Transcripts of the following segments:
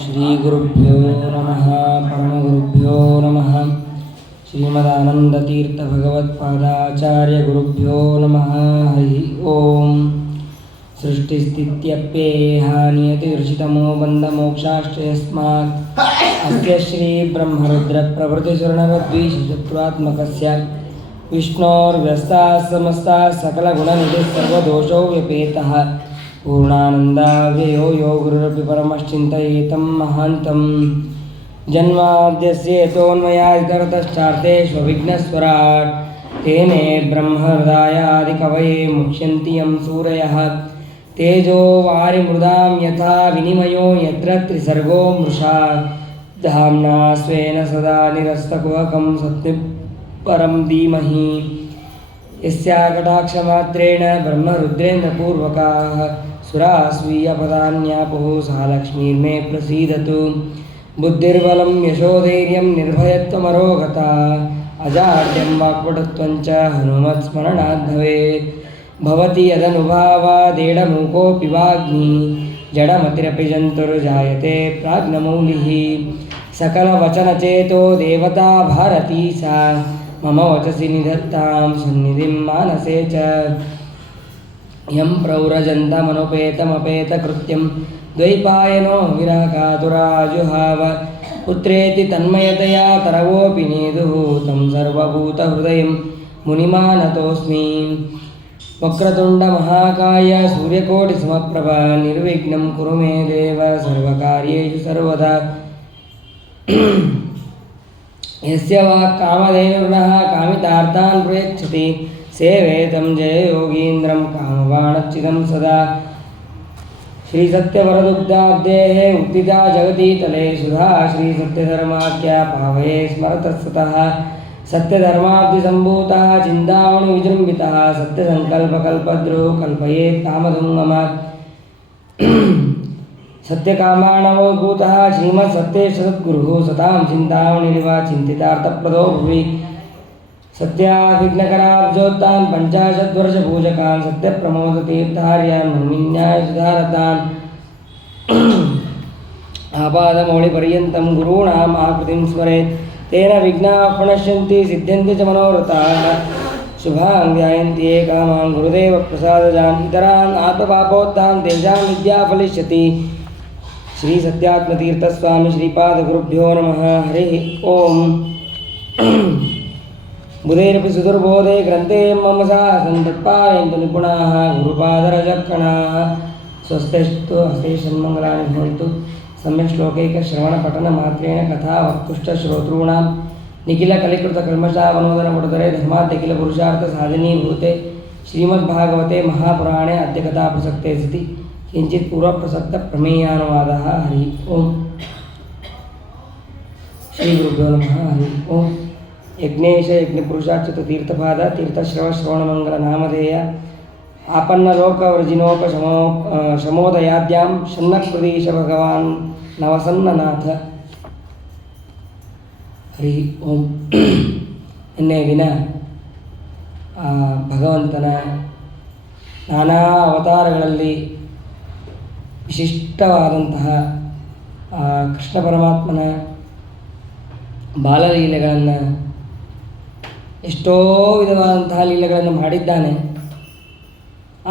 ಶ್ರೀಗುರುಭ್ಯೋ ನಮಃ ಪರಮಗುರುಭ್ಯೋ ನಮಃ ಶ್ರೀಮದಾನಂದತೀರ್ಥಭಗವತ್ಪಾದಾಚಾರ್ಯಗುರುಭ್ಯೋ ನಮಃ ಹರಿ ಓಂ ಸೃಷ್ಟಿಸ್ಥಿತ್ಯಪ್ಯೇಹಾನಿಯತಿರ್ಷಿತಮೋ ಬಂಧಮೋಕ್ಷಾಶ್ಚಯಸ್ಮಾತ್ ಅಸ್ಯ ಶ್ರೀಬ್ರಹ್ಮರುದ್ರಪ್ರಭೃತಿಸುರನರದ್ವಿಷಶತ್ರುತ್ಮಕಸ್ಯ ವಿಷ್ಣೋರ್ವ್ಯಸ್ತಾಃ ಸಮಸ್ತಾಃ ಸಕಲಗುಣನಿಧಿಃ ಸರ್ವದೋಷೋ ವ್ಯಪೇತಃ ಪೂರ್ಣಾನಂದಾವ್ಯಯೋ ಯೋ ಗುರುರಪಿ ಪರಮಶ್ಚಿಂತಯೇತಂ ಮಹಾಂತಂ ಜನ್ಮಾದ್ಯಸ್ಯೇತೋನ್ಮಯಾದಿತರತಶ್ಚಾರ್ಥೇಷ್ವವಿಘ್ನಸ್ವರಾಟ್ ತೇನೇ ಬ್ರಹ್ಮಹೃದಾಯಾದಿಕವಯೇ ಮುಹ್ಯಂತಿ ಯಂ ಸೂರಯಃ ತೇಜೋ ವಾರಿಮೃದಾಂ ಯಥಾ ವಿನಿಮಯೋ ಯತ್ರ ತ್ರಿಸರ್ಗೋ ಮೃಷಾ ಧಾಮ್ನಾ ಸ್ವೇನ ಸದಾ ನಿರಸ್ತಕುಹಕಂ ಸತ್ಯಂ ಪರಂ ಧೀಮಹಿ ಯಸ್ಯಾ ಕಟಾಕ್ಷಮಾತ್ರೇಣ ಬ್ರಹ್ಮರುದ್ರೇಂದ್ರಪೂರ್ವಕಾಃ ಸುರಾः ಸ್वीयपदान्यापुः सा लक्ष्मीर्मे प्रसीदतु बुद्धिर्बलं यशोधैर्यं निर्भयत्वमरोगता अजाड्यं वाक्पटुत्वञ्च हनुमत्स्मरणात् भवेत् भवति यदनुभावादेडमूकोऽपि वाग्मी जडमतिरपि जन्तुर्जायते प्राज्ञमौलिः सकलवचनचेतो देवता भारती सा मम वचसि निधत्तां सन्निधिं मानसे च यं प्रव्रजन्तमनुपेतमपेतकृत्यं द्वैपायनो विरहकातुराजुहाव पुत्रेति तन्मयतया तरवोऽपि नेदुः तं सर्वभूतहृदयं मुनिमानतोऽस्मि वक्रतुण्डमहाकाय सूर्यकोटिसमप्रभ निर्विघ्नं कुरु मे देव सर्वकार्येषु सर्वदा यस्य वाक्कामधेनुर्नः कामितार्थान् प्रयच्छति सेवेतं जययोगीन्द्रं कामवाणच्चिदं सदा श्रीसत्यवरदुग्धाब्धेः उत्थिता जगती तले सुधा श्रीसत्यधर्माख्या पावये स्मरतस्ततः सत्यधर्माब्धिसम्भूतः चिन्तामणि विजृम्भितः सत्यसङ्कल्पकल्पद्रुः कल्पयेत् कामधुं मम सत्यकामानवभूतः श्रीमत्सत्येशसद्गुरुः सतां चिन्तामणिरिव चिन्तितार्थप्रदो भुवि सत्याभिघ्नकराब्जोत्तान् पञ्चाशद्वर्षपूजकान् सत्यप्रमोदतीर्थार्यान् नौमिन्यायसुधारतान् आपादमौलिपर्यन्तं गुरूणाम् आकृतिं स्मरेत् तेन विघ्नाः प्रणश्यन्ति सिद्ध्यन्ति च मनोरथाः शुभां ध्यायन्ति ये कामान् गुरुदेवप्रसादजान् इतरान् आत्मपापोत्थान् तेषां विद्या फलिष्यति श्री सत्यात्मतीर्थस्वामी श्रीपादगुरुभ्यो नमः हरिः ओम् बुधैरपि सुदुर्बोधे ग्रन्थे मम साहसं तत्पालयन्तु निपुणाः गुरुपादरजक्कणाः स्वस्तिस्तु हस्ते षण्मङ्गलानि भवन्तु सम्यक् श्लोकैकश्रवणपठनमात्रेण कथा वक्तुष्टश्रोतॄणां निखिलकलिकृतकल्मषावनोदनपुटतरे धर्माद्यखिलपुरुषार्थसाधिनीभूते श्रीमद्भागवते महापुराणे अद्य कथाप्रसक्ते सति किञ्चित् पूर्वप्रसक्तप्रमेयानुवादः हरि ओम् श्रीगुरुभ्यो नमः हरि ओम् यज्ञेश यज्ञपुरुषाच्युततीर्थपाद तीर्थश्रवश्रवणमङ्गलनामधेय आपन्नलोकवर्जिनोपशमो शमोदयाद्यां षण्णप्रदेश भगवान् नवसन्ननाथ ಹರಿ ಓಂ. ನಿನ್ನೆ ದಿನ ಭಗವಂತನ ನಾನಾ ಅವತಾರಗಳಲ್ಲಿ ವಿಶಿಷ್ಟವಾದಂತಹ ಕೃಷ್ಣ ಪರಮಾತ್ಮನ ಬಾಲಲೀಲೆಗಳನ್ನು ಎಷ್ಟೋ ವಿಧವಾದಂತಹ ಲೀಲೆಗಳನ್ನು ಮಾಡಿದ್ದಾನೆ.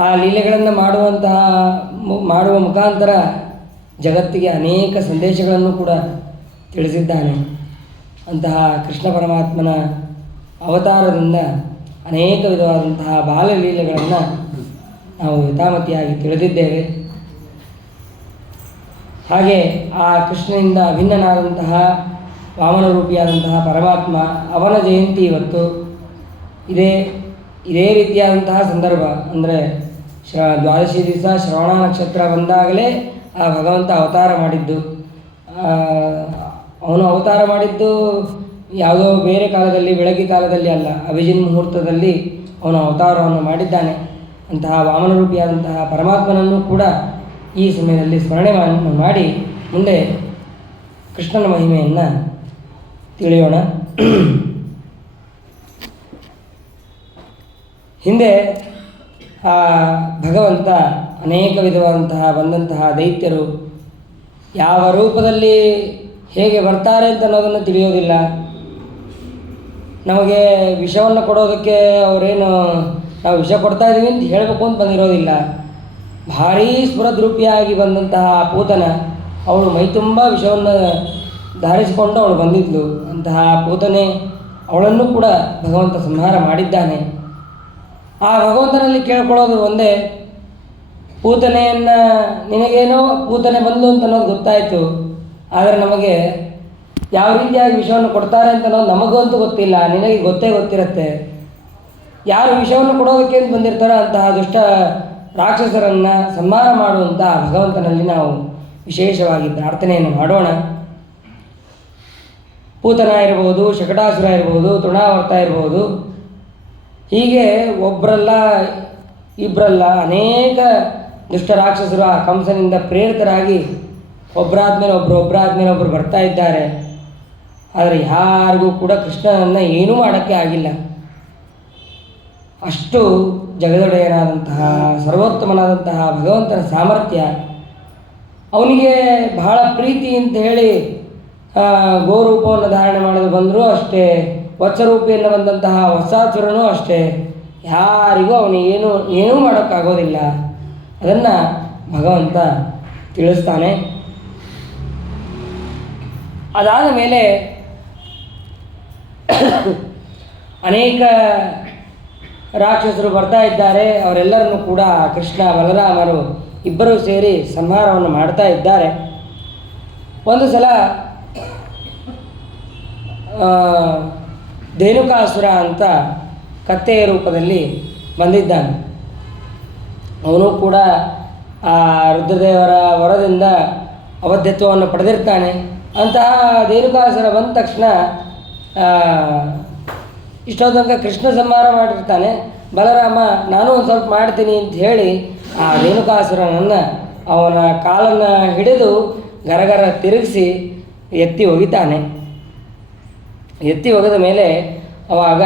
ಆ ಲೀಲೆಗಳನ್ನು ಮಾಡುವ ಮುಖಾಂತರ ಜಗತ್ತಿಗೆ ಅನೇಕ ಸಂದೇಶಗಳನ್ನು ಕೂಡ ತಿಳಿಸಿದ್ದಾನೆ. ಅಂತಹ ಕೃಷ್ಣ ಪರಮಾತ್ಮನ ಅವತಾರದಿಂದ ಅನೇಕ ವಿಧವಾದಂತಹ ಬಾಲಲೀಲೆಗಳನ್ನು ನಾವು ಯಥಾಮತಿಯಾಗಿ ತಿಳಿದಿದ್ದೇವೆ. ಹಾಗೆ ಆ ಕೃಷ್ಣನಿಂದ ಅಭಿನ್ನನಾದಂತಹ ವಾಮನರೂಪಿಯಾದಂತಹ ಪರಮಾತ್ಮ ಅವನ ಜಯಂತಿ ಇವತ್ತು ಇದೇ ರೀತಿಯಾದಂತಹ ಸಂದರ್ಭ. ಅಂದರೆ ದ್ವಾದಶಿ ದಿವಸ ಶ್ರವಣ ನಕ್ಷತ್ರ ಬಂದಾಗಲೇ ಆ ಭಗವಂತ ಅವತಾರ ಮಾಡಿದ್ದು. ಅವನು ಅವತಾರ ಮಾಡಿದ್ದು ಯಾವುದೋ ಬೇರೆ ಕಾಲದಲ್ಲಿ, ಬೆಳಗ್ಗೆ ಕಾಲದಲ್ಲಿ ಅಲ್ಲ, ಅಭಿಜಿನ್ ಮುಹೂರ್ತದಲ್ಲಿ ಅವನು ಅವತಾರವನ್ನು ಮಾಡಿದ್ದಾನೆ. ಅಂತಹ ವಾಮನರೂಪಿಯಾದಂತಹ ಪರಮಾತ್ಮನನ್ನು ಕೂಡ ಈ ಸಮಯದಲ್ಲಿ ಸ್ಮರಣೆ ಮಾಡಿ ಮುಂದೆ ಕೃಷ್ಣನ ಮಹಿಮೆಯನ್ನು ತಿಳಿಯೋಣ. ಹಿಂದೆ ಆ ಭಗವಂತ ಅನೇಕ ವಿಧವಾದಂತಹ ಬಂದಂತಹ ದೈತ್ಯರು ಯಾವ ರೂಪದಲ್ಲಿ ಹೇಗೆ ಬರ್ತಾರೆ ಅಂತ ಅನ್ನೋದನ್ನು ತಿಳಿಯೋದಿಲ್ಲ. ನಮಗೆ ವಿಷವನ್ನು ಕೊಡೋದಕ್ಕೆ ಅವರೇನು ನಾವು ವಿಷ ಕೊಡ್ತಾ ಇದ್ದೀವಿ ಅಂತ ಹೇಳಬೇಕು ಅಂತ ಬಂದಿರೋದಿಲ್ಲ. ಭಾರೀ ಸ್ಫುರದ್ರೂಪಿಯಾಗಿ ಬಂದಂತಹ ಪೂತನ ಅವಳು ಮೈ ತುಂಬ ವಿಷವನ್ನು ಧಾರಿಸಿಕೊಂಡು ಅವಳು ಬಂದಿದ್ಲು. ಅಂತಹ ಪೂತನೆ ಅವಳನ್ನು ಕೂಡ ಭಗವಂತ ಸಂಹಾರ ಮಾಡಿದ್ದಾನೆ. ಆ ಭಗವಂತನಲ್ಲಿ ಕೇಳ್ಕೊಳ್ಳೋದು ಒಂದೇ, ಪೂತನೆಯನ್ನು ನಿನಗೇನೋ ಪೂತನೆ ಬಂದು ಅಂತ ಅನ್ನೋದು ಗೊತ್ತಾಯಿತು, ಆದರೆ ನಮಗೆ ಯಾವ ರೀತಿಯಾಗಿ ವಿಷವನ್ನು ಕೊಡ್ತಾರೆ ಅಂತ ಅನ್ನೋದು ನಮಗಂತೂ ಗೊತ್ತಿಲ್ಲ, ನಿನಗೆ ಗೊತ್ತಿರುತ್ತೆ. ಯಾರು ವಿಷವನ್ನು ಕೊಡೋದಕ್ಕೆ ಅಂತ ಬಂದಿರ್ತಾರೋ ಅಂತಹ ದುಷ್ಟ ರಾಕ್ಷಸರನ್ನು ಸಂಹಾರ ಮಾಡುವಂಥ ಭಗವಂತನಲ್ಲಿ ನಾವು ವಿಶೇಷವಾಗಿ ಪ್ರಾರ್ಥನೆಯನ್ನು ಮಾಡೋಣ. ಪೂತನ ಇರ್ಬೋದು, ಶಕಟಾಸುರ ಇರ್ಬೋದು, ತೃಣಾವರ್ತ ಇರ್ಬೋದು, ಹೀಗೆ ಒಬ್ಬರಲ್ಲ ಇಬ್ಬರಲ್ಲ ಅನೇಕ ದುಷ್ಟ ರಾಕ್ಷಸರು ಆ ಕಂಸನಿಂದ ಪ್ರೇರಿತರಾಗಿ ಒಬ್ಬರಾದ್ಮೇಲೆ ಒಬ್ಬರು ಬರ್ತಾ ಇದ್ದಾರೆ. ಆದರೆ ಯಾರಿಗೂ ಕೂಡ ಕೃಷ್ಣನನ್ನು ಏನೂ ಮಾಡೋಕ್ಕೆ ಆಗಿಲ್ಲ. ಅಷ್ಟು ಜಗದೊಡೆಯನಾದಂತಹ ಸರ್ವೋತ್ತಮನಾದಂತಹ ಭಗವಂತನ ಸಾಮರ್ಥ್ಯ. ಅವನಿಗೆ ಬಹಳ ಪ್ರೀತಿ ಅಂತ ಹೇಳಿ ಗೋರೂಪವನ್ನು ಧಾರಣೆ ಮಾಡಲು ಬಂದರೂ ಅಷ್ಟೇ, ವತ್ಸರೂಪಿಯನ್ನು ಬಂದಂತಹ ವತ್ಸಾಸುರನೂ ಅಷ್ಟೇ, ಯಾರಿಗೂ ಅವನು ಏನೂ ಮಾಡೋಕ್ಕಾಗೋದಿಲ್ಲ. ಅದನ್ನು ಭಗವಂತ ತಿಳಿಸ್ತಾನೆ. ಅದಾದ ಮೇಲೆ ಅನೇಕ ರಾಕ್ಷಸರು ಬರ್ತಾ ಇದ್ದಾರೆ. ಅವರೆಲ್ಲರನ್ನು ಕೂಡ ಕೃಷ್ಣ ಬಲರಾಮರು ಇಬ್ಬರೂ ಸೇರಿ ಸಂಹಾರವನ್ನು ಮಾಡ್ತಾ ಇದ್ದಾರೆ. ಒಂದು ಸಲ ಧೇನುಕಾಸುರ ಅಂತ ಕತ್ತೆಯ ರೂಪದಲ್ಲಿ ಬಂದಿದ್ದಾನೆ. ಅವನು ಕೂಡ ಆ ರುದ್ರದೇವರ ವರದಿಂದ ಅವಧ್ಯತ್ವವನ್ನು ಪಡೆದಿರ್ತಾನೆ. ಅಂತಹ ಧೇನುಕಾಸುರ ಬಂದ ತಕ್ಷಣ ಇಷ್ಟೊಂದು ಕೃಷ್ಣ ಸಂಹಾರ ಮಾಡಿರ್ತಾನೆ. ಬಲರಾಮ ನಾನು ಒಂದು ಸ್ವಲ್ಪ ಮಾಡ್ತೀನಿ ಅಂತ ಹೇಳಿ ಆ ಧೇನುಕಾಸುರನನ್ನು ಅವನ ಕಾಲನ್ನು ಹಿಡಿದು ಗರಗರ ತಿರುಗಿಸಿ ಎತ್ತಿ ಒಗಿತಾನೆ. ಎತ್ತಿ ಒಗೆದ ಮೇಲೆ ಅವಾಗ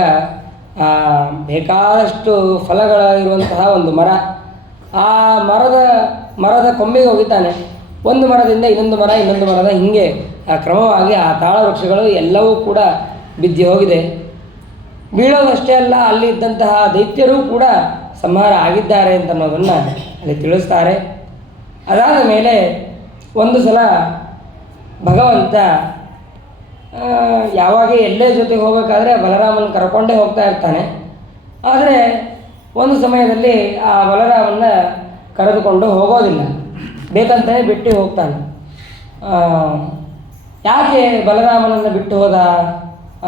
ಬೇಕಾದಷ್ಟು ಫಲಗಳಿರುವಂತಹ ಒಂದು ಮರ, ಆ ಮರದ ಕೊಂಬೆಗೆ ಒಗಿತಾನೆ. ಒಂದು ಮರದಿಂದ ಇನ್ನೊಂದು ಮರದ ಹೀಗೆ ಕ್ರಮವಾಗಿ ಆ ತಾಳ ವೃಕ್ಷಗಳು ಎಲ್ಲವೂ ಕೂಡ ಬಿದ್ದು ಹೋಗಿದೆ. ಬೀಳೋದಷ್ಟೇ ಅಲ್ಲ, ಅಲ್ಲಿ ಇದ್ದಂತಹ ದೈತ್ಯರೂ ಕೂಡ ಸಂಹಾರ ಆಗಿದ್ದಾರೆ ಅಂತ ಅನ್ನೋದನ್ನು ಅಲ್ಲಿ ತಿಳಿಸ್ತಾರೆ. ಅದಾದ ಮೇಲೆ ಒಂದು ಸಲ ಭಗವಂತ ಯಾವಾಗ ಎಲ್ಲೇ ಜೊತೆಗೆ ಹೋಗಬೇಕಾದ್ರೆ ಬಲರಾಮನ ಕರ್ಕೊಂಡೇ ಹೋಗ್ತಾ ಇರ್ತಾನೆ. ಆದರೆ ಒಂದು ಸಮಯದಲ್ಲಿ ಆ ಬಲರಾಮನ ಕರೆದುಕೊಂಡು ಹೋಗೋದಿಲ್ಲ, ಬೇಕಂತಲೇ ಬಿಟ್ಟು ಹೋಗ್ತಾನೆ. ಯಾಕೆ ಬಲರಾಮನನ್ನು ಬಿಟ್ಟು ಹೋದ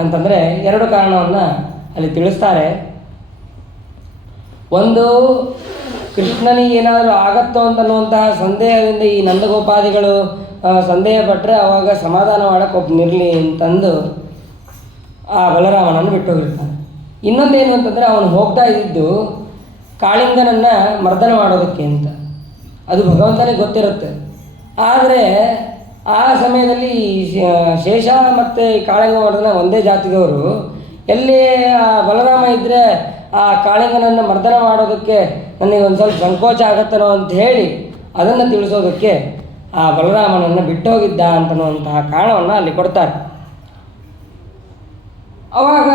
ಅಂತಂದರೆ ಎರಡು ಕಾರಣವನ್ನು ಅಲ್ಲಿ ತಿಳಿಸ್ತಾರೆ. ಒಂದು, ಕೃಷ್ಣನಿಗೆ ಏನಾದರೂ ಆಗತ್ತೋ ಅಂತನ್ನುವಂತಹ ಸಂದೇಹದಿಂದ ಈ ನಂದಗೋಪಾದಿಗಳು ಸಂದೇಹ ಪಟ್ಟರೆ ಅವಾಗ ಸಮಾಧಾನ ಮಾಡೋಕ್ಕೆ ಒಬ್ಬನಿರಲಿ ಅಂತಂದು ಆ ಬಲರಾಮನನ್ನು ಬಿಟ್ಟು ಹೋಗಿರ್ತಾನೆ. ಇನ್ನೊಂದೇನು ಅಂತಂದರೆ ಅವನು ಹೋಗ್ತಾ ಇದ್ದಿದ್ದು ಕಾಳಿಂಗನನ್ನು ಮರ್ದನ ಮಾಡೋದಕ್ಕೆ ಅಂತ, ಅದು ಭಗವಂತನಿಗೆ ಗೊತ್ತಿರುತ್ತೆ. ಆದರೆ ಆ ಸಮಯದಲ್ಲಿ ಶೇಷ ಮತ್ತು ಕಾಳಿಂಗ ಮರ್ದನ ಒಂದೇ ಜಾತಿದವರು, ಎಲ್ಲಿ ಆ ಬಲರಾಮ ಇದ್ದರೆ ಆ ಕಾಳಿಂಗನನ್ನು ಮರ್ದನ ಮಾಡೋದಕ್ಕೆ ನನಗೆ ಒಂದು ಸ್ವಲ್ಪ ಸಂಕೋಚ ಆಗತ್ತನೋ ಅಂತ ಹೇಳಿ ಅದನ್ನು ತಿಳಿಸೋದಕ್ಕೆ ಆ ಬಲರಾಮನನ್ನು ಬಿಟ್ಟೋಗಿದ್ದ ಅಂತನ್ನುವಂತಹ ಕಾರಣವನ್ನು ಅಲ್ಲಿ ಕೊಡ್ತಾರೆ. ಆವಾಗ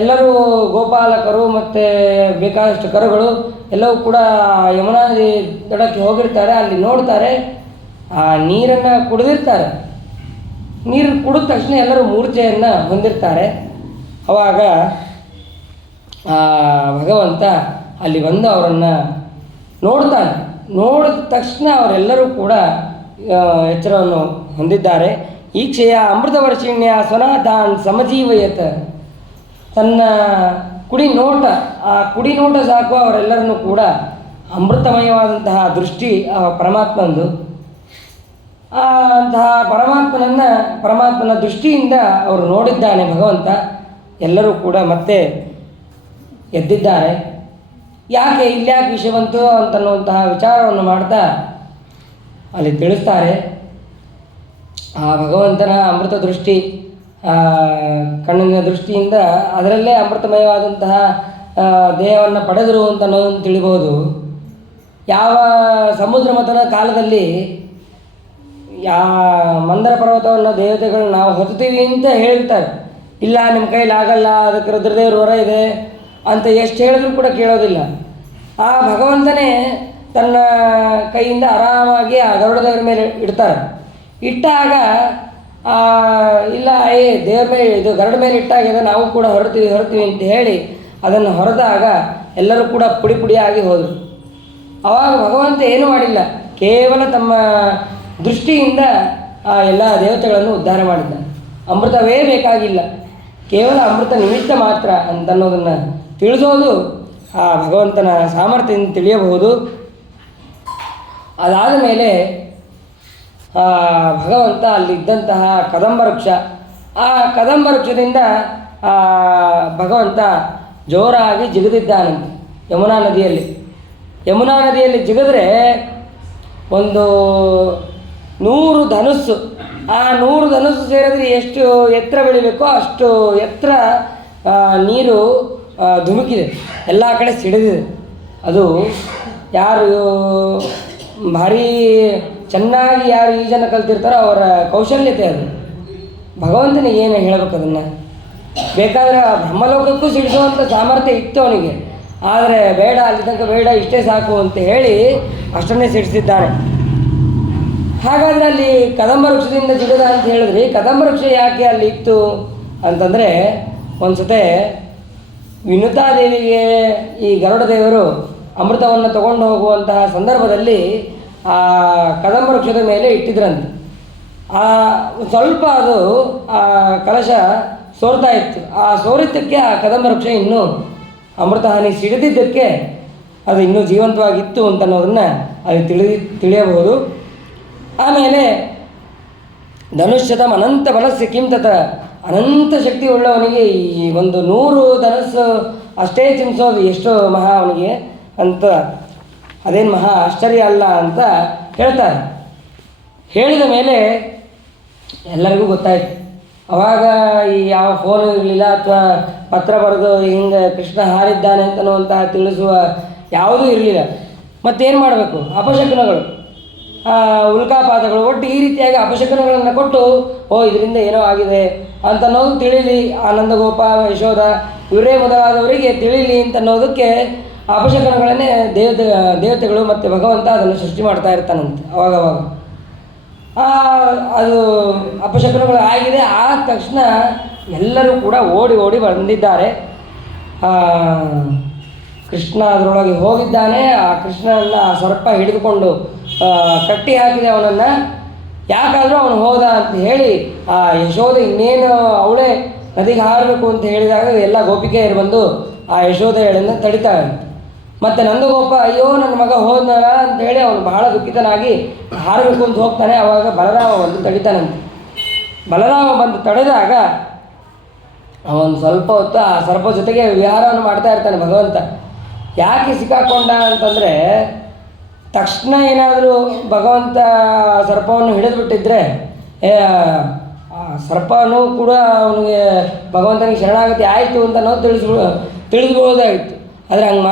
ಎಲ್ಲರೂ ಗೋಪಾಲಕರು ಮತ್ತು ಬೇಕಾದಷ್ಟು ಕರುಗಳು ಎಲ್ಲವೂ ಕೂಡ ಯಮುನಾ ನದಿ ದಡಕ್ಕೆ ಹೋಗಿರ್ತಾರೆ. ಅಲ್ಲಿ ನೋಡ್ತಾರೆ, ಆ ನೀರನ್ನು ಕುಡಿದಿರ್ತಾರೆ. ನೀರು ಕುಡಿದ ತಕ್ಷಣ ಎಲ್ಲರೂ ಮೂರ್ಛೆಯನ್ನು ಹೊಂದಿರ್ತಾರೆ. ಆವಾಗ ಭಗವಂತ ಅಲ್ಲಿ ಬಂದು ಅವರನ್ನು ನೋಡ್ತಾನೆ. ನೋಡಿದ ತಕ್ಷಣ ಅವರೆಲ್ಲರೂ ಕೂಡ ಎಚ್ಚರವನ್ನು ಹೊಂದಿದ್ದಾರೆ. ಈಕ್ಷೆಯ ಅಮೃತ ವರ್ಷಿಣ್ಯ ಸ್ವನಾಥಾನ್ ಸಮಜೀವಯತ, ತನ್ನ ಕುಡಿ ನೋಟ ಸಾಕು ಅವರೆಲ್ಲರನ್ನೂ ಕೂಡ ಅಮೃತಮಯವಾದಂತಹ ದೃಷ್ಟಿ ಪರಮಾತ್ಮಂದು. ಅಂತಹ ಪರಮಾತ್ಮನ ದೃಷ್ಟಿಯಿಂದ ಅವರು ನೋಡಿದ್ದಾನೆ ಭಗವಂತ. ಎಲ್ಲರೂ ಕೂಡ ಮತ್ತೆ ಎದ್ದಿದ್ದಾರೆ. ಯಾಕೆ ಇಲ್ಯಾಕೆ ವಿಷಯ ಬಂತು ಅಂತನ್ನುವಂತಹ ವಿಚಾರವನ್ನು ಮಾಡ್ತಾ ಅಲ್ಲಿ ತಿಳಿಸ್ತಾರೆ. ಆ ಭಗವಂತನ ಅಮೃತ ದೃಷ್ಟಿ, ಕಣ್ಣಿನ ದೃಷ್ಟಿಯಿಂದ ಅದರಲ್ಲೇ ಅಮೃತಮಯವಾದಂತಹ ದೇಹವನ್ನು ಪಡೆದರು ಅಂತ ಅನ್ನೋದನ್ನು ತಿಳಿಬೋದು. ಯಾವ ಸಮುದ್ರ ಮಥನ ಕಾಲದಲ್ಲಿ ಯಾ ಮಂದರ ಪರ್ವತವನ್ನು ದೇವತೆಗಳು ನಾವು ಹೊತ್ತೀವಿ ಅಂತ ಹೇಳ್ತಾರೆ. ಇಲ್ಲ ನಿಮ್ಮ ಕೈಲಿ ಆಗಲ್ಲ, ಅದಕ್ಕೆ ರುದ್ರದೇವ್ರ ವರ ಇದೆ ಅಂತ ಎಷ್ಟು ಹೇಳಿದ್ರು ಕೂಡ ಕೇಳೋದಿಲ್ಲ. ಆ ಭಗವಂತನೇ ತನ್ನ ಕೈಯಿಂದ ಆರಾಮಾಗಿ ಆ ಗರುಡದೇವರ ಮೇಲೆ ಇಡ್ತಾರೆ. ಇಟ್ಟಾಗ ಇಲ್ಲ ದೇವ್ರ ಮೇಲೆ ಇದು ಗರುಡ ಮೇಲೆ ಇಟ್ಟಾಗ ನಾವು ಕೂಡ ಹೊರತೀವಿ ಅಂತ ಹೇಳಿ ಅದನ್ನು ಹೊರದಾಗ ಎಲ್ಲರೂ ಕೂಡ ಪುಡಿ ಪುಡಿಯಾಗಿ ಹೋದರು. ಆವಾಗ ಭಗವಂತ ಏನೂ ಮಾಡಿಲ್ಲ, ಕೇವಲ ತಮ್ಮ ದೃಷ್ಟಿಯಿಂದ ಆ ಎಲ್ಲ ದೇವತೆಗಳನ್ನು ಉದ್ಧಾರ ಮಾಡಿದ್ದ. ಅಮೃತವೇ ಬೇಕಾಗಿಲ್ಲ, ಕೇವಲ ಅಮೃತ ನಿಮಿತ್ತ ಮಾತ್ರ ಅಂತನ್ನೋದನ್ನು ತಿಳಿಸೋದು ಆ ಭಗವಂತನ ಸಾಮರ್ಥ್ಯದಿಂದ ತಿಳಿಯಬಹುದು. ಅದಾದ ಮೇಲೆ ಭಗವಂತ ಅಲ್ಲಿದ್ದಂತಹ ಕದಂಬ ವೃಕ್ಷ, ಆ ಕದಂಬ ವೃಕ್ಷದಿಂದ ಭಗವಂತ ಜೋರಾಗಿ ಜಿಗಿದಿದ್ದಾನಂತೆ ಯಮುನಾ ನದಿಯಲ್ಲಿ ಜಿಗಿದ್ರೆ ಒಂದು 100 ಧನುಸ್ಸು, ಆ 100 ಧನುಸ್ಸು ಸೇರಿದ್ರೆ ಎಷ್ಟು ಎತ್ತರ ಬೆಳಿಬೇಕೋ ಅಷ್ಟು ಎತ್ತರ ನೀರು ಧುಮುಕಿದೆ, ಎಲ್ಲ ಕಡೆ ಸಿಡಿದಿದೆ. ಅದು ಯಾರು ಭಾರೀ ಚೆನ್ನಾಗಿ ಯಾರು ಈಜನ್ನು ಕಲ್ತಿರ್ತಾರೋ ಅವರ ಕೌಶಲ್ಯತೆ ಅದು. ಭಗವಂತನಿಗೆ ಏನು ಹೇಳಬೇಕು ಅದನ್ನು? ಬೇಕಾದರೆ ಬ್ರಹ್ಮಲೋಕಕ್ಕೂ ಸಿಡಿಸುವಂಥ ಸಾಮರ್ಥ್ಯ ಇತ್ತು ಅವನಿಗೆ, ಆದರೆ ಬೇಡ, ಅಲ್ಲಿ ತನಕ ಬೇಡ, ಇಷ್ಟೇ ಸಾಕು ಅಂತ ಹೇಳಿ ಅಷ್ಟನ್ನೇ ಸಿಡಿಸಿದ್ದಾನೆ. ಹಾಗಾದರೆ ಅಲ್ಲಿ ಕದಂಬ ವೃಕ್ಷದಿಂದ ಜಿಗದ ಅಂತ ಹೇಳಿದ್ರಿ, ಕದಂಬ ವೃಕ್ಷ ಯಾಕೆ ಅಲ್ಲಿ ಇತ್ತು ಅಂತಂದರೆ, ಒಂದು ಸತೆ ವಿನುತಾದೇವಿಗೆ ಈ ಗರುಡ ದೇವರು ಅಮೃತವನ್ನು ತಗೊಂಡು ಹೋಗುವಂತಹ ಸಂದರ್ಭದಲ್ಲಿ ಆ ಕದಂಬ ವೃಕ್ಷದ ಮೇಲೆ ಇಟ್ಟಿದ್ರಂತೆ. ಸ್ವಲ್ಪ ಅದು ಆ ಕಲಶ ಸೋರ್ತಾ ಇತ್ತು. ಆ ಸೋರಿದ್ದಕ್ಕೆ ಆ ಕದಂಬ ವೃಕ್ಷ ಇನ್ನೂ ಅಮೃತ ಹಾನಿ ಸಿಡಿದಿದ್ದಕ್ಕೆ ಅದು ಇನ್ನೂ ಜೀವಂತವಾಗಿತ್ತು ಅಂತನ್ನೋದನ್ನು ಅಲ್ಲಿ ತಿಳಿಯಬಹುದು. ಆಮೇಲೆ ಧನುಷ್ಯತಮ್ ಅನಂತ ಬಲಸ್ಯ ಕಿಂ ತತ, ಅನಂತ ಶಕ್ತಿ ಉಳ್ಳವನಿಗೆ ಈ ಒಂದು 100 ಧನುಸ್ಸು ಅಷ್ಟೇ ಚಿಮ್ಸೋದು ಎಷ್ಟು ಮಹಾ ಅವನಿಗೆ ಅಂತ, ಅದೇನು ಮಹಾ ಆಶ್ಚರ್ಯ ಅಲ್ಲ ಅಂತ ಹೇಳ್ತಾರೆ. ಹೇಳಿದ ಮೇಲೆ ಎಲ್ಲರಿಗೂ ಗೊತ್ತಾಯಿತು. ಅವಾಗ ಈ ಯಾವ ಫೋನು ಇರಲಿಲ್ಲ, ಅಥವಾ ಪತ್ರ ಬರೆದು ಹಿಂಗೆ ಕೃಷ್ಣ ಹಾರಿದ್ದಾನೆ ಅಂತನ್ನುವಂತಹ ತಿಳಿಸುವ ಯಾವುದೂ ಇರಲಿಲ್ಲ. ಮತ್ತೇನು ಮಾಡಬೇಕು? ಅಪಶಕುನಗಳು, ಉಲ್ಕಾಪಾತಗಳು, ಒಟ್ಟು ಈ ರೀತಿಯಾಗಿ ಅಪಶಕುನಗಳನ್ನು ಕೊಟ್ಟು ಇದರಿಂದ ಏನೋ ಆಗಿದೆ ಅಂತನ್ನೋದು ತಿಳಿಲಿ, ಆನಂದಗೋಪ, ಯಶೋಧ ಇವರೇ ಮೊದಲಾದವರಿಗೆ ತಿಳಿಲಿ ಅಂತನ್ನೋದಕ್ಕೆ ಅಪಶಕುನಗಳನ್ನೇ ದೇವತೆಗಳು ಮತ್ತು ಭಗವಂತ ಅದನ್ನು ಸೃಷ್ಟಿ ಮಾಡ್ತಾ ಇರ್ತಾನಂತೆ ಅವಾಗವಾಗ. ಅದು ಅಪಶಕುನಗಳು ಆಗಿದೆ. ಆದ ತಕ್ಷಣ ಎಲ್ಲರೂ ಕೂಡ ಓಡಿ ಬಂದಿದ್ದಾರೆ. ಕೃಷ್ಣ ಅದರೊಳಗೆ ಹೋಗಿದ್ದಾನೆ. ಆ ಕೃಷ್ಣನನ್ನು ಆ ಸರ್ಪ ಹಿಡಿದುಕೊಂಡು ಕಟ್ಟಿ ಹಾಕಿದೆ ಅವನನ್ನು. ಯಾಕಾದರೂ ಅವನು ಹೋದ ಅಂತ ಹೇಳಿ ಆ ಯಶೋಧ ಇನ್ನೇನು ಅವಳೇ ನದಿಗೆ ಹಾರಬೇಕು ಅಂತ ಹೇಳಿದಾಗ ಎಲ್ಲ ಗೋಪಿಕೆಯರು ಬಂದು ಆ ಯಶೋಧ ಹೇಳನ್ನು ತಡಿತಾಳೆ. ಮತ್ತು ನಂದಗೋಪ ಅಯ್ಯೋ ನನ್ನ ಮಗ ಹೋದ್ನಲ್ಲ ಅಂತ ಹೇಳಿ ಅವನು ಬಹಳ ದುಃಖಿತನಾಗಿ ಹಾರಬೇಕು ಅಂತ ಹೋಗ್ತಾನೆ. ಆವಾಗ ಬಲರಾಮ ಬಂದು ತಡಿತಾನಂತೆ. ಬಲರಾಮ ಬಂದು ತಡೆದಾಗ ಅವನು ಸ್ವಲ್ಪ ಹೊತ್ತು ಆ ಸರ್ಪ ಜೊತೆಗೆ ವಿಹಾರವನ್ನು ಮಾಡ್ತಾ ಇರ್ತಾನೆ ಭಗವಂತ. ಯಾಕೆ ಸಿಕ್ಕಾಕೊಂಡ ಅಂತಂದರೆ, ತಕ್ಷಣ ಏನಾದರೂ ಭಗವಂತ ಸರ್ಪವನ್ನು ಹಿಡಿದುಬಿಟ್ಟಿದ್ರೆ ಸರ್ಪನೂ ಕೂಡ ಅವನಿಗೆ ಭಗವಂತನಿಗೆ ಶರಣಾಗತಿ ಆಯಿತು ಅಂತ ನಾವು ತಿಳಿದುಕೊಳ್ಳೋದಾಗಿತ್ತು. ಆದರೆ ಹಂಗೆ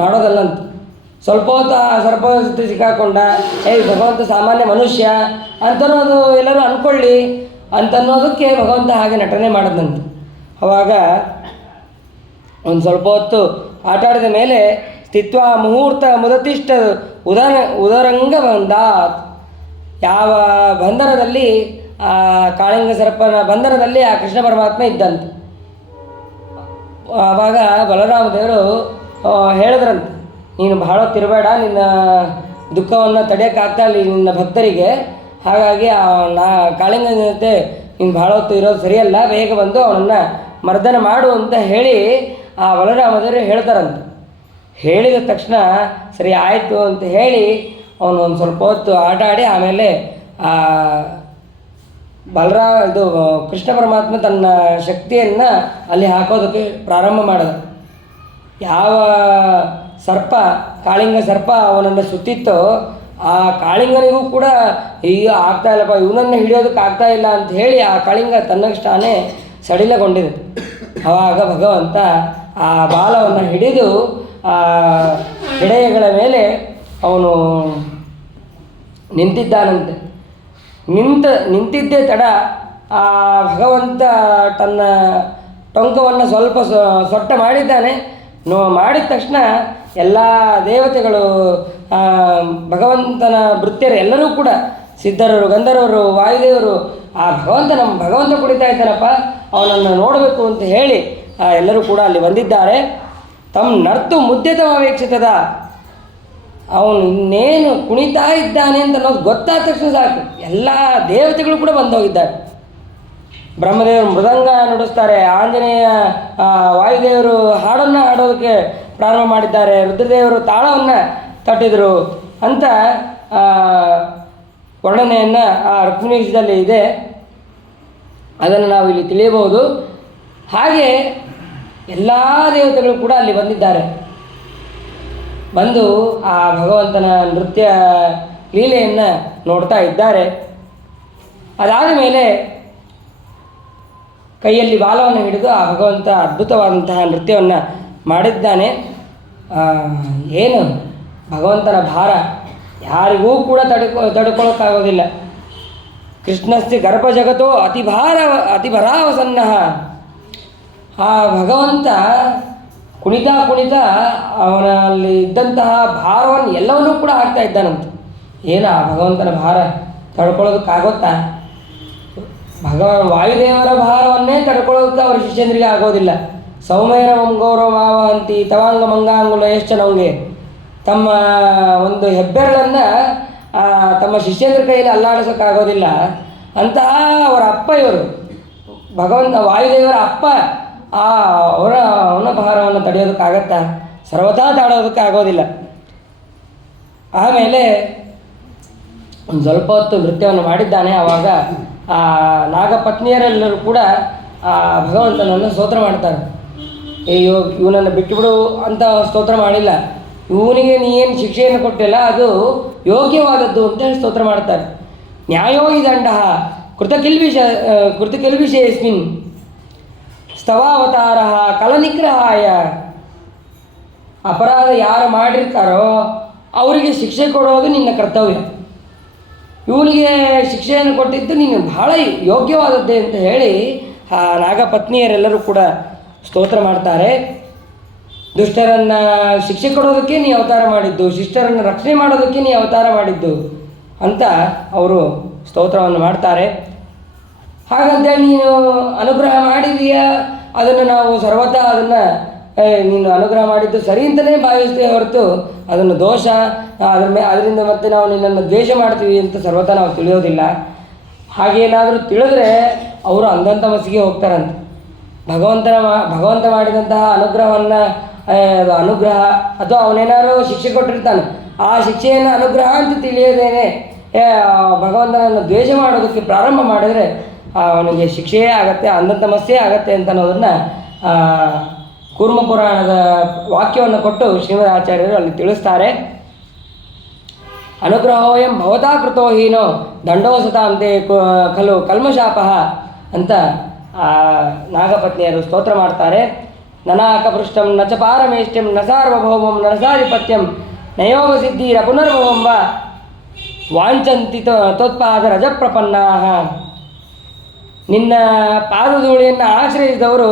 ಮಾಡೋದಲ್ಲಂತ. ಸ್ವಲ್ಪ ಹೊತ್ತು ಆ ಸರ್ಪ ಜೊತೆ ಸಿಕ್ಕಾಕೊಂಡ, ಭಗವಂತ ಸಾಮಾನ್ಯ ಮನುಷ್ಯ ಅಂತನ್ನೋದು ಎಲ್ಲರೂ ಅಂದ್ಕೊಳ್ಳಿ ಅಂತನ್ನೋದಕ್ಕೆ ಭಗವಂತ ಹಾಗೆ ನಟನೆ ಮಾಡಿದಂತೆ. ಅವಾಗ ಒಂದು ಸ್ವಲ್ಪ ಹೊತ್ತು ಆಟ ಆಡಿದ ಮೇಲೆ ಸ್ಥಿತ್ವ ಮುಹೂರ್ತ ಮುದತಿಷ್ಠ ಉದರಂಗ ಬಂದಾತ್, ಯಾವ ಬಂಧನದಲ್ಲಿ ಆ ಕಾಳಿಂಗ ಸರ್ಪನ ಬಂಧನದಲ್ಲಿ ಆ ಕೃಷ್ಣ ಪರಮಾತ್ಮ ಇದ್ದಂತೆ. ಆವಾಗ ಬಲರಾಮ ದೇವರು ಹೇಳಿದ್ರಂತೆ, ನೀನು ಬಹಳ ತಿರಬೇಡ, ನಿನ್ನ ದುಃಖವನ್ನು ತಡೆಯೋಕ್ಕಾಗ್ತಾ ಇಲ್ಲ ನಿನ್ನ ಭಕ್ತರಿಗೆ, ಹಾಗಾಗಿ ಕಾಳಿಂಗನ ಜೊತೆ ನೀನು ಭಾಳ ಹೊತ್ತು ಇರೋದು ಸರಿಯಲ್ಲ, ಬೇಗ ಬಂದು ಅವನನ್ನು ಮರ್ದನ ಮಾಡು ಅಂತ ಹೇಳಿ ಆ ಬಲರಾಮದೇವರು ಹೇಳ್ತಾರಂತೆ. ಹೇಳಿದ ತಕ್ಷಣ ಸರಿ ಆಯಿತು ಅಂತ ಹೇಳಿ ಅವನು ಒಂದು ಸ್ವಲ್ಪ ಹೊತ್ತು ಆಟ ಆಡಿ ಆಮೇಲೆ ಕೃಷ್ಣ ಪರಮಾತ್ಮ ತನ್ನ ಶಕ್ತಿಯನ್ನು ಅಲ್ಲಿ ಹಾಕೋದಕ್ಕೆ ಪ್ರಾರಂಭ ಮಾಡಿದ. ಯಾವ ಸರ್ಪ ಕಾಳಿಂಗ ಸರ್ಪ ಅವನನ್ನು ಸುತ್ತಿತ್ತೋ ಆ ಕಾಳಿಂಗನಿಗೂ ಕೂಡ ಈಗ ಆಗ್ತಾ ಇಲ್ಲಪ್ಪ, ಇವನನ್ನು ಹಿಡಿಯೋದಕ್ಕೆ ಆಗ್ತಾ ಇಲ್ಲ ಅಂತ ಹೇಳಿ ಆ ಕಾಳಿಂಗ ತನ್ನಷ್ಟಾನೇ ಸಡಿಲಗೊಂಡಿದೆ. ಆವಾಗ ಭಗವಂತ ಆ ಬಾಲವನ್ನು ಹಿಡಿದು ಆ ಹಿಡೆಯಗಳ ಮೇಲೆ ಅವನು ನಿಂತಿದ್ದಾನಂತೆ. ನಿಂತಿದ್ದೇ ತಡ ಆ ಭಗವಂತ ತನ್ನ ಟೊಂಕವನ್ನು ಸ್ವಲ್ಪ ಸೊಟ್ಟ ಮಾಡಿದ್ದಾನೆ. ಮಾಡಿದ ತಕ್ಷಣ ಎಲ್ಲ ದೇವತೆಗಳು, ಭಗವಂತನ ಭೃತ್ಯರು ಎಲ್ಲರೂ ಕೂಡ, ಸಿದ್ಧರವರು, ಗಂಧರ್ವರು, ವಾಯುದೇವರು, ಆ ನಮ್ಮ ಭಗವಂತ ಕುಡಿತಾ ಇದ್ದಾನಪ್ಪ, ಅವನನ್ನು ನೋಡಬೇಕು ಅಂತ ಹೇಳಿ ಎಲ್ಲರೂ ಕೂಡ ಅಲ್ಲಿ ಬಂದಿದ್ದಾರೆ. ತಮ್ಮ ನರ್ತು ಮುದ್ಯತಮವೇಕ್ಷಿತದ, ಅವನು ಇನ್ನೇನು ಕುಣಿತಾ ಇದ್ದಾನೆ ಅಂತ ಅನ್ನೋದು ಗೊತ್ತಾದ ತಕ್ಷಣ ಸಾಕು ಎಲ್ಲ ದೇವತೆಗಳು ಕೂಡ ಬಂದು ಹೋಗಿದ್ದಾರೆ. ಬ್ರಹ್ಮದೇವರು ಮೃದಂಗ ನುಡಿಸ್ತಾರೆ, ಆಂಜನೇಯ ವಾಯುದೇವರು ಹಾಡನ್ನು ಹಾಡೋದಕ್ಕೆ ಪ್ರಾರಂಭ ಮಾಡಿದ್ದಾರೆ, ರುದ್ರದೇವರು ತಾಳವನ್ನು ತಟ್ಟಿದರು ಅಂತ ವರ್ಣನೆಯನ್ನು ಆ ರುಕ್ಮಿಣೀಶದಲ್ಲಿ ಇದೆ. ಅದನ್ನು ನಾವು ಇಲ್ಲಿ ತಿಳಿಯಬಹುದು. ಹಾಗೆ ಎಲ್ಲ ದೇವತೆಗಳು ಕೂಡ ಅಲ್ಲಿ ಬಂದಿದ್ದಾರೆ. ಬಂದು ಆ ಭಗವಂತನ ನೃತ್ಯ ಲೀಲೆಯನ್ನು ನೋಡ್ತಾ ಇದ್ದಾರೆ. ಅದಾದ ಮೇಲೆ ಕೈಯಲ್ಲಿ ಬಾಲವನ್ನು ಹಿಡಿದು ಆ ಭಗವಂತ ಅದ್ಭುತವಾದಂತಹ ನೃತ್ಯವನ್ನು ಮಾಡಿದ್ದಾನೆ. ಏನು ಭಗವಂತನ ಭಾರ ಯಾರಿಗೂ ಕೂಡ ತಡ್ಕೊಳ್ಳೋಕ್ಕಾಗೋದಿಲ್ಲ. ಕೃಷ್ಣಸ್ಯ ಗರ್ಭಜಗತ್ತೋ ಅತಿಭರಾವಸನ್ನ. ಆ ಭಗವಂತ ಕುಣಿತಾ ಅವನಲ್ಲಿ ಇದ್ದಂತಹ ಭಾರವನ್ನು ಎಲ್ಲವನ್ನೂ ಕೂಡ ಹಾಕ್ತಾ ಇದ್ದಾನಂತೆ. ಏನು ಆ ಭಗವಂತನ ಭಾರ ತಡ್ಕೊಳ್ಳೋದಕ್ಕಾಗುತ್ತಾ? ವಾಯುದೇವರ ಭಾರವನ್ನೇ ತಡ್ಕೊಳ್ಳೋದಕ್ಕೆ ಅವರ ಶಿಷ್ಯಂದ್ರಿಗೆ ಆಗೋದಿಲ್ಲ. ಸೌಮೇರ ಮಂಗೌರವ ಮಾವ ಅಂತಿ ತವಾಂಗ ಮಂಗಾಂಗುಲ ಎಷ್ಟು ನಮಗೆ ತಮ್ಮ ಒಂದು ಹೆಬ್ಬೆರಳನ್ನು ತಮ್ಮ ಶಿಷ್ಯಂದ್ರ ಕೈಯಲ್ಲಿ ಅಲ್ಲಾಡಿಸೋಕ್ಕಾಗೋದಿಲ್ಲ. ಅಂತಹ ಅವರ ಅಪ್ಪ ಇವರು, ಭಗವಂತ ವಾಯುದೇವರ ಅಪ್ಪ, ಅವನ ಭಾರವನ್ನು ತಡೆಯೋದಕ್ಕಾಗತ್ತಾ? ಸರ್ವಥಾ ತಾಡೋದಕ್ಕಾಗೋದಿಲ್ಲ. ಆಮೇಲೆ ಒಂದು ಸ್ವಲ್ಪ ಹೊತ್ತು ನೃತ್ಯವನ್ನು ಮಾಡಿದ್ದಾನೆ. ಆವಾಗ ಆ ನಾಗಪತ್ನಿಯರೆಲ್ಲರೂ ಕೂಡ ಆ ಭಗವಂತನನ್ನು ಸ್ತೋತ್ರ ಮಾಡ್ತಾರೆ. ಅಯ್ಯೋ ಇವನನ್ನು ಬಿಟ್ಟುಬಿಡು ಅಂತ ಸ್ತೋತ್ರ ಮಾಡಿಲ್ಲ, ಇವನಿಗೆ ನೀನು ಶಿಕ್ಷೆಯನ್ನು ಕೊಟ್ಟಿಲ್ಲ, ಅದು ಯೋಗ್ಯವಾದದ್ದು ಅಂತೇಳಿ ಸ್ತೋತ್ರ ಮಾಡ್ತಾರೆ. ನ್ಯಾಯೋ ಈ ದಂಡ ಕೃತಕಿಲ್ವಿಷಯಸ್ಮಿನ್ ಸ್ತವಾವತಾರ ಕಲನಿಗ್ರಹಾಯ. ಅಪರಾಧ ಯಾರು ಮಾಡಿರ್ತಾರೋ ಅವರಿಗೆ ಶಿಕ್ಷೆ ಕೊಡೋದು ನಿನ್ನ ಕರ್ತವ್ಯ. ಇವನಿಗೆ ಶಿಕ್ಷೆಯನ್ನು ಕೊಟ್ಟಿದ್ದು ನೀನು ಬಹಳ ಯೋಗ್ಯವಾದದ್ದೇ ಅಂತ ಹೇಳಿ ಆ ನಾಗಪತ್ನಿಯರೆಲ್ಲರೂ ಕೂಡ ಸ್ತೋತ್ರ ಮಾಡ್ತಾರೆ. ದುಷ್ಟರನ್ನು ಶಿಕ್ಷೆ ಕೊಡೋದಕ್ಕೆ ನೀ ಅವತಾರ ಮಾಡಿದ್ದು, ಶಿಷ್ಟರನ್ನು ರಕ್ಷಣೆ ಮಾಡೋದಕ್ಕೆ ನೀ ಅವತಾರ ಮಾಡಿದ್ದು ಅಂತ ಅವರು ಸ್ತೋತ್ರವನ್ನು ಮಾಡ್ತಾರೆ. ಹಾಗಂತೇಳಿ ನೀನು ಅನುಗ್ರಹ ಮಾಡಿದೀಯ, ಅದನ್ನು ನಾವು ಸರ್ವಥಾ ಅದನ್ನು ನೀನು ಅನುಗ್ರಹ ಮಾಡಿದ್ದು ಸರಿ ಅಂತಲೇ ಭಾವಿಸ್ತೇವೆ ಹೊರತು ಅದನ್ನು ದೋಷ, ಅದರಿಂದ ಮತ್ತೆ ನಾವು ನಿನ್ನನ್ನು ದ್ವೇಷ ಮಾಡ್ತೀವಿ ಅಂತ ಸರ್ವಥಾ ನಾವು ತಿಳಿಯೋದಿಲ್ಲ. ಹಾಗೇನಾದರೂ ತಿಳಿದ್ರೆ ಅವರು ಅಂದಂಥ ಮಸಿಗೆ ಹೋಗ್ತಾರಂತೆ. ಭಗವಂತ ಮಾಡಿದಂತಹ ಅನುಗ್ರಹವನ್ನು ಅನುಗ್ರಹ ಅಥವಾ ಅವನೇನಾದ್ರು ಶಿಕ್ಷೆ ಕೊಟ್ಟಿರ್ತಾನೆ, ಆ ಶಿಕ್ಷೆಯನ್ನು ಅನುಗ್ರಹ ಅಂತ ತಿಳಿಯೋದೇನೆ ಭಗವಂತನನ್ನು ದ್ವೇಷ ಮಾಡೋದಕ್ಕೆ ಪ್ರಾರಂಭ ಮಾಡಿದರೆ ಅವನಿಗೆ ಶಿಕ್ಷೆಯೇ ಆಗತ್ತೆ, ಅಂಧತಮಸ್ಸೇ ಆಗತ್ತೆ ಅಂತ ಅನ್ನೋದನ್ನು ಕೂರ್ಮ ಪುರಾಣದ ವಾಕ್ಯವನ್ನು ಕೊಟ್ಟು ಶ್ರೀಮದ್ ಆಚಾರ್ಯರು ಅಲ್ಲಿ ತಿಳಿಸ್ತಾರೆ. ಅನುಗ್ರಹೋಯಂ ಭವತಾ ಕೃತೋ ಹೀನೋ ದಂಡೋಸತಾಂತೆ ಖಲು ಕಲ್ಮಶಾಪಃ ಅಂತ ನಾಗಪತ್ನಿಯರು ಸ್ತೋತ್ರ ಮಾಡ್ತಾರೆ. ನನಾಕಪೃಷ್ಟಂ ನ ಚ ಪಾರಮೇಷ್ಟ್ಯಂ ನ ಸಾರ್ವಭೌಮಂ ನ ಸಾಧಿಪತ್ಯಂ ನಯೋಗ ಸಿದ್ಧಿರ ಪುನರ್ಭವಂಬ ವಾಂಚಂತಿ ತೋತ್ಪಾದ ರಜಪ್ರಪನ್ನಾಹ. ನಿನ್ನ ಪಾದಧೂಳಿಯನ್ನು ಆಶ್ರಯಿಸಿದವರು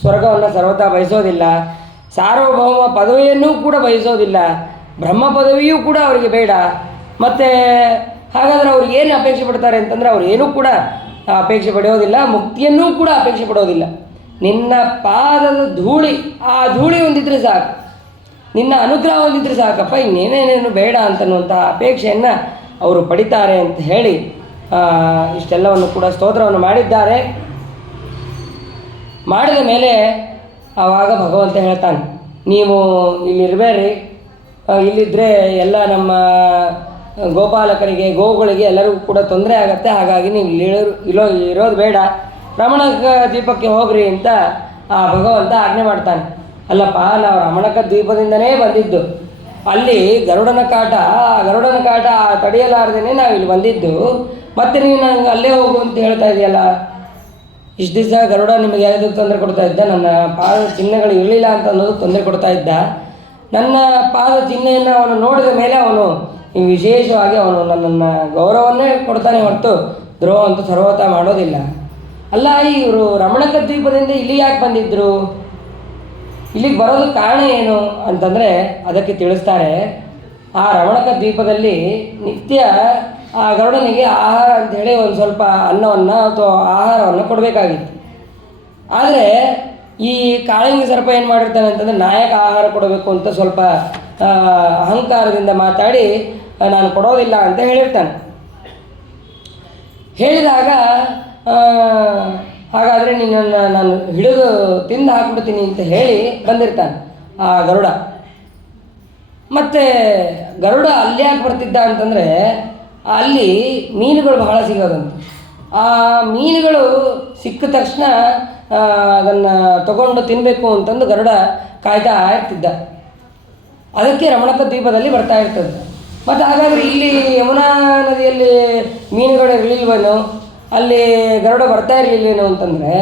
ಸ್ವರ್ಗವನ್ನು ಸರ್ವಥಾ ಬಯಸೋದಿಲ್ಲ, ಸಾರ್ವಭೌಮ ಪದವಿಯನ್ನೂ ಕೂಡ ಬಯಸೋದಿಲ್ಲ, ಬ್ರಹ್ಮ ಪದವಿಯೂ ಕೂಡ ಅವರಿಗೆ ಬೇಡ. ಮತ್ತು ಹಾಗಾದರೆ ಅವ್ರಿಗೆ ಏನು ಅಪೇಕ್ಷೆ ಪಡ್ತಾರೆ ಅಂತಂದರೆ ಅವ್ರು ಏನೂ ಕೂಡ ಅಪೇಕ್ಷೆ ಪಡೆಯೋದಿಲ್ಲ, ಮುಕ್ತಿಯನ್ನೂ ಕೂಡ ಅಪೇಕ್ಷೆ ಪಡೋದಿಲ್ಲ. ನಿನ್ನ ಪಾದದ ಧೂಳಿ, ಆ ಧೂಳಿ ಹೊಂದಿದ್ರೆ ಸಾಕು, ನಿನ್ನ ಅನುಗ್ರಹ ಹೊಂದಿದ್ರೆ ಸಾಕಪ್ಪ, ಇನ್ನೇನೇನೇನು ಬೇಡ ಅಂತನ್ನುವಂತಹ ಅಪೇಕ್ಷೆಯನ್ನು ಅವರು ಪಡಿತಾರೆ ಅಂತ ಹೇಳಿ ಇಷ್ಟೆಲ್ಲವನ್ನು ಕೂಡ ಸ್ತೋತ್ರವನ್ನು ಮಾಡಿದ್ದಾರೆ. ಮಾಡಿದ ಮೇಲೆ ಆವಾಗ ಭಗವಂತ ಹೇಳ್ತಾನೆ, ನೀವು ಇಲ್ಲಿರಬೇಡ್ರಿ, ಇಲ್ಲಿದ್ದರೆ ಎಲ್ಲ ನಮ್ಮ ಗೋಪಾಲಕರಿಗೆ ಗೋವುಗಳಿಗೆ ಎಲ್ಲರಿಗೂ ಕೂಡ ತೊಂದರೆ ಆಗತ್ತೆ, ಹಾಗಾಗಿ ನೀವು ಇರೋದು ಬೇಡ, ರಮಣಕ ದ್ವೀಪಕ್ಕೆ ಹೋಗ್ರಿ ಅಂತ ಆ ಭಗವಂತ ಆಜ್ಞೆ ಮಾಡ್ತಾನೆ. ಅಲ್ಲಪ್ಪ, ನಾವು ರಮಣಕ ದ್ವೀಪದಿಂದನೇ ಬಂದಿದ್ದು, ಅಲ್ಲಿ ಗರುಡನ ಕಾಟ ತಡೆಯಲಾರ್ದೇ ನಾವು ಇಲ್ಲಿ ಬಂದಿದ್ದು, ಮತ್ತೆ ನೀವು ನಂಗೆ ಅಲ್ಲೇ ಹೋಗು ಅಂತ ಹೇಳ್ತಾ ಇದೆಯಲ್ಲ. ಇಷ್ಟು ದಿವಸ ಗರುಡ ನಿಮಗೆ ಯಾವುದಕ್ಕೆ ತೊಂದರೆ ಕೊಡ್ತಾ ಇದ್ದ? ನನ್ನ ಪಾದ ಚಿಹ್ನೆಗಳು ಇರಲಿಲ್ಲ ಅಂತ ಅನ್ನೋದು ತೊಂದರೆ ಕೊಡ್ತಾ ಇದ್ದ. ನನ್ನ ಪಾದ ಚಿಹ್ನೆಯನ್ನು ಅವನು ನೋಡಿದ ಮೇಲೆ ಅವನು ವಿಶೇಷವಾಗಿ ಅವನು ನನ್ನನ್ನು ಗೌರವನ್ನೇ ಕೊಡ್ತಾನೆ ಹೊರತು ದ್ರೋಹ ಅಂತೂ ಸರ್ವತಾ ಮಾಡೋದಿಲ್ಲ. ಅಲ್ಲ, ಇವರು ರಮಣಕ ದ್ವೀಪದಿಂದ ಇಲ್ಲಿ ಯಾಕೆ ಬಂದಿದ್ದರು, ಇಲ್ಲಿಗೆ ಬರೋದಕ್ಕೆ ಕಾರಣ ಏನು ಅಂತಂದರೆ ಅದಕ್ಕೆ ತಿಳಿಸ್ತಾರೆ. ಆ ರಮಣಕ ದ್ವೀಪದಲ್ಲಿ ನಿತ್ಯ ಆ ಗರುಡನಿಗೆ ಆಹಾರ ಅಂಥೇಳಿ ಒಂದು ಸ್ವಲ್ಪ ಅನ್ನವನ್ನು ಅಥವಾ ಆಹಾರವನ್ನು ಕೊಡಬೇಕಾಗಿತ್ತು. ಆದರೆ ಈ ಕಾಳಿಂಗ ಸರ್ಪ ಏನು ಮಾಡಿರ್ತಾನೆ ಅಂತಂದರೆ ನಾಯಕ ಆಹಾರ ಕೊಡಬೇಕು ಅಂತ ಸ್ವಲ್ಪ ಅಹಂಕಾರದಿಂದ ಮಾತಾಡಿ ನಾನು ಕೊಡೋದಿಲ್ಲ ಅಂತ ಹೇಳಿರ್ತಾನೆ. ಹೇಳಿದಾಗ ಹಾಗಾದರೆ ನಿನ್ನನ್ನು ನಾನು ಹಿಡಿದು ತಿಂದು ಹಾಕ್ಬಿಡ್ತೀನಿ ಅಂತ ಹೇಳಿ ಬಂದಿರ್ತಾನೆ ಆ ಗರುಡ. ಮತ್ತು ಗರುಡ ಅಲ್ಲಿ ಯಾಕೆ ಬರ್ತಿದ್ದ ಅಂತಂದರೆ ಅಲ್ಲಿ ಮೀನುಗಳು ಬಹಳ ಸಿಗೋದಂತೆ. ಆ ಮೀನುಗಳು ಸಿಕ್ಕ ತಕ್ಷಣ ಅದನ್ನು ತಗೊಂಡು ತಿನ್ನಬೇಕು ಅಂತಂದು ಗರುಡ ಕಾಯ್ತಾ ಇರ್ತಿದ್ದ. ಅದಕ್ಕೆ ರಮಣಕ ದ್ವೀಪದಲ್ಲಿ ಬರ್ತಾ ಇರ್ತದೆ. ಮತ್ತು ಹಾಗಾದರೆ ಇಲ್ಲಿ ಯಮುನಾ ನದಿಯಲ್ಲಿ ಮೀನುಗಳು ಇರಲಿಲ್ವೇನೋ, ಅಲ್ಲಿ ಗರುಡ ಬರ್ತಾ ಇರಲಿಲ್ವೇನೋ ಅಂತಂದರೆ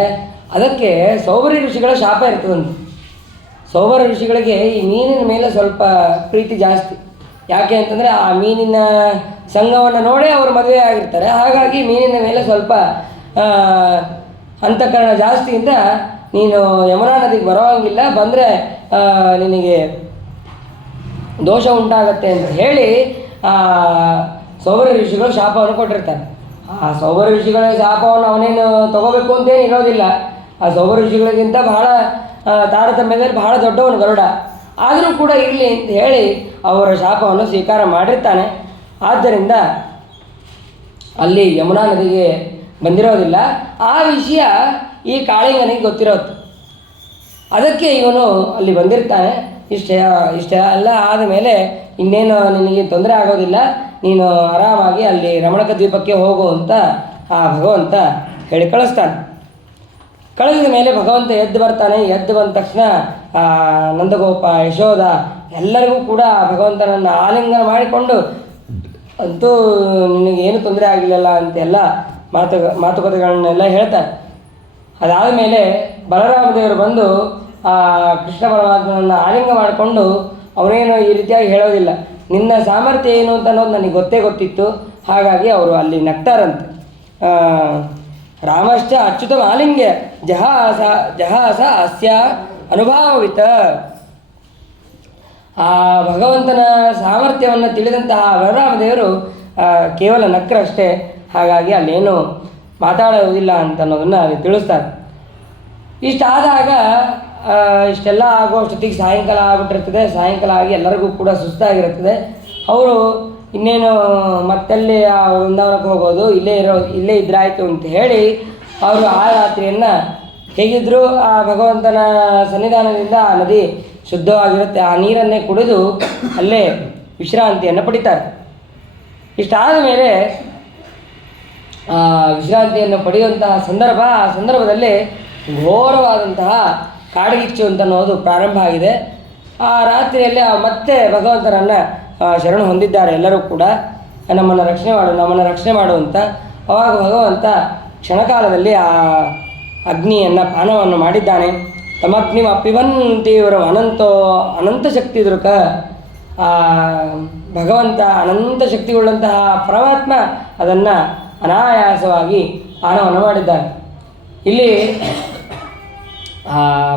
ಅದಕ್ಕೆ ಸೌಬರಿ ಋಷಿಗಳ ಶಾಪ ಇರ್ತದಂತೆ. ಸೌಬರ ಋಷಿಗಳಿಗೆ ಈ ಮೀನಿನ ಮೇಲೆ ಸ್ವಲ್ಪ ಪ್ರೀತಿ ಜಾಸ್ತಿ. ಯಾಕೆ ಅಂತಂದರೆ ಆ ಮೀನಿನ ಸಂಘವನ್ನು ನೋಡೇ ಅವರು ಮದುವೆ ಆಗಿರ್ತಾರೆ. ಹಾಗಾಗಿ ಮೀನಿನ ಮೇಲೆ ಸ್ವಲ್ಪ ಅಂತಃಕರಣ ಜಾಸ್ತಿಯಿಂದ ನೀನು ಯಮುನಾ ನದಿಗೆ ಬರೋಂಗಿಲ್ಲ, ಬಂದರೆ ನಿನಗೆ ದೋಷ ಉಂಟಾಗತ್ತೆ ಅಂತ ಹೇಳಿ ಸೌಬರ ಋಷಿಗಳು ಶಾಪವನ್ನು ಕೊಟ್ಟಿರ್ತಾರೆ. ಆ ಸೌಬರ ಋಷಿಗಳ ಶಾಪವನ್ನು ಅವನೇನು ತಗೋಬೇಕು ಅಂತೇನು ಇರೋದಿಲ್ಲ. ಆ ಸೌಬರ ಋಷಿಗಳಿಗಿಂತ ಬಹಳ ತಾರತಮ್ಯದಲ್ಲಿ ಬಹಳ ದೊಡ್ಡವನು ಗರುಡ. ಆದರೂ ಕೂಡ ಇರಲಿ ಅಂತ ಹೇಳಿ ಅವರ ಶಾಪವನ್ನು ಸ್ವೀಕಾರ ಮಾಡಿರ್ತಾನೆ. ಆದ್ದರಿಂದ ಅಲ್ಲಿ ಯಮುನಾ ನದಿಗೆ ಬಂದಿರೋದಿಲ್ಲ. ಆ ವಿಷಯ ಈ ಕಾಳಿಂಗನಿಗೆ ಗೊತ್ತಿರೋದು. ಅದಕ್ಕೆ ಇವನು ಅಲ್ಲಿ ಬಂದಿರ್ತಾನೆ. ಇಷ್ಟ ಎಲ್ಲ ಆದಮೇಲೆ ಇನ್ನೇನು ನಿನಗೆ ತೊಂದರೆ ಆಗೋದಿಲ್ಲ, ನೀನು ಆರಾಮಾಗಿ ಅಲ್ಲಿ ರಮಣಕ ದ್ವೀಪಕ್ಕೆ ಹೋಗು ಅಂತ ಆ ಭಗವಂತ ಹೇಳಿ ಕಳಿಸ್ತಾನೆ. ಕಳೆದ ಮೇಲೆ ಭಗವಂತ ಎದ್ದು ಬರ್ತಾನೆ. ಎದ್ದು ಬಂದ ತಕ್ಷಣ ನಂದಗೋಪ, ಯಶೋಧ ಎಲ್ಲರಿಗೂ ಕೂಡ ಭಗವಂತನನ್ನು ಆಲಿಂಗನ ಮಾಡಿಕೊಂಡು ಅಂತೂ ನಿನಗೇನು ತೊಂದರೆ ಆಗಲಿಲ್ಲ ಅಂತೆಲ್ಲ ಮಾತುಕತೆಗಳನ್ನೆಲ್ಲ ಹೇಳ್ತಾರೆ. ಅದಾದ ಮೇಲೆ ಬಲರಾಮ ದೇವರು ಬಂದು ಆ ಕೃಷ್ಣ ಪರಮಾತ್ಮನನ್ನು ಆಲಿಂಗ ಮಾಡಿಕೊಂಡು ಅವನೇನು ಈ ರೀತಿಯಾಗಿ ಹೇಳೋದಿಲ್ಲ, ನಿನ್ನ ಸಾಮರ್ಥ್ಯ ಏನು ಅಂತ ಅನ್ನೋದು ನನಗೆ ಗೊತ್ತಿತ್ತು. ಹಾಗಾಗಿ ಅವರು ಅಲ್ಲಿ ನಗ್ತಾರಂತೆ. ರಾಮಶ್ಚ ಅಚ್ಯುತಮ ಆಲಿಂಗ್ಯ ಜಹಾಸ ಅಸ್ಯ ಅನುಭಾವಿತ. ಆ ಭಗವಂತನ ಸಾಮರ್ಥ್ಯವನ್ನು ತಿಳಿದಂತಹ ಬಲರಾಮದೇವರು ಕೇವಲ ನಕ್ಕರಷ್ಟೇ. ಹಾಗಾಗಿ ಅಲ್ಲೇನು ಮಾತಾಡೋದಿಲ್ಲ ಅಂತ ಅನ್ನೋದನ್ನು ಅಲ್ಲಿ ತಿಳಿಸ್ತಾರೆ. ಇಷ್ಟಾದಾಗ ಇಷ್ಟೆಲ್ಲ ಆಗೋಷ್ಟೊತ್ತಿಗೆ ಸಾಯಂಕಾಲ ಆಗಿಬಿಟ್ಟಿರ್ತದೆ. ಸಾಯಂಕಾಲ ಆಗಿ ಎಲ್ಲರಿಗೂ ಕೂಡ ಸುಸ್ತಾಗಿರುತ್ತದೆ. ಅವರು ಇನ್ನೇನು ಮತ್ತೆಲ್ಲಿ ಆ ವೃಂದಾವನಕ್ಕೆ ಹೋಗೋದು, ಇಲ್ಲೇ ಇದ್ರಾಯ್ತು ಅಂತ ಹೇಳಿ ಅವರು ಆ ರಾತ್ರಿಯನ್ನು ಹೇಗಿದ್ದರೂ ಆ ಭಗವಂತನ ಸನ್ನಿಧಾನದಿಂದ ಆ ನದಿ ಶುದ್ಧವಾಗಿರುತ್ತೆ, ಆ ನೀರನ್ನೇ ಕುಡಿದು ಅಲ್ಲೇ ವಿಶ್ರಾಂತಿಯನ್ನು ಪಡಿತಾರೆ. ಇಷ್ಟಾದ ಮೇಲೆ ವಿಶ್ರಾಂತಿಯನ್ನು ಪಡೆಯುವಂತಹ ಆ ಸಂದರ್ಭದಲ್ಲಿ ಘೋರವಾದಂತಹ ಕಾಡ್ಗಿಚ್ಚು ಅಂತ ಅನ್ನೋದು ಪ್ರಾರಂಭ ಆಗಿದೆ. ಆ ರಾತ್ರಿಯಲ್ಲಿ ಮತ್ತೆ ಭಗವಂತನನ್ನು ಶರಣು ಹೊಂದಿದ್ದಾರೆ ಎಲ್ಲರೂ ಕೂಡ. ನಮ್ಮನ್ನು ರಕ್ಷಣೆ ಮಾಡು ಅಂತ. ಅವಾಗ ಭಗವಂತ ಕ್ಷಣಕಾಲದಲ್ಲಿ ಆ ಅಗ್ನಿಯನ್ನು ಪಾನವನ್ನು ಮಾಡಿದ್ದಾನೆ. ತಮಗ್ನಿಮ ಪಿಬಂತಿ ಇವರು ಅನಂತ ಶಕ್ತಿ ದೃಕ. ಭಗವಂತ ಅನಂತ ಶಕ್ತಿಯುಳ್ಳಂತಹ ಪರಮಾತ್ಮ ಅದನ್ನು ಅನಾಯಾಸವಾಗಿ ಪಾನವನ್ನು ಮಾಡಿದ್ದಾನೆ. ಇಲ್ಲಿ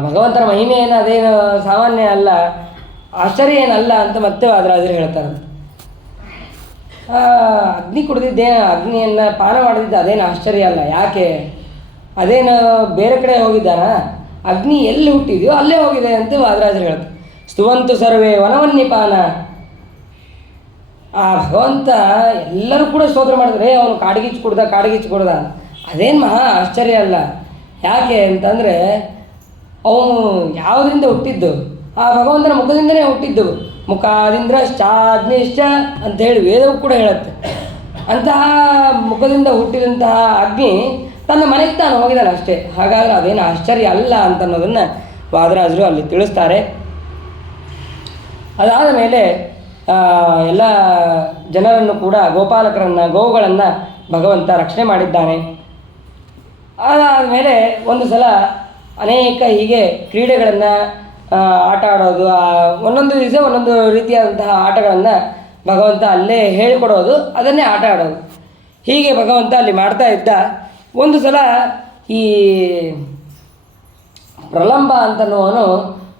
ಭಗವಂತನ ಮಹಿಮೆಯನ್ನು ಅದೇನು ಸಾಮಾನ್ಯ ಅಲ್ಲ, ಆಶ್ಚರ್ಯ ಏನಲ್ಲ ಅಂತ ಮತ್ತೆ ವಾದರಾಜರು ಹೇಳ್ತಾರೆ. ಅಗ್ನಿ ಅಗ್ನಿಯನ್ನು ಪಾನ ಮಾಡಿದ್ದು ಅದೇನು ಆಶ್ಚರ್ಯ ಅಲ್ಲ. ಯಾಕೆ, ಅದೇನು ಬೇರೆ ಕಡೆ ಹೋಗಿದ್ದಾನ, ಅಗ್ನಿ ಎಲ್ಲಿ ಹುಟ್ಟಿದೆಯೋ ಅಲ್ಲೇ ಹೋಗಿದೆ ಅಂತ ವಾದರಾಜರು ಹೇಳ್ತಾರೆ. ಸ್ತುವಂತು ಸರ್ವೇ ವನವನ್ನಿಪಾನ. ಆ ಭಗವಂತ ಎಲ್ಲರೂ ಕೂಡ ಸ್ತೋತ್ರ ಮಾಡಿದ್ರೆ ಅವನು ಕಾಡಿಗಿಚ್ಚು ಕುಡ್ದ ಅದೇನು ಮಹಾ ಆಶ್ಚರ್ಯ ಅಲ್ಲ. ಯಾಕೆ ಅಂತಂದರೆ ಅವನು ಯಾವುದರಿಂದ ಹುಟ್ಟಿದ್ದು, ಆ ಭಗವಂತನ ಮುಖದಿಂದನೇ ಹುಟ್ಟಿದ್ದು. ಮುಖಾದಿಂದ್ರಶ್ಚಾಗ್ನಿಶ್ಚ ಅಂಥೇಳಿ ವೇದವು ಕೂಡ ಹೇಳುತ್ತೆ. ಅಂತಹ ಮುಖದಿಂದ ಹುಟ್ಟಿದಂತಹ ಅಗ್ನಿ ತನ್ನ ಮನೆಗೆ ತಾನು ಹೋಗಿದ್ದಾನೆ ಅಷ್ಟೇ. ಹಾಗಾದರೆ ಅದೇನು ಆಶ್ಚರ್ಯ ಅಲ್ಲ ಅಂತ ಅನ್ನೋದನ್ನು ವಾದರಾಜರು ಅಲ್ಲಿ ತಿಳಿಸ್ತಾರೆ. ಅದಾದ ಮೇಲೆ ಎಲ್ಲ ಜನರನ್ನು ಕೂಡ ಗೋವುಗಳನ್ನು ಭಗವಂತ ರಕ್ಷಣೆ ಮಾಡಿದ್ದಾನೆ. ಅದಾದ ಮೇಲೆ ಒಂದು ಸಲ ಅನೇಕ ಹೀಗೆ ಕ್ರೀಡೆಗಳನ್ನು ಆಟ ಆಡೋದು, ಒಂದೊಂದು ದಿವಸ ಒಂದೊಂದು ರೀತಿಯಾದಂತಹ ಆಟಗಳನ್ನು ಭಗವಂತ ಅಲ್ಲೇ ಹೇಳಿಕೊಡೋದು, ಅದನ್ನೇ ಆಟ ಆಡೋದು. ಹೀಗೆ ಭಗವಂತ ಅಲ್ಲಿ ಮಾಡ್ತಾ ಇದ್ದ. ಒಂದು ಸಲ ಈ ಪ್ರಲಂಬ ಅಂತನ್ನುವನು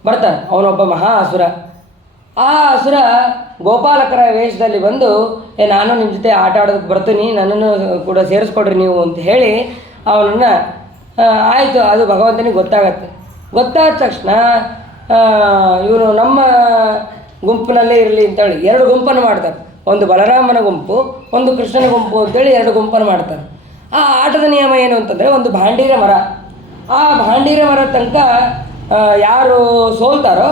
ಬರ್ತಾನೆ. ಅವನೊಬ್ಬ ಮಹಾ ಅಸುರ. ಆ ಅಸುರ ಗೋಪಾಲಕರ ವೇಷದಲ್ಲಿ ಬಂದು ನಾನು ನಿಮ್ಮ ಜೊತೆ ಆಟ ಆಡೋದಕ್ಕೆ ಬರ್ತೀನಿ, ನನ್ನನ್ನು ಕೂಡ ಸೇರಿಸ್ಕೊಡ್ರಿ ನೀವು ಅಂತ ಹೇಳಿ ಅವನನ್ನು ಆಯಿತು, ಅದು ಭಗವಂತನಿಗೆ ಗೊತ್ತಾಗತ್ತೆ. ಗೊತ್ತಾದ ತಕ್ಷಣ ಇವನು ನಮ್ಮ ಗುಂಪಿನಲ್ಲೇ ಇರಲಿ ಅಂತೇಳಿ 2 ಗುಂಪನ್ನು ಮಾಡ್ತಾರೆ. ಒಂದು ಬಲರಾಮನ ಗುಂಪು, ಒಂದು ಕೃಷ್ಣನ ಗುಂಪು ಅಂತೇಳಿ 2 ಗುಂಪನ್ನು ಮಾಡ್ತಾರೆ. ಆ ಆಟದ ನಿಯಮ ಏನು ಅಂತಂದರೆ, ಒಂದು ಭಾಂಡೀರ ಮರ. ಆ ಭಾಂಡೀರ ಮರ ತನಕ ಯಾರು ಸೋಲ್ತಾರೋ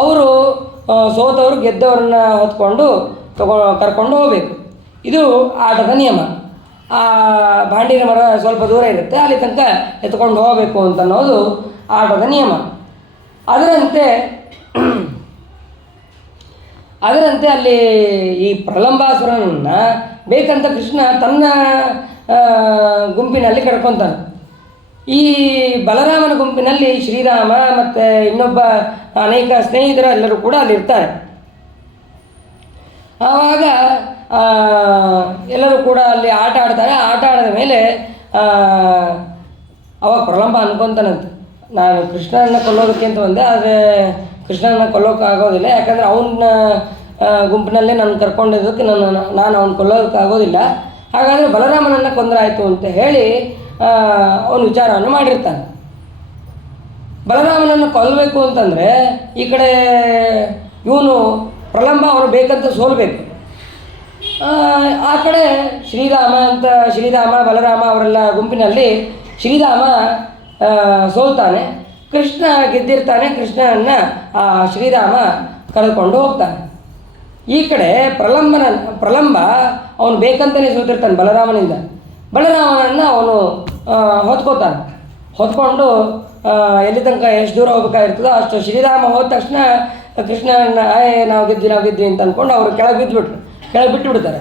ಅವರು ಸೋತವರು ಗೆದ್ದವ್ರನ್ನ ಹೊತ್ಕೊಂಡು ಕರ್ಕೊಂಡು ಹೋಗಬೇಕು. ಇದು ಆಟದ ನಿಯಮ. ಆ ಭಾಂಡೀರ ಮರ ಸ್ವಲ್ಪ ದೂರ ಇರುತ್ತೆ, ಅಲ್ಲಿ ತನಕ ಎತ್ಕೊಂಡು ಹೋಗಬೇಕು ಅಂತ ಅನ್ನೋದು ಆಟದ ನಿಯಮ. ಅದರಂತೆ ಅಲ್ಲಿ ಈ ಪ್ರಲಂಬಾಸುರನನ್ನು ಬೇಕಂತ ಕೃಷ್ಣ ತನ್ನ ಗುಂಪಿನಲ್ಲಿ ಕರ್ಕೊತಾನೆ. ಈ ಬಲರಾಮನ ಗುಂಪಿನಲ್ಲಿ ಶ್ರೀರಾಮ ಮತ್ತು ಇನ್ನೊಬ್ಬ ಅನೇಕ ಸ್ನೇಹಿತರು ಎಲ್ಲರೂ ಕೂಡ ಅಲ್ಲಿರ್ತಾರೆ. ಆವಾಗ ಎಲ್ಲರೂ ಕೂಡ ಅಲ್ಲಿ ಆಟ ಆಡ್ತಾರೆ. ಆಟ ಆಡಿದ ಮೇಲೆ ಅವಾಗ ಪ್ರಲಂಬ ಅನ್ಕೊತಾನಂತೆ, ನಾನು ಕೃಷ್ಣನನ್ನು ಕೊಲ್ಲೋದಕ್ಕೆ ಅಂತ ಬಂದೆ, ಆದರೆ ಕೃಷ್ಣನನ್ನು ಕೊಲ್ಲೋಕ್ಕಾಗೋದಿಲ್ಲ, ಯಾಕಂದರೆ ಅವನ ಗುಂಪಿನಲ್ಲೇ ನಾನು ಕರ್ಕೊಂಡಿದ್ದಕ್ಕೆ ನಾನು ಅವ್ನು ಕೊಲ್ಲೋದಕ್ಕಾಗೋದಿಲ್ಲ, ಹಾಗಾದರೆ ಬಲರಾಮನನ್ನು ಕೊಂದರಾಯಿತು ಅಂತ ಹೇಳಿ ಅವನು ವಿಚಾರವನ್ನು ಮಾಡಿರ್ತಾನೆ. ಬಲರಾಮನನ್ನು ಕೊಲ್ಲಬೇಕು ಅಂತಂದರೆ ಈ ಕಡೆ ಇವನು ಪ್ರಲಂಬ ಅವನು ಬೇಕಂತ ಸೋಲ್ಬೇಕು. ಆ ಕಡೆ ಶ್ರೀರಾಮ ಬಲರಾಮ ಅವರೆಲ್ಲ ಗುಂಪಿನಲ್ಲಿ ಶ್ರೀರಾಮ ಸೋಲ್ತಾನೆ, ಕೃಷ್ಣ ಗೆದ್ದಿರ್ತಾನೆ. ಕೃಷ್ಣನನ್ನು ಆ ಶ್ರೀರಾಮ ಕರೆದುಕೊಂಡು ಹೋಗ್ತಾನೆ. ಈ ಕಡೆ ಪ್ರಲಂಬ ಅವನು ಬೇಕಂತಲೇ ಸೋತಿರ್ತಾನೆ ಬಲರಾಮನಿಂದ. ಬಲರಾಮನನ್ನು ಅವನು ಹೊತ್ಕೊಂಡು ಎಲ್ಲಿ ತನಕ ಎಷ್ಟು ದೂರ ಹೋಗ್ಬೇಕಾಗಿರ್ತದೋ ಅಷ್ಟು ಶ್ರೀರಾಮ ಹೋದ ತಕ್ಷಣ ಕೃಷ್ಣನ ನಾವು ಗೆದ್ವಿ ಅಂತ ಅಂದ್ಕೊಂಡು ಅವರು ಕೆಳಗೆ ಬಿಟ್ಟುಬಿಡ್ತಾರೆ.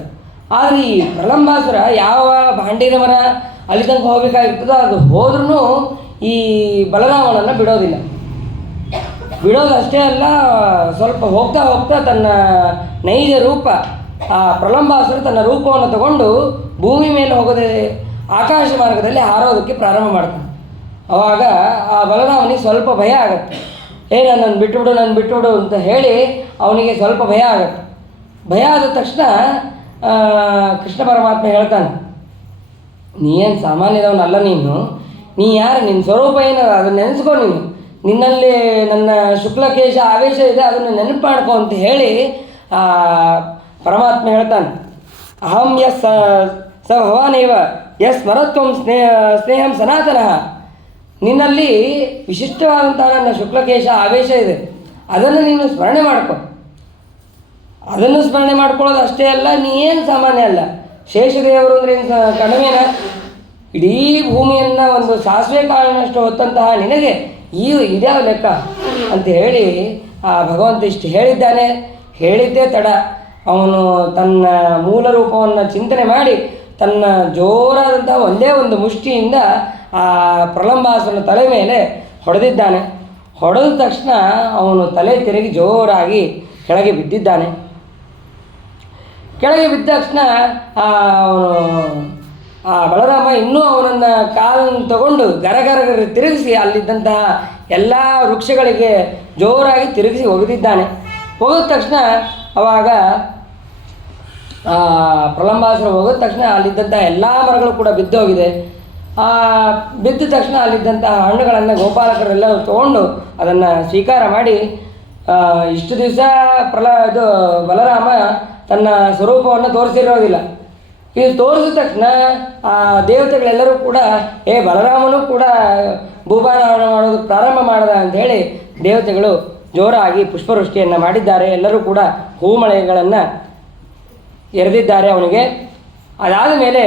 ಆದರೆ ಈ ಪ್ರಲಂಬಾಸುರ ಯಾವ ಭಾಂಡೀರ ಮರ ಅಲ್ಲಿ ತನಕ ಹೋಗಬೇಕಾಗಿರ್ತದೋ ಅದು ಹೋದ್ರೂ ಈ ಬಲರಾಮನನ್ನು ಬಿಡೋದಷ್ಟೇ ಅಲ್ಲ, ಸ್ವಲ್ಪ ಹೋಗ್ತಾ ತನ್ನ ನೈಜ ರೂಪ, ಆ ಪ್ರಲಂಬಾಸುರ ತನ್ನ ರೂಪವನ್ನು ತಗೊಂಡು ಭೂಮಿ ಮೇಲೆ ಹೋಗದೆ ಆಕಾಶ ಮಾರ್ಗದಲ್ಲಿ ಹಾರೋದಕ್ಕೆ ಪ್ರಾರಂಭ ಮಾಡ್ತಾನೆ. ಆವಾಗ ಆ ಬಲರಾಮನಿಗೆ ಸ್ವಲ್ಪ ಭಯ ಆಗುತ್ತೆ. ನನ್ನನ್ನು ಬಿಟ್ಟುಬಿಡು ಅಂತ ಹೇಳಿ ಅವನಿಗೆ ಸ್ವಲ್ಪ ಭಯ ಆಗುತ್ತೆ. ಭಯ ಆದ ತಕ್ಷಣ ಕೃಷ್ಣ ಪರಮಾತ್ಮ ಹೇಳ್ತಾನೆ, ನೀನು ಸಾಮಾನ್ಯದವನಲ್ಲ, ನೀ ಯಾರು, ನಿನ್ನ ಸ್ವರೂಪ ಏನದ ಅದನ್ನು ನೆನೆಸ್ಕೊ, ನಿನ್ನಲ್ಲಿ ನನ್ನ ಶುಕ್ಲಕೇಶ ಆವೇಶ ಇದೆ, ಅದನ್ನು ನೆನಪು ಮಾಡ್ಕೊ ಅಂತ ಹೇಳಿ ಪರಮಾತ್ಮ ಹೇಳ್ತಾನೆ. ಅಹಂ ಸ ಭವಾನೇವ ಸ್ಮರತ್ವಂ ಸ್ನೇಹಂ ಸನಾತನಃ. ನಿನ್ನಲ್ಲಿ ವಿಶಿಷ್ಟವಾದಂಥ ನನ್ನ ಶುಕ್ಲಕೇಶ ಆವೇಶ ಇದೆ, ಅದನ್ನು ನೀನು ಸ್ಮರಣೆ ಮಾಡ್ಕೊ. ಅದನ್ನು ಸ್ಮರಣೆ ಮಾಡ್ಕೊಳ್ಳೋದು ಅಷ್ಟೇ ಅಲ್ಲ, ನೀ ಏನು ಸಾಮಾನ್ಯ ಅಲ್ಲ. ಶೇಷದೇವರು ಅಂದರೆ ಏನು ಕಡಿಮೆನ? ಇಡೀ ಭೂಮಿಯನ್ನು ಒಂದು ಸಾಸಿವೆ ಕಾಳಿನಷ್ಟು ಹೊತ್ತಂತಹ ನಿನಗೆ ಇದ್ಯಾವ ಲೆಕ್ಕ ಅಂತ ಹೇಳಿ ಆ ಭಗವಂತ ಇಷ್ಟು ಹೇಳಿದ್ದೇ ತಡ. ಅವನು ತನ್ನ ಮೂಲ ರೂಪವನ್ನು ಚಿಂತನೆ ಮಾಡಿ ತನ್ನ ಜೋರಾದಂಥ ಒಂದೇ ಒಂದು ಮುಷ್ಟಿಯಿಂದ ಆ ಪ್ರಲಂಬಾಸುರನ ತಲೆ ಮೇಲೆ ಹೊಡೆದಿದ್ದಾನೆ. ಹೊಡೆದ ತಕ್ಷಣ ಅವನು ತಲೆ ತಿರುಗಿ ಜೋರಾಗಿ ಕೆಳಗೆ ಬಿದ್ದಿದ್ದಾನೆ. ಕೆಳಗೆ ಬಿದ್ದ ತಕ್ಷಣ ಅವನು ಬಲರಾಮ ಇನ್ನೂ ಅವನನ್ನು ಕಾಲನ್ನು ತಗೊಂಡು ಗರಗರ ತಿರುಗಿಸಿ ಅಲ್ಲಿದ್ದಂತಹ ಎಲ್ಲ ವೃಕ್ಷಗಳಿಗೆ ಜೋರಾಗಿ ತಿರುಗಿಸಿ ಒಗೆದಿದ್ದಾನೆ. ಒಗೆದ ತಕ್ಷಣ ಅವಾಗ ಪ್ರಲಂಬಾಸುರ ಹೋಗಿದ ತಕ್ಷಣ ಅಲ್ಲಿದ್ದಂಥ ಎಲ್ಲ ಮರಗಳು ಕೂಡ ಬಿದ್ದೋಗಿದೆ. ಬಿದ್ದ ತಕ್ಷಣ ಅಲ್ಲಿದ್ದಂತಹ ಹಣ್ಣುಗಳನ್ನು ಗೋಪಾಲಕರೆಲ್ಲ ತೊಗೊಂಡು ಅದನ್ನು ಸ್ವೀಕಾರ ಮಾಡಿ ಇಷ್ಟು ದಿವಸ ಬಲರಾಮ ತನ್ನ ಸ್ವರೂಪವನ್ನು ತೋರಿಸಿರೋದಿಲ್ಲ. ಇದು ತೋರಿಸಿದ ತಕ್ಷಣ ಆ ದೇವತೆಗಳೆಲ್ಲರೂ ಕೂಡ ಬಲರಾಮನೂ ಕೂಡ ಭೂಭಾರಾವಣ ಮಾಡೋದು ಪ್ರಾರಂಭ ಮಾಡಿದ ಅಂಥೇಳಿ ದೇವತೆಗಳು ಜೋರಾಗಿ ಪುಷ್ಪವೃಷ್ಟಿಯನ್ನು ಮಾಡಿದ್ದಾರೆ. ಎಲ್ಲರೂ ಕೂಡ ಹೂಮಳೆಗಳನ್ನು ಎರೆದಿದ್ದಾರೆ ಅವನಿಗೆ. ಅದಾದ ಮೇಲೆ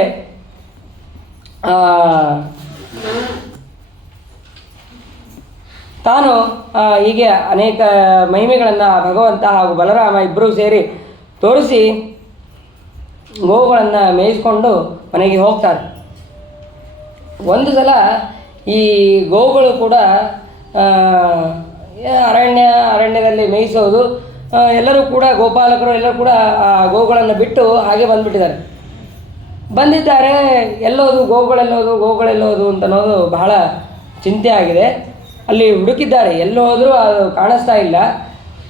ತಾನು ಹೀಗೆ ಅನೇಕ ಮಹಿಮೆಗಳನ್ನು ಭಗವಂತ ಹಾಗೂ ಬಲರಾಮ ಇಬ್ಬರೂ ಸೇರಿ ತೋರಿಸಿ ಗೋವುಗಳನ್ನು ಮೇಯಿಸ್ಕೊಂಡು ಮನೆಗೆ ಹೋಗ್ತಾರೆ. ಒಂದು ಸಲ ಈ ಗೋವುಗಳು ಕೂಡ ಅರಣ್ಯದಲ್ಲಿ ಮೇಯಿಸೋದು ಎಲ್ಲರೂ ಕೂಡ ಗೋಪಾಲಕರು ಎಲ್ಲರೂ ಕೂಡ ಆ ಗೋವುಗಳನ್ನು ಬಿಟ್ಟು ಹಾಗೆ ಬಂದುಬಿಟ್ಟಿದ್ದಾರೆ. ಬಂದಿದ್ದಾರೆ, ಎಲ್ಲೋದು ಗೋಗಳೆಲ್ಲೋದು ಅಂತ ಅನ್ನೋದು ಬಹಳ ಚಿಂತೆ ಆಗಿದೆ. ಅಲ್ಲಿ ಹುಡುಕಿದ್ದಾರೆ, ಎಲ್ಲೋ ಹೋದರೂ ಅದು ಕಾಣಿಸ್ತಾ ಇಲ್ಲ.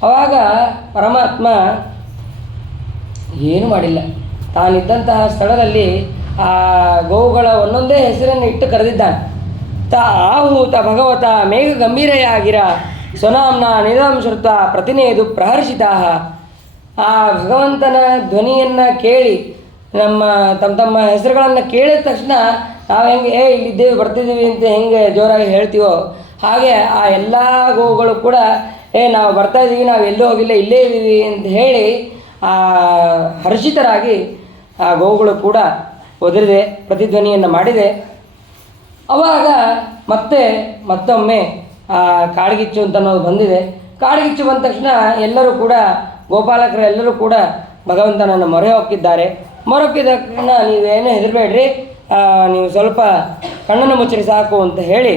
ಆವಾಗ ಪರಮಾತ್ಮ ಏನು ಮಾಡಿಲ್ಲ, ತಾನಿದ್ದಂತಹ ಸ್ಥಳದಲ್ಲಿ ಆ ಗೋವುಗಳ ಒಂದೊಂದೇ ಹೆಸರನ್ನು ಇಟ್ಟು ಕರೆದಿದ್ದಾನೆ. ಆಹೂತ ಭಗವತ ಮೇಘ ಗಂಭೀರೆಯಾಗಿರ ಸ್ವನಾಮ್ನ ನಿಧಂ ಶ್ರುತ ಪ್ರತಿನೇದು ಪ್ರಹರ್ಷಿತಾ. ಆ ಭಗವಂತನ ಧ್ವನಿಯನ್ನು ಕೇಳಿ ತಮ್ಮ ಹೆಸರುಗಳನ್ನು ಕೇಳಿದ ತಕ್ಷಣ ನಾವು ಹೆಂಗೆ ಇಲ್ಲಿದ್ದೇವೆ ಬರ್ತಿದ್ದೀವಿ ಅಂತ ಹೆಂಗೆ ಜೋರಾಗಿ ಹೇಳ್ತೀವೋ ಹಾಗೆ ಆ ಎಲ್ಲ ಗೋವುಗಳು ಕೂಡ ನಾವು ಬರ್ತಾಯಿದ್ದೀವಿ, ನಾವು ಎಲ್ಲೂ ಹೋಗಿಲ್ಲ, ಇಲ್ಲೇ ಇದ್ದೀವಿ ಅಂತ ಹೇಳಿ ಆ ಹರ್ಷಿತರಾಗಿ ಆ ಗೋವುಗಳು ಕೂಡ ಒದರಿದೆ, ಪ್ರತಿಧ್ವನಿಯನ್ನು ಮಾಡಿದೆ. ಆವಾಗ ಮತ್ತೊಮ್ಮೆ ಆ ಕಾಡ್ಗಿಚ್ಚು ಅಂತ ಅನ್ನೋದು ಬಂದಿದೆ. ಕಾಡ್ಗಿಚ್ಚು ಬಂದ ತಕ್ಷಣ ಎಲ್ಲರೂ ಕೂಡ ಗೋಪಾಲಕರು ಎಲ್ಲರೂ ಕೂಡ ಭಗವಂತನನ್ನು ಮೊರೆ ಹೊಕ್ಕಿದ್ದಾರೆ. ಮೊರೆ ಹೊಕ್ಕಿದ ತಕ್ಷಣ ನೀವೇನೇ ಹೆದರಬೇಡ್ರಿ, ನೀವು ಸ್ವಲ್ಪ ಕಣ್ಣನ್ನು ಮುಚ್ಚರಿ ಸಾಕು ಅಂತ ಹೇಳಿ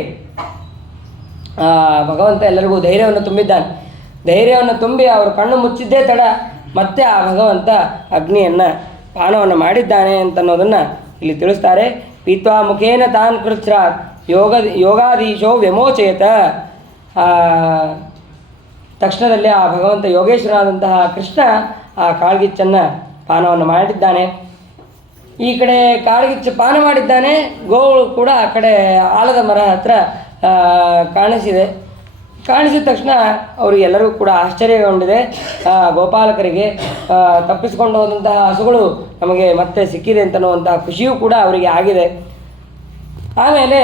ಭಗವಂತ ಎಲ್ಲರಿಗೂ ಧೈರ್ಯವನ್ನು ತುಂಬಿದ್ದಾನೆ. ಧೈರ್ಯವನ್ನು ತುಂಬಿ ಅವರು ಕಣ್ಣು ಮುಚ್ಚಿದ್ದೇ ತಡ ಮತ್ತೆ ಆ ಭಗವಂತ ಅಗ್ನಿಯನ್ನು ಪಾನವನ್ನು ಮಾಡಿದ್ದಾನೆ ಅಂತ ಅನ್ನೋದನ್ನು ಇಲ್ಲಿ ತಿಳಿಸ್ತಾರೆ. ಪೀತ್ವಾ ಮುಖೇನ ತಾನ್ ಕೃಚ್ಛ್ರಾತ್ ಯೋಗಾಧೀಶೋ ವ್ಯಮೋಚಯತ. ತಕ್ಷಣದಲ್ಲಿ ಆ ಭಗವಂತ ಯೋಗೇಶ್ವರನಾದಂತಹ ಕೃಷ್ಣ ಆ ಕಾಳ್ಗಿಚ್ಚನ್ನು ಪಾನವನ್ನು ಮಾಡಿದ್ದಾನೆ. ಈ ಕಡೆ ಕಾಳ್ಗಿಚ್ಚು ಪಾನ ಮಾಡಿದ್ದಾನೆ, ಗೋವುಗಳು ಕೂಡ ಆ ಕಡೆ ಆಲದ ಮರ ಹತ್ರ ಕಾಣಿಸಿದ ತಕ್ಷಣ ಅವರಿಗೆಲ್ಲರಿಗೂ ಕೂಡ ಆಶ್ಚರ್ಯಗೊಂಡಿದೆ. ಗೋಪಾಲಕರಿಗೆ ತಪ್ಪಿಸಿಕೊಂಡು ಹೋದಂತಹ ಹಸುಗಳು ನಮಗೆ ಮತ್ತೆ ಸಿಕ್ಕಿದೆ ಅಂತನ್ನುವಂತಹ ಖುಷಿಯೂ ಕೂಡ ಅವರಿಗೆ ಆಗಿದೆ. ಆಮೇಲೆ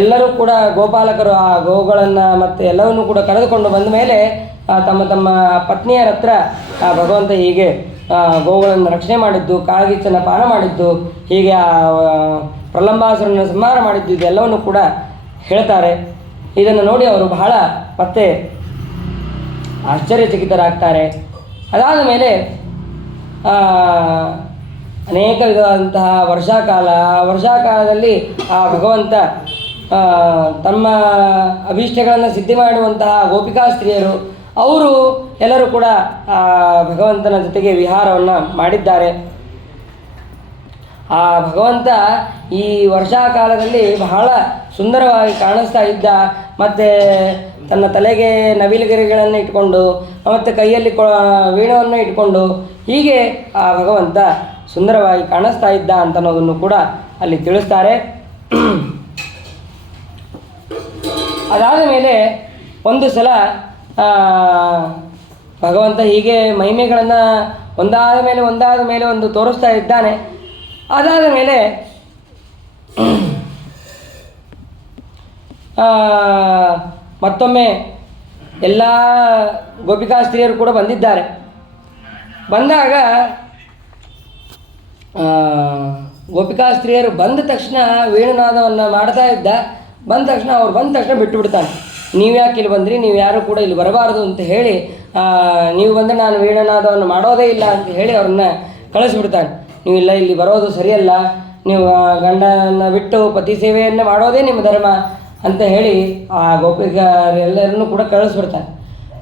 ಎಲ್ಲರೂ ಕೂಡ ಗೋಪಾಲಕರು ಆ ಗೋವುಗಳನ್ನು ಮತ್ತು ಎಲ್ಲವನ್ನೂ ಕೂಡ ಕರೆದುಕೊಂಡು ಬಂದ ಮೇಲೆ ತಮ್ಮ ಪತ್ನಿಯರ ಹತ್ರ ಭಗವಂತ ಹೀಗೆ ಗೋವುಗಳನ್ನು ರಕ್ಷಣೆ ಮಾಡಿದ್ದು, ಕಾಳ್ಗಿಚ್ಚನ್ನು ಪಾನ ಮಾಡಿದ್ದು, ಹೀಗೆ ಪ್ರಲಂಬಾಸುರನ ಸಂಹಾರ ಮಾಡಿದ್ದು ಇದೆಲ್ಲವನ್ನು ಕೂಡ ಹೇಳ್ತಾರೆ. ಇದನ್ನು ನೋಡಿ ಅವರು ಬಹಳ ಮತ್ತೆ ಆಶ್ಚರ್ಯಚಕಿತರಾಗ್ತಾರೆ. ಅದಾದ ಮೇಲೆ ಅನೇಕ ವಿಧವಾದಂತಹ ವರ್ಷಾಕಾಲದಲ್ಲಿ ಆ ಭಗವಂತ ತಮ್ಮ ಅಭೀಷ್ಟಗಳನ್ನು ಸಿದ್ಧಿ ಮಾಡುವಂತಹ ಗೋಪಿಕಾ ಸ್ತ್ರೀಯರು ಅವರು ಎಲ್ಲರೂ ಕೂಡ ಆ ಭಗವಂತನ ಜೊತೆಗೆ ವಿಹಾರವನ್ನು ಮಾಡಿದ್ದಾರೆ. ಆ ಭಗವಂತ ಈ ವರ್ಷಾಕಾಲದಲ್ಲಿ ಬಹಳ ಸುಂದರವಾಗಿ ಕಾಣಿಸ್ತಾ ಇದ್ದ. ಮತ್ತು ತನ್ನ ತಲೆಗೆ ನವಿಲುಗರಿಗಳನ್ನು ಇಟ್ಕೊಂಡು ಮತ್ತು ಕೈಯಲ್ಲಿ ವೀಣವನ್ನು ಇಟ್ಕೊಂಡು ಹೀಗೆ ಆ ಭಗವಂತ ಸುಂದರವಾಗಿ ಕಾಣಿಸ್ತಾ ಇದ್ದ ಅಂತ ಅನ್ನೋದನ್ನು ಕೂಡ ಅಲ್ಲಿ ತಿಳಿಸ್ತಾರೆ. ಅದಾದ ಮೇಲೆ ಒಂದು ಸಲ ಭಗವಂತ ಹೀಗೆ ಮಹಿಮೆಗಳನ್ನು ಒಂದಾದ ಮೇಲೆ ಒಂದು ತೋರಿಸ್ತಾ ಇದ್ದಾನೆ. ಅದಾದ ಮೇಲೆ ಮತ್ತೊಮ್ಮೆ ಎಲ್ಲ ಗೋಪಿಕಾ ಸ್ತ್ರೀಯರು ಕೂಡ ಬಂದಿದ್ದಾರೆ. ಬಂದಾಗ ಗೋಪಿಕಾ ಸ್ತ್ರೀಯರು ಬಂದ ತಕ್ಷಣ ವೇಣುನಾದವನ್ನು ಮಾಡ್ತಾ ಇದ್ದ. ಬಂದ ತಕ್ಷಣ ಬಿಟ್ಟು ಬಿಡ್ತಾನೆ. ನೀವು ಯಾಕೆ ಇಲ್ಲಿ ಬಂದ್ರಿ, ನೀವು ಯಾರು ಕೂಡ ಇಲ್ಲಿ ಬರಬಾರ್ದು ಅಂತ ಹೇಳಿ, ನೀವು ಬಂದರೆ ನಾನು ವೇಣುನಾದವನ್ನು ಮಾಡೋದೇ ಇಲ್ಲ ಅಂತ ಹೇಳಿ ಅವ್ರನ್ನ ಕಳಿಸ್ಬಿಡ್ತಾನೆ. ನೀವು ಇಲ್ಲಿ ಬರೋದು ಸರಿಯಲ್ಲ, ನೀವು ಗಂಡನ ಬಿಟ್ಟು ಪತಿ ಸೇವೆಯನ್ನು ಮಾಡೋದೇ ನಿಮ್ಮ ಧರ್ಮ ಅಂತ ಹೇಳಿ ಆ ಗೋಪಿಕರೆಲ್ಲರನ್ನೂ ಕೂಡ ಕಳಿಸ್ಬಿಡ್ತಾನೆ.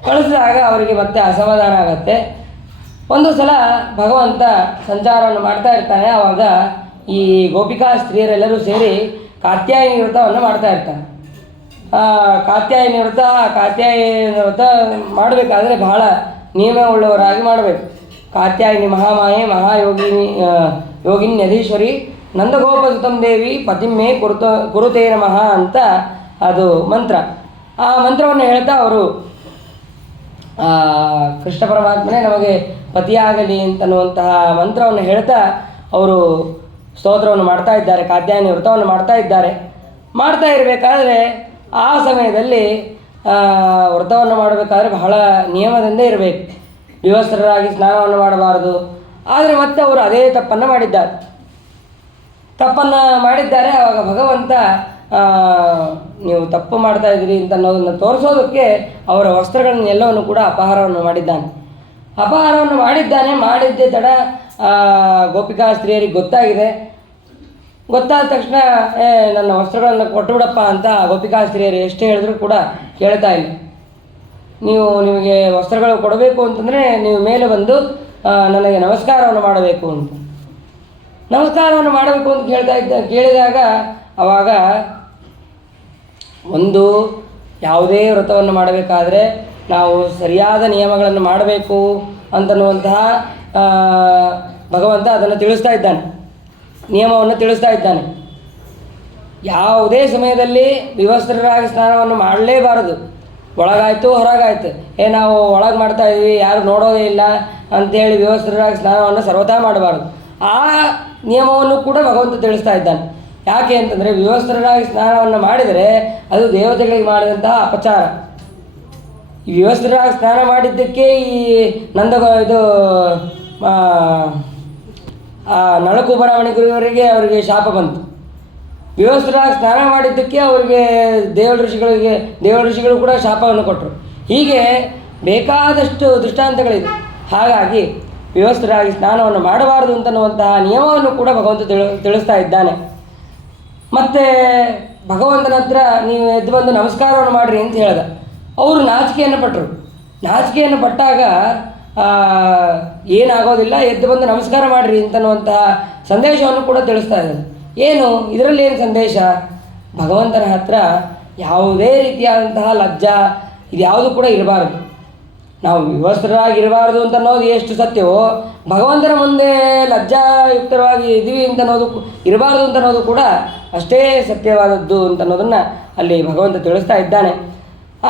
ಕಳಿಸಿದಾಗ ಅವರಿಗೆ ಮತ್ತೆ ಅಸಮಾಧಾನ ಆಗುತ್ತೆ. ಒಂದು ಸಲ ಭಗವಂತ ಸಂಚಾರವನ್ನು ಮಾಡ್ತಾ ಇರ್ತಾನೆ. ಆವಾಗ ಈ ಗೋಪಿಕಾ ಸ್ತ್ರೀಯರೆಲ್ಲರೂ ಸೇರಿ ಕಾತ್ಯಾಯಿನಿ ವ್ರತವನ್ನು ಮಾಡ್ತಾ ಇರ್ತಾನೆ. ಕಾತ್ಯಾಯಿನಿ ವ್ರತ ಮಾಡಬೇಕಾದ್ರೆ ಬಹಳ ನಿಯಮವುಳ್ಳವರಾಗಿ ಮಾಡಬೇಕು. ಕಾತ್ಯಾಯಿನಿ ಮಹಾಮಾಯೆ ಯೋಗಿನ್ಯಧೀಶ್ವರಿ ನಂದಗೋಪಸುತಂ ದೇವಿ ಪತಿಮ್ಮೆ ಕುರುತೇ ನಮಃ ಅಂತ ಅದು ಮಂತ್ರ. ಆ ಮಂತ್ರವನ್ನು ಹೇಳ್ತಾ ಅವರು ಕೃಷ್ಣ ಪರಮಾತ್ಮನೇ ನಮಗೆ ಪತಿಯಾಗಲಿ ಅಂತನ್ನುವಂತಹ ಮಂತ್ರವನ್ನು ಹೇಳ್ತಾ ಅವರು ಸ್ತೋತ್ರವನ್ನು ಮಾಡ್ತಾ ಇದ್ದಾರೆ, ಕಾತ್ಯಾಯಿನಿ ವ್ರತವನ್ನು ಮಾಡ್ತಾ ಇದ್ದಾರೆ. ಮಾಡ್ತಾ ಇರಬೇಕಾದ್ರೆ ಆ ಸಮಯದಲ್ಲಿ ವ್ರತವನ್ನು ಮಾಡಬೇಕಾದ್ರೆ ಬಹಳ ನಿಯಮದಿಂದ ಇರಬೇಕು. ವಿವಸ್ತ್ರರಾಗಿ ಸ್ನಾನವನ್ನು ಮಾಡಬಾರದು. ಆದರೆ ಮತ್ತೆ ಅವರು ಅದೇ ತಪ್ಪನ್ನು ಮಾಡಿದ್ದಾರೆ. ಆವಾಗ ಭಗವಂತ ನೀವು ತಪ್ಪು ಮಾಡ್ತಾ ಇದ್ದೀರಿ ಅಂತ ಅನ್ನೋದನ್ನು ತೋರಿಸೋದಕ್ಕೆ ಅವರ ವಸ್ತ್ರಗಳನ್ನು ಎಲ್ಲವನ್ನು ಕೂಡ ಅಪಹಾರವನ್ನು ಮಾಡಿದ್ದೇ ತಡ ಗೋಪಿಕಾ ಸ್ತ್ರೀಯರಿಗೆ ಗೊತ್ತಾಗಿದೆ. ಗೊತ್ತಾದ ತಕ್ಷಣ ನನ್ನ ವಸ್ತ್ರಗಳನ್ನು ಕೊಟ್ಟು ಬಿಡಪ್ಪ ಅಂತ ಗೋಪಿಕಾ ಸ್ತ್ರೀಯರು ಎಷ್ಟು ಹೇಳಿದ್ರು ಕೂಡ ಕೇಳ್ತಾ ಇಲ್ಲ. ನಿಮಗೆ ವಸ್ತ್ರಗಳು ಕೊಡಬೇಕು ಅಂತಂದರೆ ನೀವು ಮೇಲೆ ಬಂದು ನನಗೆ ನಮಸ್ಕಾರವನ್ನು ಮಾಡಬೇಕು ಅಂತ. ನಮಸ್ಕಾರವನ್ನು ಮಾಡಬೇಕು ಅಂತ ಕೇಳಿದಾಗ ಆವಾಗ ಒಂದು ಯಾವುದೇ ವ್ರತವನ್ನು ಮಾಡಬೇಕಾದ್ರೆ ನಾವು ಸರಿಯಾದ ನಿಯಮಗಳನ್ನು ಮಾಡಬೇಕು ಅಂತನ್ನುವಂತಹ ಭಗವಂತ ಅದನ್ನು ತಿಳಿಸ್ತಾ ಇದ್ದಾನೆ, ನಿಯಮವನ್ನು ತಿಳಿಸ್ತಾ ಇದ್ದಾನೆ. ಯಾವುದೇ ಸಮಯದಲ್ಲಿ ವಿವಸ್ತ್ರರಾಗಿ ಸ್ನಾನವನ್ನು ಮಾಡಲೇಬಾರದು. ಒಳಗಾಯಿತು ಹೊರಗಾಯಿತು, ನಾವು ಒಳಗೆ ಮಾಡ್ತಾ ಇದ್ದೀವಿ ಯಾರು ನೋಡೋದೇ ಇಲ್ಲ ಅಂಥೇಳಿ ವಿವಸ್ತ್ರರಾಗಿ ಸ್ನಾನವನ್ನು ಸರ್ವಥಾ ಮಾಡಬಾರ್ದು. ಆ ನಿಯಮವನ್ನು ಕೂಡ ಭಗವಂತ ತಿಳಿಸ್ತಾ ಇದ್ದಾನೆ. ಯಾಕೆ ಅಂತಂದರೆ ವಿವಸ್ತ್ರರಾಗಿ ಸ್ನಾನವನ್ನು ಮಾಡಿದರೆ ಅದು ದೇವತೆಗಳಿಗೆ ಮಾಡಿದಂತಹ ಅಪಚಾರ. ಈ ವಿವಸ್ತ್ರರಾಗಿ ಸ್ನಾನ ಮಾಡಿದ್ದಕ್ಕೆ ಈ ಇದು ನಳಕುಬರಮಣಿಗುರುವರಿಗೆ ಅವರಿಗೆ ಶಾಪ ಬಂತು. ವಿವಸ್ತ್ರರಾಗಿ ಸ್ನಾನ ಮಾಡಿದ್ದಕ್ಕೆ ಅವರಿಗೆ ದೇವ ಋಷಿಗಳು ಕೂಡ ಶಾಪವನ್ನು ಕೊಟ್ಟರು. ಹೀಗೆ ಬೇಕಾದಷ್ಟು ದೃಷ್ಟಾಂತಗಳಿದೆ. ಹಾಗಾಗಿ ವಿವಸ್ತ್ರರಾಗಿ ಸ್ನಾನವನ್ನು ಮಾಡಬಾರದು ಅಂತನ್ನುವಂತಹ ನಿಯಮವನ್ನು ಕೂಡ ಭಗವಂತ ತಿಳಿಸ್ತಾ ಇದ್ದಾನೆ. ಮತ್ತು ಭಗವಂತನ ಹತ್ರ ನೀವು ಎದ್ದು ಬಂದು ನಮಸ್ಕಾರವನ್ನು ಮಾಡಿರಿ ಅಂತ ಹೇಳ್ದ. ಅವರು ನಾಚಿಕೆಯನ್ನು ಪಟ್ಟರು. ನಾಚಿಕೆಯನ್ನು ಪಟ್ಟಾಗ ಏನಾಗೋದಿಲ್ಲ, ಎದ್ದು ಬಂದು ನಮಸ್ಕಾರ ಮಾಡಿರಿ ಅಂತನ್ನುವಂತಹ ಸಂದೇಶವನ್ನು ಕೂಡ ತಿಳಿಸ್ತಾ ಇದ್ದಾನೆ. ಏನು ಇದರಲ್ಲಿ ಏನು ಸಂದೇಶ? ಭಗವಂತನ ಹತ್ರ ಯಾವುದೇ ರೀತಿಯಾದಂತಹ ಲಜ್ಜಾ ಇದ್ಯಾವುದು ಕೂಡ ಇರಬಾರದು. ನಾವು ವಿವಸ್ತ್ರರಾಗಿರಬಾರ್ದು ಅಂತ ಅನ್ನೋದು ಎಷ್ಟು ಸತ್ಯವೋ, ಭಗವಂತನ ಮುಂದೆ ಲಜ್ಜಾಯುಕ್ತವಾಗಿ ಇದ್ದೀವಿ ಅಂತ ಅನ್ನೋದು ಇರಬಾರ್ದು ಅಂತ ಅನ್ನೋದು ಕೂಡ ಅಷ್ಟೇ ಸತ್ಯವಾದದ್ದು ಅಂತ ಅನ್ನೋದನ್ನು ಅಲ್ಲಿ ಭಗವಂತ ತಿಳಿಸ್ತಾ ಇದ್ದಾನೆ.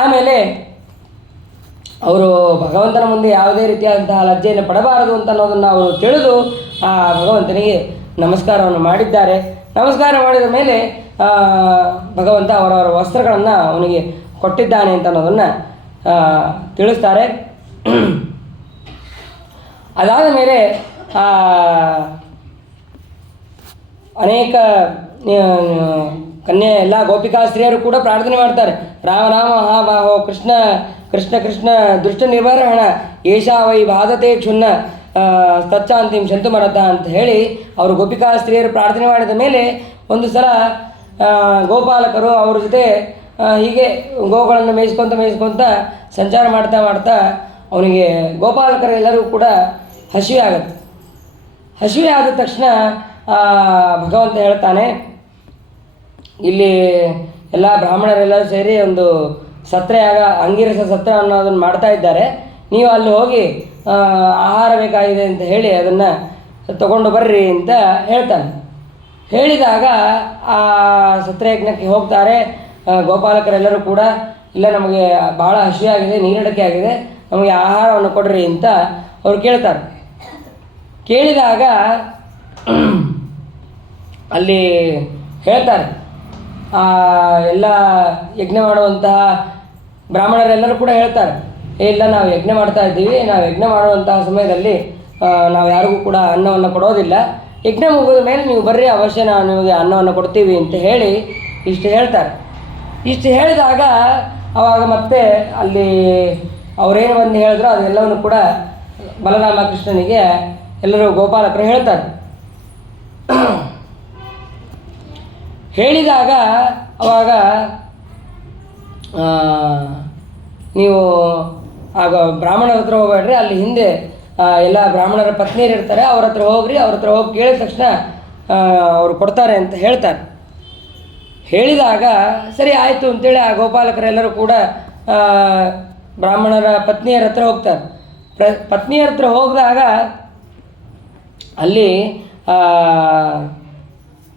ಆಮೇಲೆ ಅವರು ಭಗವಂತನ ಮುಂದೆ ಯಾವುದೇ ರೀತಿಯಾದಂತಹ ಲಜ್ಜೆಯನ್ನು ಪಡಬಾರದು ಅಂತ ಅನ್ನೋದನ್ನು ಅವರು ತಿಳಿದು ಆ ಭಗವಂತನಿಗೆ ನಮಸ್ಕಾರವನ್ನು ಮಾಡಿದ್ದಾರೆ. ನಮಸ್ಕಾರ ಮಾಡಿದ ಮೇಲೆ ಭಗವಂತ ಅವರವರ ವಸ್ತ್ರಗಳನ್ನು ಅವನಿಗೆ ಕೊಟ್ಟಿದ್ದಾನೆ ಅಂತ ಅನ್ನೋದನ್ನು ತಿಳಿಸ್ತಾರೆ. ಅದಾದ ಮೇಲೆ ಅನೇಕ ಕನ್ಯೆ ಎಲ್ಲ ಗೋಪಿಕಾ ಸ್ತ್ರೀಯರು ಕೂಡ ಪ್ರಾರ್ಥನೆ ಮಾಡ್ತಾರೆ. ರಾಮನಾಮ ಮಹಾಬಾಹೋ ಕೃಷ್ಣ ಕೃಷ್ಣ ಕೃಷ್ಣ ದುಷ್ಟ ನಿರ್ವಹಣ ಏಷಾ ವೈ ಬಾಧತೆ ಕ್ಷುಣ್ಣ ತಚ್ಚಾಂತಿಂ ಶಂತುಮರತ ಅಂತ ಹೇಳಿ ಅವರು ಗೋಪಿಕಾ ಸ್ತ್ರೀಯರು ಪ್ರಾರ್ಥನೆ ಮಾಡಿದ ಮೇಲೆ ಒಂದು ಸಲ ಗೋಪಾಲಕರು ಅವ್ರ ಜೊತೆ ಹೀಗೆ ಗೋಗಳನ್ನು ಮೇಯಿಸ್ಕೊತ ಸಂಚಾರ ಮಾಡ್ತಾ ಅವನಿಗೆ ಗೋಪಾಲಕರೆಲ್ಲರೂ ಕೂಡ ಹಸಿವೆ ಆಗುತ್ತೆ. ಹಸಿವೆ ಆದ ತಕ್ಷಣ ಭಗವಂತ ಹೇಳ್ತಾನೆ, ಇಲ್ಲಿ ಎಲ್ಲ ಬ್ರಾಹ್ಮಣರೆಲ್ಲರೂ ಸೇರಿ ಒಂದು ಸತ್ರೆಯಾಗ ಅಂಗಿರಸ ಸತ್ರ ಅನ್ನೋದನ್ನು ಮಾಡ್ತಾ ಇದ್ದಾರೆ, ನೀವು ಅಲ್ಲಿ ಹೋಗಿ ಆಹಾರ ಬೇಕಾಗಿದೆ ಅಂತ ಹೇಳಿ ಅದನ್ನು ತಗೊಂಡು ಬರ್ರಿ ಅಂತ ಹೇಳ್ತಾನೆ. ಹೇಳಿದಾಗ ಆ ಸತ್ರಯಜ್ಞಕ್ಕೆ ಹೋಗ್ತಾರೆ. ಗೋಪಾಲಕರೆಲ್ಲರೂ ಕೂಡ ಇಲ್ಲ, ನಮಗೆ ಭಾಳ ಹಸಿವೆ ಆಗಿದೆ, ನೀರಡಿಕೆ ಆಗಿದೆ, ನಮಗೆ ಆಹಾರವನ್ನು ಕೊಡ್ರಿ ಅಂತ ಅವ್ರು ಕೇಳ್ತಾರೆ. ಕೇಳಿದಾಗ ಅಲ್ಲಿ ಹೇಳ್ತಾರೆ, ಎಲ್ಲ ಯಜ್ಞ ಮಾಡುವಂತಹ ಬ್ರಾಹ್ಮಣರೆಲ್ಲರೂ ಕೂಡ ಹೇಳ್ತಾರೆ, ಇಲ್ಲ ನಾವು ಯಜ್ಞ ಮಾಡ್ತಾ ಇದ್ದೀವಿ, ನಾವು ಯಜ್ಞ ಮಾಡುವಂತಹ ಸಮಯದಲ್ಲಿ ನಾವು ಯಾರಿಗೂ ಕೂಡ ಅನ್ನವನ್ನು ಕೊಡೋದಿಲ್ಲ, ಯಜ್ಞ ಮುಗಿದ ಮೇಲೆ ನೀವು ಬರ್ರಿ, ಅವಶ್ಯ ನಾವು ನಿಮಗೆ ಅನ್ನವನ್ನು ಕೊಡ್ತೀವಿ ಅಂತ ಹೇಳಿ ಇಷ್ಟು ಹೇಳ್ತಾರೆ. ಇಷ್ಟು ಹೇಳಿದಾಗ ಆವಾಗ ಮತ್ತೆ ಅಲ್ಲಿ ಅವರೇನು ಬಂದು ಹೇಳಿದ್ರು ಅದೆಲ್ಲವನ್ನು ಕೂಡ ಬಲರಾಮ ಕೃಷ್ಣನಿಗೆ ಎಲ್ಲರೂ ಗೋಪಾಲಕರು ಹೇಳ್ತಾರೆ. ಹೇಳಿದಾಗ ಅವಾಗ ನೀವು ಆಗ ಬ್ರಾಹ್ಮಣರ ಹತ್ರ ಹೋಗಬೇಡ್ರಿ, ಅಲ್ಲಿ ಹಿಂದೆ ಎಲ್ಲ ಬ್ರಾಹ್ಮಣರ ಪತ್ನಿಯರು ಇರ್ತಾರೆ, ಅವ್ರ ಹತ್ರ ಹೋಗ್ರಿ, ಅವ್ರ ಹತ್ರ ಹೋಗಿ ಕೇಳಿದ ತಕ್ಷಣ ಅವರು ಕೊಡ್ತಾರೆ ಅಂತ ಹೇಳ್ತಾರೆ. ಹೇಳಿದಾಗ ಸರಿ ಆಯಿತು ಅಂತೇಳಿ ಆ ಗೋಪಾಲಕರೆಲ್ಲರೂ ಕೂಡ ಬ್ರಾಹ್ಮಣರ ಪತ್ನಿಯರ ಹತ್ರ ಹೋಗ್ತಾರೆ. ಪತ್ನಿಯರ ಹತ್ರ ಹೋಗಿದಾಗ ಅಲ್ಲಿ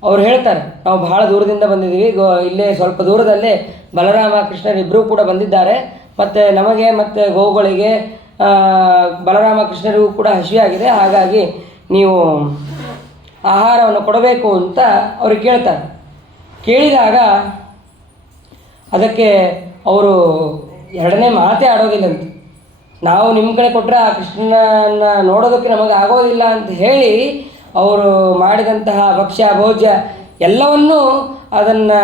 ಅವ್ರು ಹೇಳ್ತಾರೆ, ನಾವು ಭಾಳ ದೂರದಿಂದ ಬಂದಿದ್ದೀವಿ, ಇಲ್ಲೇ ಸ್ವಲ್ಪ ದೂರದಲ್ಲೇ ಬಲರಾಮ ಕೃಷ್ಣರಿಬ್ಬರೂ ಕೂಡ ಬಂದಿದ್ದಾರೆ, ಮತ್ತು ನಮಗೆ ಮತ್ತು ಗೋವುಗಳಿಗೆ ಬಲರಾಮ ಕೃಷ್ಣರಿಗೂ ಕೂಡ ಹಸಿವೆ ಆಗಿದೆ, ಹಾಗಾಗಿ ನೀವು ಆಹಾರವನ್ನು ಕೊಡಬೇಕು ಅಂತ ಅವ್ರಿಗೆ ಕೇಳ್ತಾರೆ. ಕೇಳಿದಾಗ ಅದಕ್ಕೆ ಅವರು ಎರಡನೇ ಮಾತೇ ಆಡೋದಿಲ್ಲಂತೆ. ನಾವು ನಿಮ್ಮ ಕಡೆ ಕೊಟ್ಟರೆ ಆ ಕೃಷ್ಣನ ನೋಡೋದಕ್ಕೆ ನಮಗೆ ಆಗೋದಿಲ್ಲ ಅಂತ ಹೇಳಿ ಅವರು ಮಾಡಿದಂತಹ ಭಕ್ಷ್ಯ ಭೋಜ್ಯ ಎಲ್ಲವನ್ನೂ ಅದನ್ನು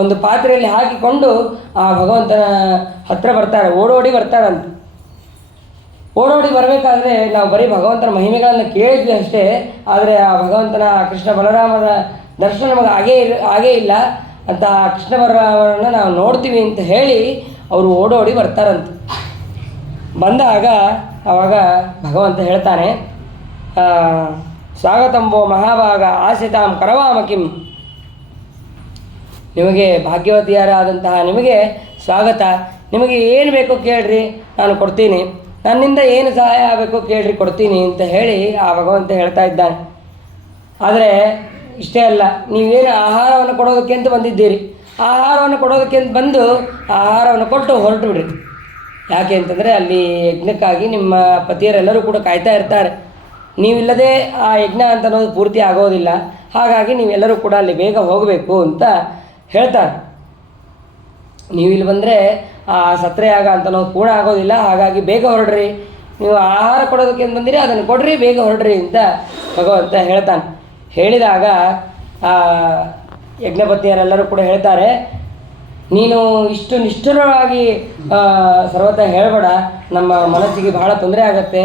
ಒಂದು ಪಾತ್ರೆಯಲ್ಲಿ ಹಾಕಿಕೊಂಡು ಆ ಭಗವಂತನ ಹತ್ತಿರ ಬರ್ತಾರೆ, ಓಡೋಡಿ ಬರ್ತಾರಂತೆ. ಓಡೋಡಿ ಬರಬೇಕಾದ್ರೆ ನಾವು ಬರೀ ಭಗವಂತನ ಮಹಿಮೆಗಳನ್ನು ಕೇಳಿದ್ವಿ ಅಷ್ಟೇ, ಆದರೆ ಆ ಭಗವಂತನ ಕೃಷ್ಣ ಬಲರಾಮನ ದರ್ಶನ ನಮಗೆ ಆಗೇ ಇಲ್ಲ ಅಂತ ಕೃಷ್ಣ ಬಲರಾಮನನ್ನು ನಾವು ನೋಡ್ತೀವಿ ಅಂತ ಹೇಳಿ ಅವರು ಓಡೋಡಿ ಬರ್ತಾರಂತೆ. ಬಂದಾಗ ಆವಾಗ ಭಗವಂತ ಹೇಳ್ತಾನೆ, ಸ್ವಾಗತಂಬೋ ಮಹಾಭಾಗ ಆಶ್ರಿತಾಂ ಕರವಾಮ ಕಿಂ. ನಿಮಗೆ ಭಾಗ್ಯವತಿಯರಾದಂತಹ ನಿಮಗೆ ಸ್ವಾಗತ. ನಿಮಗೆ ಏನು ಬೇಕೋ ಕೇಳ್ರಿ, ನಾನು ಕೊಡ್ತೀನಿ. ನನ್ನಿಂದ ಏನು ಸಹಾಯ ಆಗಬೇಕು ಕೇಳ್ರಿ, ಕೊಡ್ತೀನಿ ಅಂತ ಹೇಳಿ ಆ ಭಗವಂತ ಹೇಳ್ತಾ ಇದ್ದಾನೆ. ಆದರೆ ಇಷ್ಟೇ ಅಲ್ಲ, ನೀವೇನು ಆಹಾರವನ್ನು ಕೊಡೋದಕ್ಕೆ ಅಂತ ಬಂದಿದ್ದೀರಿ, ಆಹಾರವನ್ನು ಕೊಡೋದಕ್ಕೆ ಅಂತ ಬಂದು ಆಹಾರವನ್ನು ಕೊಟ್ಟು ಹೊರಟು ಬಿಡ್ರಿ. ಯಾಕೆ ಅಂತಂದರೆ ಅಲ್ಲಿ ಯಜ್ಞಕ್ಕಾಗಿ ನಿಮ್ಮ ಪತಿಯರೆಲ್ಲರೂ ಕೂಡ ಕಾಯ್ತಾ ಇರ್ತಾರೆ. ನೀವಿಲ್ಲದೆ ಆ ಯಜ್ಞ ಅಂತ ಅನ್ನೋದು ಪೂರ್ತಿ ಆಗೋದಿಲ್ಲ. ಹಾಗಾಗಿ ನೀವೆಲ್ಲರೂ ಕೂಡ ಅಲ್ಲಿ ಬೇಗ ಹೋಗಬೇಕು ಅಂತ ಹೇಳ್ತಾರೆ. ನೀವಿಲ್ಲಿ ಬಂದರೆ ಆ ಸತ್ರೆಯಾಗ ಅಂತ ಅನ್ನೋದು ಪೂರ್ಣ ಆಗೋದಿಲ್ಲ. ಹಾಗಾಗಿ ಬೇಗ ಹೊರಡ್ರಿ, ನೀವು ಆಹಾರ ಕೊಡೋದಕ್ಕೆ ಏನು ಬಂದಿರಿ ಅದನ್ನು ಕೊಡ್ರಿ, ಬೇಗ ಹೊರಡ್ರಿ ಅಂತ ಭಗವಂತ ಹೇಳ್ತಾನೆ. ಹೇಳಿದಾಗ ಯಜ್ಞಪತಿಯರೆಲ್ಲರೂ ಕೂಡ ಹೇಳ್ತಾರೆ, ನೀನು ಇಷ್ಟು ನಿಷ್ಠುರವಾಗಿ ಸರ್ವತಾ ಹೇಳಬೇಡ, ನಮ್ಮ ಮನಸ್ಸಿಗೆ ಬಹಳ ತೊಂದರೆ ಆಗುತ್ತೆ.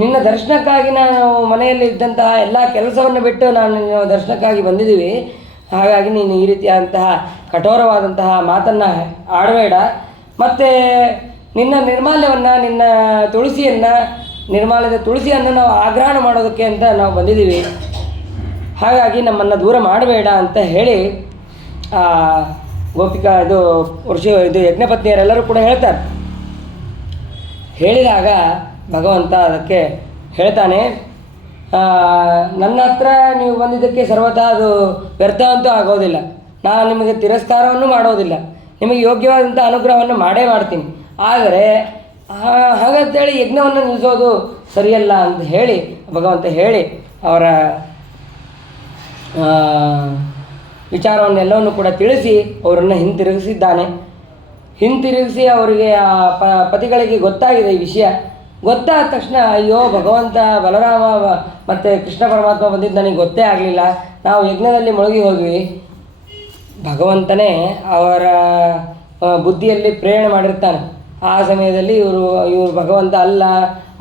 ನಿನ್ನ ದರ್ಶನಕ್ಕಾಗಿ ನಾನು ಮನೆಯಲ್ಲಿ ಇದ್ದಂತಹ ಎಲ್ಲ ಕೆಲಸವನ್ನು ಬಿಟ್ಟು ನಾನು ದರ್ಶನಕ್ಕಾಗಿ ಬಂದಿದ್ದೀವಿ. ಹಾಗಾಗಿ ನೀನು ಈ ರೀತಿಯಾದಂತಹ ಕಠೋರವಾದಂತಹ ಮಾತನ್ನು ಆಡಬೇಡ. ಮತ್ತು ನಿನ್ನ ನಿರ್ಮಾಲ್ಯವನ್ನು, ನಿನ್ನ ತುಳಸಿಯನ್ನು, ನಿರ್ಮಾಲ್ಯದ ತುಳಸಿಯನ್ನು ನಾವು ಆಗ್ರಹಣ ಮಾಡೋದಕ್ಕೆ ಅಂತ ನಾವು ಬಂದಿದ್ದೀವಿ. ಹಾಗಾಗಿ ನಮ್ಮನ್ನು ದೂರ ಮಾಡಬೇಡ ಅಂತ ಹೇಳಿ ಗೋಪಿಕಾ ಇದು ಯಜ್ಞಪತ್ನಿಯರೆಲ್ಲರೂ ಕೂಡ ಹೇಳ್ತಾರೆ. ಹೇಳಿದಾಗ ಭಗವಂತ ಅದಕ್ಕೆ ಹೇಳ್ತಾನೆ, ನನ್ನ ಹತ್ರ ನೀವು ಬಂದಿದ್ದಕ್ಕೆ ಸರ್ವತಾ ಅದು ವ್ಯರ್ಥ ಅಂತೂ ಆಗೋದಿಲ್ಲ. ನಾನು ನಿಮಗೆ ತಿರಸ್ಕಾರವನ್ನು ಮಾಡೋದಿಲ್ಲ, ನಿಮಗೆ ಯೋಗ್ಯವಾದಂಥ ಅನುಗ್ರಹವನ್ನು ಮಾಡೇ ಮಾಡ್ತೀನಿ. ಆದರೆ ಹಾಗಂತೇಳಿ ಯಜ್ಞವನ್ನು ನಿಲ್ಲಿಸೋದು ಸರಿಯಲ್ಲ ಅಂತ ಹೇಳಿ ಭಗವಂತ ಹೇಳಿ ಅವರ ವಿಚಾರವನ್ನೆಲ್ಲವನ್ನು ಕೂಡ ತಿಳಿಸಿ ಅವರನ್ನು ಹಿಂತಿರುಗಿಸಿದ್ದಾನೆ. ಹಿಂತಿರುಗಿಸಿ ಅವರಿಗೆ ಆ ಪತಿಗಳಿಗೆ ಗೊತ್ತಾಗಿದೆ ಈ ವಿಷಯ. ಗೊತ್ತಾದ ತಕ್ಷಣ ಅಯ್ಯೋ ಭಗವಂತ ಬಲರಾಮ ಮತ್ತು ಕೃಷ್ಣ ಪರಮಾತ್ಮ ಬಂದಿದ್ದು ನನಗೆ ಗೊತ್ತೇ ಆಗಲಿಲ್ಲ, ನಾವು ಯಜ್ಞದಲ್ಲಿ ಮುಳುಗಿ ಹೋದ್ವಿ. ಭಗವಂತನೇ ಅವರ ಬುದ್ಧಿಯಲ್ಲಿ ಪ್ರೇರಣೆ ಮಾಡಿರ್ತಾನೆ. ಆ ಸಮಯದಲ್ಲಿ ಇವರು ಭಗವಂತ ಅಲ್ಲ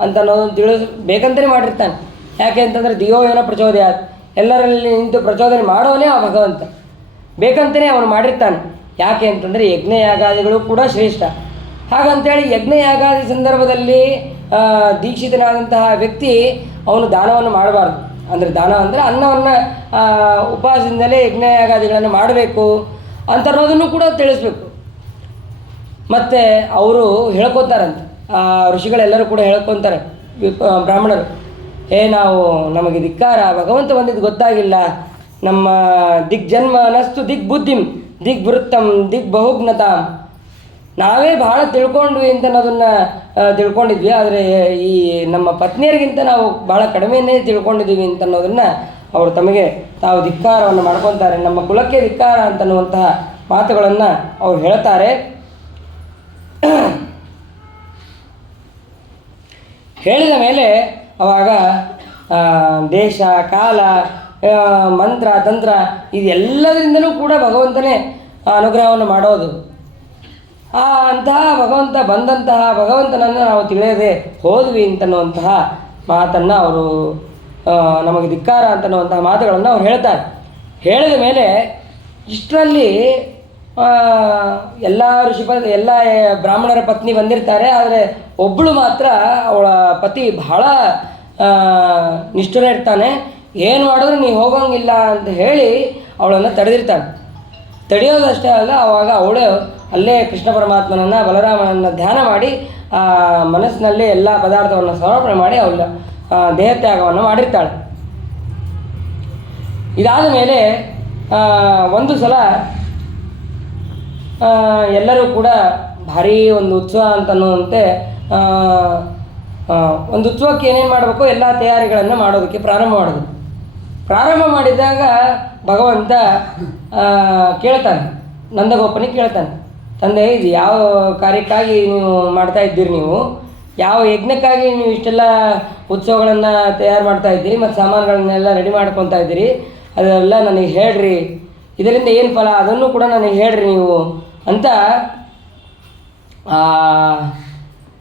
ಅಂತ ಅನ್ನೋದನ್ನು ಬೇಕಂತಲೇ ಮಾಡಿರ್ತಾನೆ. ಯಾಕೆ ಅಂತಂದರೆ ದಿಯೋ ಏನೋ ಪ್ರಚೋದಯಾತ್, ಎಲ್ಲರಲ್ಲಿ ನಿಂತು ಪ್ರಚೋದನೆ ಮಾಡೋನೇ ಆ ಭಗವಂತ, ಬೇಕಂತಲೇ ಅವನು ಮಾಡಿರ್ತಾನೆ. ಯಾಕೆ ಅಂತಂದರೆ ಯಜ್ಞಯಾಗಾದಿಗಳು ಕೂಡ ಶ್ರೇಷ್ಠ. ಹಾಗಂತೇಳಿ ಯಜ್ಞಯಾಗಾದಿ ಸಂದರ್ಭದಲ್ಲಿ ದೀಕ್ಷಿತನಾದಂತಹ ವ್ಯಕ್ತಿ ಅವನು ದಾನವನ್ನು ಮಾಡಬಾರ್ದು. ಅಂದರೆ ದಾನ ಅಂದರೆ ಅನ್ನವನ್ನು ಉಪವಾಸದಿಂದಲೇ ಯಜ್ಞಯಾಗಾದಿಗಳನ್ನು ಮಾಡಬೇಕು ಅಂತ ಅನ್ನೋದನ್ನು ಕೂಡ ತಿಳಿಸ್ಬೇಕು. ಮತ್ತು ಅವರು ಹೇಳ್ಕೊತಾರಂತೆ, ಋಷಿಗಳೆಲ್ಲರೂ ಕೂಡ ಹೇಳ್ಕೊತಾರೆ, ಬ್ರಾಹ್ಮಣರು, ನಮಗೆ ಧಿಕ್ಕಾರ, ಭಗವಂತ ಬಂದಿದ್ದು ಗೊತ್ತಾಗಿಲ್ಲ, ನಮ್ಮ ದಿಗ್ಜನ್ಮ ನಸ್ತು ದಿಗ್ಬುದ್ಧಿಂ ದಿಗ್ವೃತ್ತಂ ದಿಗ್ಬಹುಜ್ಞತಾಂ, ನಾವೇ ಭಾಳ ತಿಳ್ಕೊಂಡ್ವಿ ಅಂತ ಅನ್ನೋದನ್ನು ತಿಳ್ಕೊಂಡಿದ್ವಿ. ಆದರೆ ಈ ನಮ್ಮ ಪತ್ನಿಯರಿಗಿಂತ ನಾವು ಭಾಳ ಕಡಿಮೆಯೇ ತಿಳ್ಕೊಂಡಿದ್ದೀವಿ ಅಂತ ಅನ್ನೋದನ್ನು ಅವರು ತಾವು ಧಿಕ್ಕಾರವನ್ನು ಮಾಡ್ಕೊತಾರೆ. ನಮ್ಮ ಕುಲಕ್ಕೆ ಧಿಕ್ಕಾರ ಅಂತನ್ನುವಂತಹ ಮಾತುಗಳನ್ನು ಅವ್ರು ಹೇಳ್ತಾರೆ. ಹೇಳಿದ ಮೇಲೆ ಅವಾಗ ದೇಶ ಕಾಲ ಮಂತ್ರ ತಂತ್ರ ಇದೆಲ್ಲದರಿಂದಲೂ ಕೂಡ ಭಗವಂತನೇ ಅನುಗ್ರಹವನ್ನು ಮಾಡೋದು. ಅಂತಹ ಭಗವಂತ ಬಂದಂತಹ ಭಗವಂತನನ್ನು ನಾವು ತಿಳಿಯದೆ ಹೋದ್ವಿ ಅಂತನ್ನುವಂತಹ ಮಾತನ್ನು ಅವರು ನಮಗೆ ಧಿಕ್ಕಾರ ಅಂತನ್ನುವಂತಹ ಮಾತುಗಳನ್ನು ಅವ್ರು ಹೇಳ್ತಾರೆ. ಹೇಳಿದ ಮೇಲೆ ಇಷ್ಟರಲ್ಲಿ ಎಲ್ಲ ಎಲ್ಲ ಬ್ರಾಹ್ಮಣರ ಪತ್ನಿ ಬಂದಿರ್ತಾರೆ. ಆದರೆ ಒಬ್ಬಳು ಮಾತ್ರ ಅವಳ ಪತಿ ಬಹಳ ನಿಷ್ಠುರ ಇರ್ತಾನೆ. ಏನು ಮಾಡಿದ್ರು ನೀವು ಹೋಗೋಂಗಿಲ್ಲ ಅಂತ ಹೇಳಿ ಅವಳನ್ನು ತಡೆದಿರ್ತಾನೆ. ತಡೆಯೋದಷ್ಟೇ ಅಲ್ಲ, ಆವಾಗ ಅವಳು ಅಲ್ಲೇ ಕೃಷ್ಣ ಪರಮಾತ್ಮನನ್ನು ಬಲರಾಮನನ್ನು ಧ್ಯಾನ ಮಾಡಿ ಮನಸ್ಸಿನಲ್ಲೇ ಎಲ್ಲ ಪದಾರ್ಥವನ್ನು ಸಮರ್ಪಣೆ ಮಾಡಿ ಅವಳ ದೇಹತ್ಯಾಗವನ್ನು ಮಾಡಿರ್ತಾಳೆ. ಇದಾದ ಮೇಲೆ ಒಂದು ಸಲ ಎಲ್ಲರೂ ಕೂಡ ಭಾರೀ ಒಂದು ಉತ್ಸವ ಅಂತನ್ನುವಂತೆ ಒಂದು ಉತ್ಸವಕ್ಕೆ ಏನೇನು ಮಾಡಬೇಕು ಎಲ್ಲ ತಯಾರಿಗಳನ್ನು ಮಾಡೋದಕ್ಕೆ ಪ್ರಾರಂಭ ಮಾಡಿದಾಗ ಭಗವಂತ ಕೇಳ್ತಾನೆ, ನಂದಗೋಪನಿಗೆ ಕೇಳ್ತಾನೆ, ತಂದೆ ಇದು ಯಾವ ಕಾರ್ಯಕ್ಕಾಗಿ ನೀವು ಮಾಡ್ತಾ ಇದ್ದೀರಿ, ನೀವು ಯಾವ ಯಜ್ಞಕ್ಕಾಗಿ ನೀವು ಇಷ್ಟೆಲ್ಲ ಉತ್ಸವಗಳನ್ನು ತಯಾರು ಮಾಡ್ತಾ ಇದ್ದೀರಿ ಮತ್ತು ಸಾಮಾನುಗಳನ್ನೆಲ್ಲ ರೆಡಿ ಮಾಡ್ಕೊತಾ ಇದ್ದೀರಿ, ಅದೆಲ್ಲ ನನಗೆ ಹೇಳ್ರಿ, ಇದರಿಂದ ಏನು ಫಲ ಅದನ್ನು ಕೂಡ ನನಗೆ ಹೇಳ್ರಿ ನೀವು ಅಂತ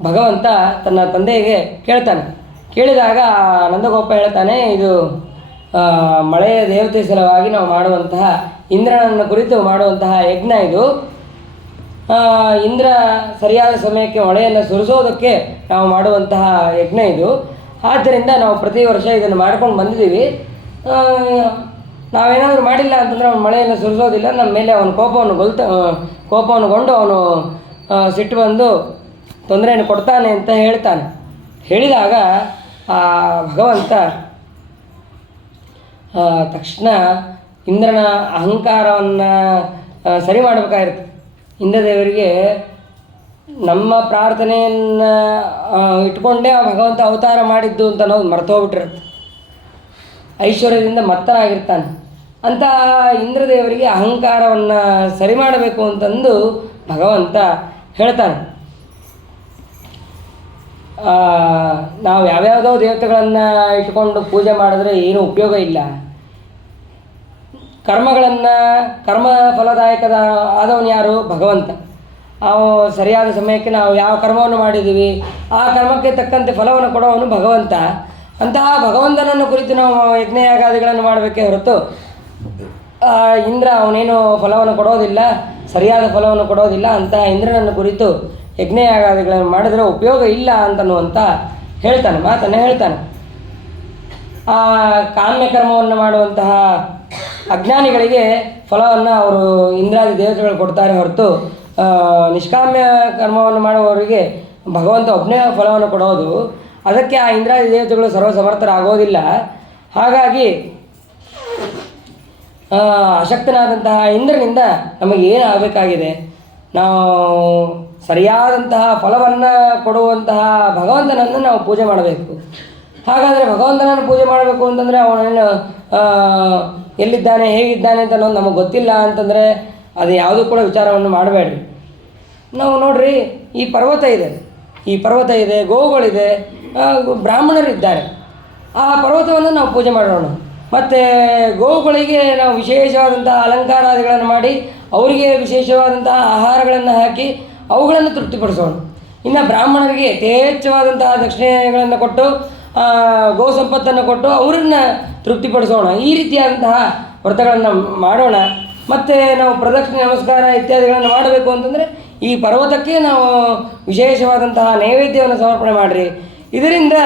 ಭಗವಂತ ತನ್ನ ತಂದೆಗೆ ಕೇಳ್ತಾನೆ. ಕೇಳಿದಾಗ ನಂದಗೋಪ ಹೇಳ್ತಾನೆ, ಇದು ಮಳೆಯ ದೇವತೆ ಸಲುವಾಗಿ ನಾವು ಮಾಡುವಂತಹ ಇಂದ್ರನನ್ನು ಕುರಿತು ಮಾಡುವಂತಹ ಯಜ್ಞ ಇದು. ಇಂದ್ರ ಸರಿಯಾದ ಸಮಯಕ್ಕೆ ಮಳೆಯನ್ನು ಸುರಿಸೋದಕ್ಕೆ ನಾವು ಮಾಡುವಂತಹ ಯಜ್ಞ ಇದು. ಆದ್ದರಿಂದ ನಾವು ಪ್ರತಿ ವರ್ಷ ಇದನ್ನು ಮಾಡ್ಕೊಂಡು ಬಂದಿದ್ದೀವಿ. ನಾವೇನಾದರೂ ಮಾಡಿಲ್ಲ ಅಂತಂದರೆ ಅವನು ಮಳೆಯನ್ನು ಸುರಿಸೋದಿಲ್ಲ, ನಮ್ಮ ಮೇಲೆ ಅವನ ಕೋಪವನ್ನು ಅವನು ಸಿಟ್ಟು ಬಂದು ತೊಂದರೆಯನ್ನು ಕೊಡ್ತಾನೆ ಅಂತ ಹೇಳ್ತಾನೆ. ಹೇಳಿದಾಗ ಆ ಭಗವಂತ ತಕ್ಷಣ ಇಂದ್ರನ ಅಹಂಕಾರವನ್ನು ಸರಿ ಮಾಡಬೇಕಾಗಿರುತ್ತೆ. ಇಂದ್ರದೇವರಿಗೆ ನಮ್ಮ ಪ್ರಾರ್ಥನೆಯನ್ನು ಇಟ್ಕೊಂಡೇ ಆ ಭಗವಂತ ಅವತಾರ ಮಾಡಿದ್ದು ಅಂತ ನಾವು ಮರ್ತೋಗ್ಬಿಟ್ಟಿರುತ್ತೆ. ಐಶ್ವರ್ಯದಿಂದ ಮತ್ತನಾಗಿರ್ತಾನೆ ಅಂತ ಇಂದ್ರದೇವರಿಗೆ ಅಹಂಕಾರವನ್ನು ಸರಿ ಮಾಡಬೇಕು ಅಂತಂದು ಭಗವಂತ ಹೇಳ್ತಾನೆ. ನಾವು ಯಾವ್ಯಾವುದೋ ದೇವತೆಗಳನ್ನು ಇಟ್ಕೊಂಡು ಪೂಜೆ ಮಾಡಿದ್ರೆ ಏನೂ ಉಪಯೋಗ ಇಲ್ಲ. ಕರ್ಮ ಫಲದಾಯಕದ ಆದವನು ಯಾರು? ಭಗವಂತ. ನಾವು ಸರಿಯಾದ ಸಮಯಕ್ಕೆ ನಾವು ಯಾವ ಕರ್ಮವನ್ನು ಮಾಡಿದ್ದೀವಿ ಆ ಕರ್ಮಕ್ಕೆ ತಕ್ಕಂತೆ ಫಲವನ್ನು ಕೊಡೋವನು ಭಗವಂತ. ಅಂತಹ ಭಗವಂತನನ್ನು ಕುರಿತು ನಾವು ಯಜ್ಞಯಾಗಾದಿಗಳನ್ನು ಮಾಡಬೇಕೇ ಹೊರತು ಇಂದ್ರ ಅವನೇನು ಫಲವನ್ನು ಕೊಡೋದಿಲ್ಲ, ಸರಿಯಾದ ಫಲವನ್ನು ಕೊಡೋದಿಲ್ಲ. ಅಂತಹ ಇಂದ್ರನನ್ನು ಕುರಿತು ಯಜ್ಞಯಾಗಾದಿಗಳನ್ನು ಮಾಡಿದರೆ ಉಪಯೋಗ ಇಲ್ಲ ಅಂತನ್ನುವಂಥ ಮಾತನ್ನು ಹೇಳ್ತಾನೆ. ಆ ಕಾಮ್ಯ ಕರ್ಮವನ್ನು ಮಾಡುವಂತಹ ಅಜ್ಞಾನಿಗಳಿಗೆ ಫಲವನ್ನು ಅವರು ಇಂದ್ರಾದಿ ದೇವತೆಗಳು ಕೊಡ್ತಾರೆ ಹೊರತು ನಿಷ್ಕಾಮ್ಯ ಕರ್ಮವನ್ನು ಮಾಡುವವರಿಗೆ ಭಗವಂತ ಒಬ್ಬನೇ ಫಲವನ್ನು ಕೊಡೋದು. ಅದಕ್ಕೆ ಆ ಇಂದ್ರಾದಿ ದೇವತೆಗಳು ಸರ್ವಸಮರ್ಥರಾಗೋದಿಲ್ಲ. ಹಾಗಾಗಿ ಅಶಕ್ತನಾದಂತಹ ಇಂದ್ರನಿಂದ ನಮಗೆ ಏನು ಆಗಬೇಕಾಗಿದೆ? ನಾವು ಸರಿಯಾದಂತಹ ಫಲವನ್ನು ಕೊಡುವಂತಹ ಭಗವಂತನನ್ನು ನಾವು ಪೂಜೆ ಮಾಡಬೇಕು. ಹಾಗಾದರೆ ಭಗವಂತನನ್ನು ಪೂಜೆ ಮಾಡಬೇಕು ಅಂತಂದರೆ ಅವನೇನು ಎಲ್ಲಿದ್ದಾನೆ, ಹೇಗಿದ್ದಾನೆ ಅಂತ ಅನ್ನೋದು ನಮಗೆ ಗೊತ್ತಿಲ್ಲ ಅಂತಂದರೆ ಅದು ಯಾವುದೂ ಕೂಡ ವಿಚಾರವನ್ನು ಮಾಡಬೇಡ್ರಿ. ನಾವು ನೋಡ್ರಿ, ಈ ಪರ್ವತ ಇದೆ, ಗೋವುಗಳಿದೆ, ಬ್ರಾಹ್ಮಣರಿದ್ದಾರೆ. ಆ ಪರ್ವತವನ್ನು ನಾವು ಪೂಜೆ ಮಾಡೋಣ. ಮತ್ತು ಗೋವುಗಳಿಗೆ ನಾವು ವಿಶೇಷವಾದಂತಹ ಅಲಂಕಾರಾದಿಗಳನ್ನು ಮಾಡಿ ಅವರಿಗೆ ವಿಶೇಷವಾದಂತಹ ಆಹಾರಗಳನ್ನು ಹಾಕಿ ಅವುಗಳನ್ನು ತೃಪ್ತಿಪಡಿಸೋಣ. ಇನ್ನು ಬ್ರಾಹ್ಮಣರಿಗೆ ಯಥೇಚ್ಛವಾದಂತಹ ದಕ್ಷಿಣೆಗಳನ್ನು ಕೊಟ್ಟು ಗೋ ಸಂಪತ್ತನ್ನು ಕೊಟ್ಟು ಅವರನ್ನು ತೃಪ್ತಿಪಡಿಸೋಣ. ಈ ರೀತಿಯಾದಂತಹ ವ್ರತಗಳನ್ನು ಮಾಡೋಣ. ಮತ್ತು ನಾವು ಪ್ರದಕ್ಷಿಣೆ ನಮಸ್ಕಾರ ಇತ್ಯಾದಿಗಳನ್ನು ಮಾಡಬೇಕು ಅಂತಂದರೆ ಈ ಪರ್ವತಕ್ಕೆ ನಾವು ವಿಶೇಷವಾದಂತಹ ನೈವೇದ್ಯವನ್ನು ಸಮರ್ಪಣೆ ಮಾಡಿರಿ. ಇದರಿಂದ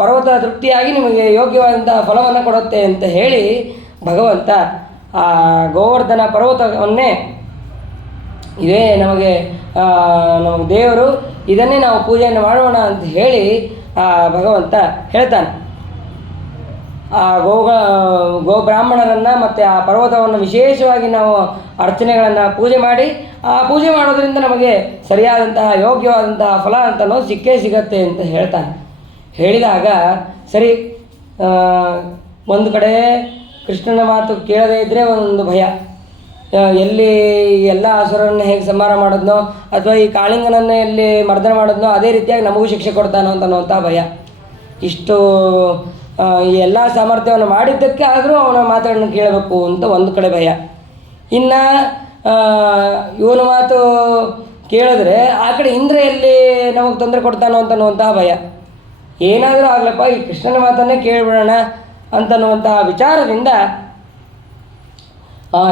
ಪರ್ವತ ತೃಪ್ತಿಯಾಗಿ ನಿಮಗೆ ಯೋಗ್ಯವಾದಂತಹ ಫಲವನ್ನು ಕೊಡುತ್ತೆ ಅಂತ ಹೇಳಿ ಭಗವಂತ ಆ ಗೋವರ್ಧನ ಪರ್ವತವನ್ನೇ ಇದೇ ನಮಗೆ ದೇವರು, ಇದನ್ನೇ ನಾವು ಪೂಜೆಯನ್ನು ಮಾಡೋಣ ಅಂತ ಹೇಳಿ ಭಗವಂತ ಹೇಳ್ತಾನೆ. ಆ ಗೋ ಬ್ರಾಹ್ಮಣರನ್ನು ಮತ್ತು ಆ ಪರ್ವತವನ್ನು ವಿಶೇಷವಾಗಿ ನಾವು ಅರ್ಚನೆಗಳನ್ನು ಪೂಜೆ ಮಾಡಿ ಆ ಪೂಜೆ ಮಾಡೋದ್ರಿಂದ ನಮಗೆ ಸರಿಯಾದಂತಹ ಯೋಗ್ಯವಾದಂತಹ ಫಲ ಅಂತ ಅನ್ನೋದು ಸಿಗತ್ತೆ ಅಂತ ಹೇಳ್ತಾನೆ. ಹೇಳಿದಾಗ ಸರಿ, ಒಂದು ಕಡೆ ಕೃಷ್ಣನ ಮಾತು ಕೇಳದೇ ಇದ್ದರೆ ಒಂದು ಭಯ, ಎಲ್ಲಿ ಎಲ್ಲ ಅಸುರರನ್ನು ಹೇಗೆ ಸಂಹಾರ ಮಾಡಿದ್ನೋ ಅಥವಾ ಈ ಕಾಳಿಂಗನನ್ನು ಎಲ್ಲಿ ಮರ್ದನ ಮಾಡಿದ್ನೋ ಅದೇ ರೀತಿಯಾಗಿ ನಮಗೂ ಶಿಕ್ಷೆ ಕೊಡ್ತಾನೋ ಅಂತನ್ನುವಂಥ ಭಯ. ಇಷ್ಟು ಈ ಎಲ್ಲ ಸಾಮರ್ಥ್ಯವನ್ನು ಮಾಡಿದ್ದಕ್ಕೆ ಆದರೂ ಅವನ ಮಾತುಗಳನ್ನು ಕೇಳಬೇಕು ಅಂತ ಒಂದು ಕಡೆ ಭಯ. ಇನ್ನು ಇವನ ಮಾತು ಕೇಳಿದ್ರೆ ಆ ಕಡೆ ಇಂದ್ರ ಎಲ್ಲಿ ನಮಗೆ ತೊಂದರೆ ಕೊಡ್ತಾನೋ ಅಂತನ್ನುವಂತಹ ಭಯ. ಏನಾದರೂ ಆಗಲಪ್ಪ, ಈ ಕೃಷ್ಣನ ಮಾತನ್ನೇ ಕೇಳಿಬಿಡೋಣ ಅಂತನ್ನುವಂತಹ ವಿಚಾರದಿಂದ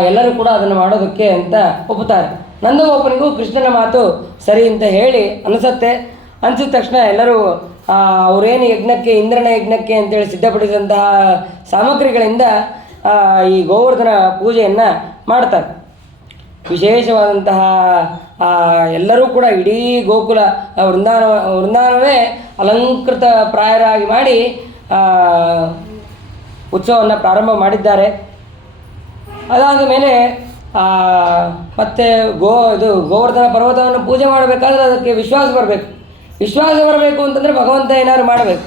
ಎಲ್ಲರೂ ಕೂಡ ಅದನ್ನು ಮಾಡೋದಕ್ಕೆ ಅಂತ ಒಪ್ಪುತ್ತಾರೆ. ನಂದಗೋಪನಿಗೂ ಕೃಷ್ಣನ ಮಾತು ಸರಿ ಅಂತ ಹೇಳಿ ಅನಿಸಿದ ತಕ್ಷಣ ಎಲ್ಲರೂ ಅವರೇನು ಯಜ್ಞಕ್ಕೆ, ಇಂದ್ರನ ಯಜ್ಞಕ್ಕೆ ಅಂತೇಳಿ ಸಿದ್ಧಪಡಿಸಿದಂತಹ ಸಾಮಗ್ರಿಗಳಿಂದ ಈ ಗೋವರ್ಧನ ಪೂಜೆಯನ್ನು ಮಾಡ್ತಾರೆ. ವಿಶೇಷವಾದಂತಹ ಎಲ್ಲರೂ ಕೂಡ ಇಡೀ ಗೋಕುಲ ವೃಂದಾವನವೇ ಅಲಂಕೃತ ಪ್ರಾಯರಾಗಿ ಮಾಡಿ ಉತ್ಸವವನ್ನು ಪ್ರಾರಂಭ ಮಾಡಿದ್ದಾರೆ. ಅದಾದ ಮೇಲೆ ಮತ್ತು ಗೋವರ್ಧನ ಪರ್ವತವನ್ನು ಪೂಜೆ ಮಾಡಬೇಕಾದ್ರೆ ಅದಕ್ಕೆ ವಿಶ್ವಾಸ ಬರಬೇಕು ಅಂತಂದರೆ ಭಗವಂತ ಏನಾದ್ರು ಮಾಡಬೇಕು.